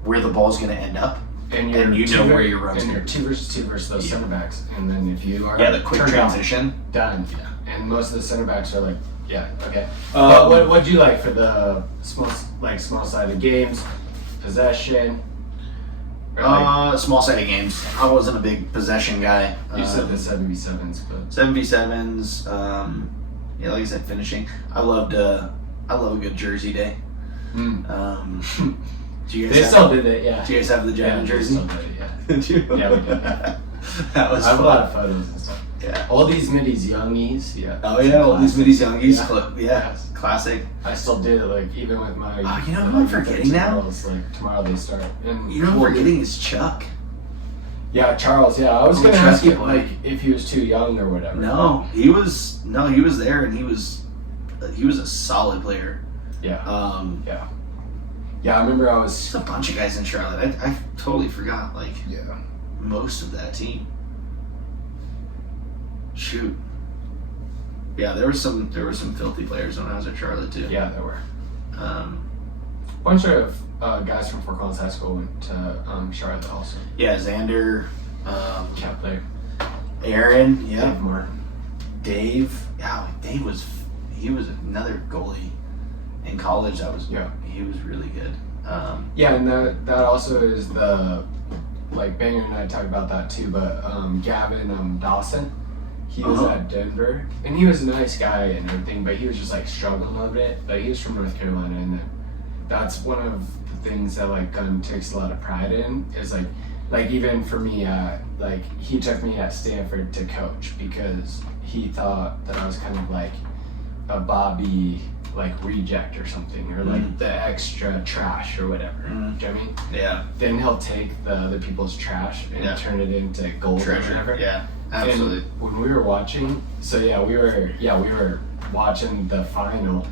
where the ball's gonna end up. And And you know where your run's and you're gonna 2 versus those Yeah. center backs, and then if you are Yeah, the quick turned on, transition. done. And most of the center backs are like, yeah, okay. Um, But what'd you like for the small sided games, possession? Or like, Small sided games. I wasn't a big possession guy. you said the 7v7s, but 7v7s. Yeah, like I said, finishing. I love a good jersey day. Do you guys they have, still did it, yeah. Do you guys have the Yeah, Giant they jersey? still did it, yeah. Did you? Yeah, we did that. That was I have a fun. lot of photos and stuff. Yeah. All these middies, youngies, yeah. Oh yeah, all these middies, youngies. Yeah. Yeah, classic. I still did it, like even with my. Oh, you know who I'm forgetting now? Girls, like tomorrow they start. And You know who we're getting is Chuck. Yeah, Charles. Yeah, I was Oh, gonna Chuck, ask you boy. like if he was too young or whatever. No, he was there, and he was a solid player. Yeah. Yeah. Yeah, I remember I was. There's a bunch of guys in Charlotte. I totally forgot like Yeah. most of that team. Shoot. Yeah, there were some filthy players when I was at Charlotte too. Yeah, there were. Um, Bunch of guys from Fort Collins High School went to Charlotte also. yeah, Xander, Kept there. Aaron, yeah, Dave Martin. Dave. Yeah, Dave was another goalie in college. He was really good. Yeah, and that also is the like Banger and I talk about that too. But Gavin Dawson, he was at Denver, and he was a nice guy and everything, but he was just like struggling a little bit. But he was from North Carolina, and that's one of the things that like Gunn takes a lot of pride in. Is like even for me, like he took me at Stanford to coach because he thought that I was kind of like a Bobby like reject or something, or like the extra trash or whatever. Do you know what I mean? Yeah, Then he'll take the other people's trash and turn it into gold or treasure. whatever. Yeah, absolutely. And when we were watching, we were watching the final,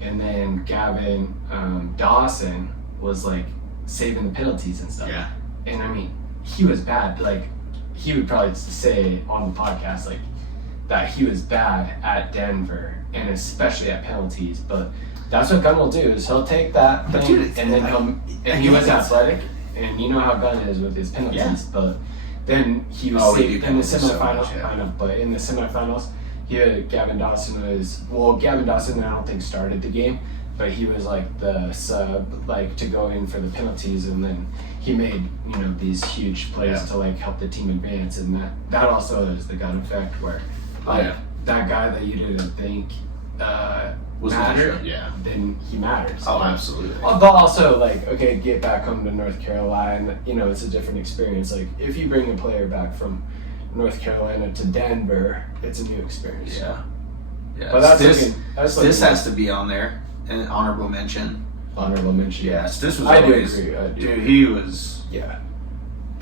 and then Gavin Dawson was like saving the penalties and stuff. Yeah. And I mean, he was bad. Like he would probably say on the podcast like that he was bad at Denver and especially at penalties. But that's what Gunn will do is he'll take that But thing dude, and then he was athletic, and you know how Gunn is with his penalties. Yeah. But then he was we safe do in the penalties so semifinals. much, yeah. I know, but in the semifinals, Gavin Dawson, I don't think started the game, but he was like the sub, like to go in for the penalties, and then he made these huge plays to like help the team advance, and that also is the gut effect where like that guy that you didn't think Was mattered, yeah. then he matters. Oh, absolutely. But also, like, okay, get back home to North Carolina, it's a different experience. Like, if you bring a player back from North Carolina to Denver, it's a new experience. Yeah. Yeah. But that's this has to be on there. An honorable mention. Honorable mention. Yes, this was I always. do agree. Dude, he was. Yeah.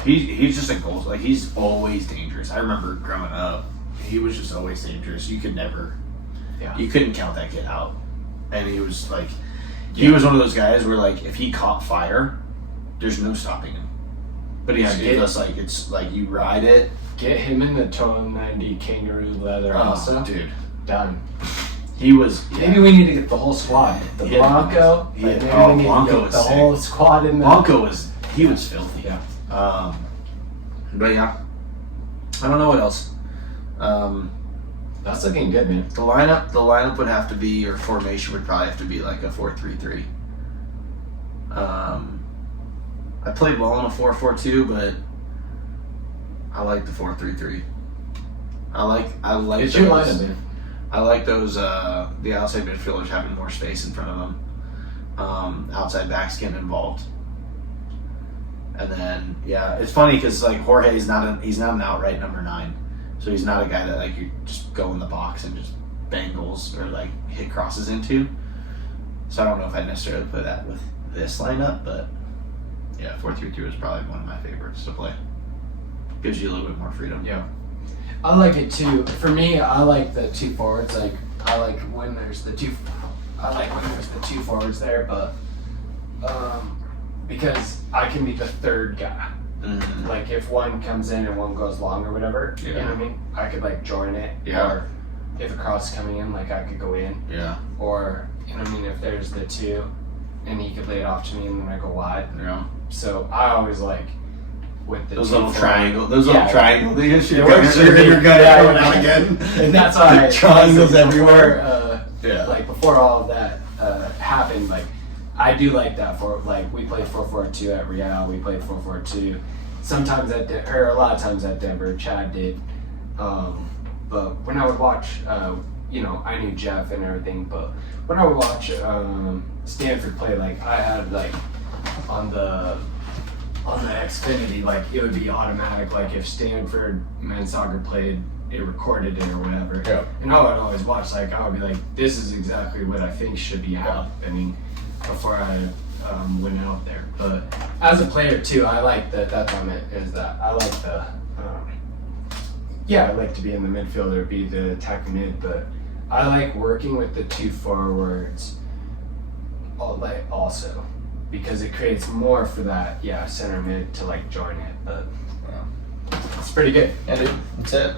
He's just a goal. Like, he's always dangerous. I remember growing up, he was just always dangerous. You could never. Yeah. You couldn't count that kid out. And he was like, he was one of those guys where, like, if he caught fire, there's no stopping him. But he just gave us, like, it's like you ride it. Get him in the Total 90 kangaroo leather also. Dude. Done. He was. Maybe we need to get the whole squad. The Blanco. Yeah. Like, maybe Oh, we need Blanco to get was the sick. whole squad in there. Blanco was filthy. Yeah. But yeah. I don't know what else. That's looking good, man. The lineup would have to be, or formation would probably have to be like a 4-3-3. I played well in a 4-4-2, but I like the 4-3-3. I like It's those, your lineup, man. I like those the outside midfielders having more space in front of them. Outside backs getting involved. And then it's funny because like Jorge's he's not an outright number 9. So he's not a guy that like you just go in the box and just bang goals or like hit crosses into. So I don't know if I'd necessarily put that with this lineup, but 4-3-3 is probably one of my favorites to play. Gives you a little bit more freedom. Yeah. I like it too. For me, I like the 2 forwards. Like I like when there's the two forwards there, but because I can be the third guy. Mm-hmm. Like if one comes in and one goes long or whatever, you know what I mean? I could like join it. Yeah. Or if a cross is coming in, like I could go in. Yeah. Or if there's the 2 and he could lay it off to me and then I go wide. Yeah. So I always like with the Those 2 little forward. triangle. Those little triangle things. It works really You're good. going out again. And that's why triangles everywhere. Like before all of that happened, like I do like that for like we played 4-4-2 at Real. We played 4-4-2. Sometimes a lot of times at Denver. Chad did. But when I would watch, I knew Jeff and everything. But when I would watch Stanford play, like I had like on the Xfinity, like it would be automatic. Like if Stanford men's soccer played, it recorded it or whatever. Yeah. And I would always watch. Like I would be like, this is exactly what I think should be happening before I went out there. But as a player too, I like that's on it. Is that I like the. I like to be in the midfield or be the attacking mid, but I like working with the 2 forwards also because it creates more for that center mid to like join it. But it's pretty good. Yeah, dude. That's it.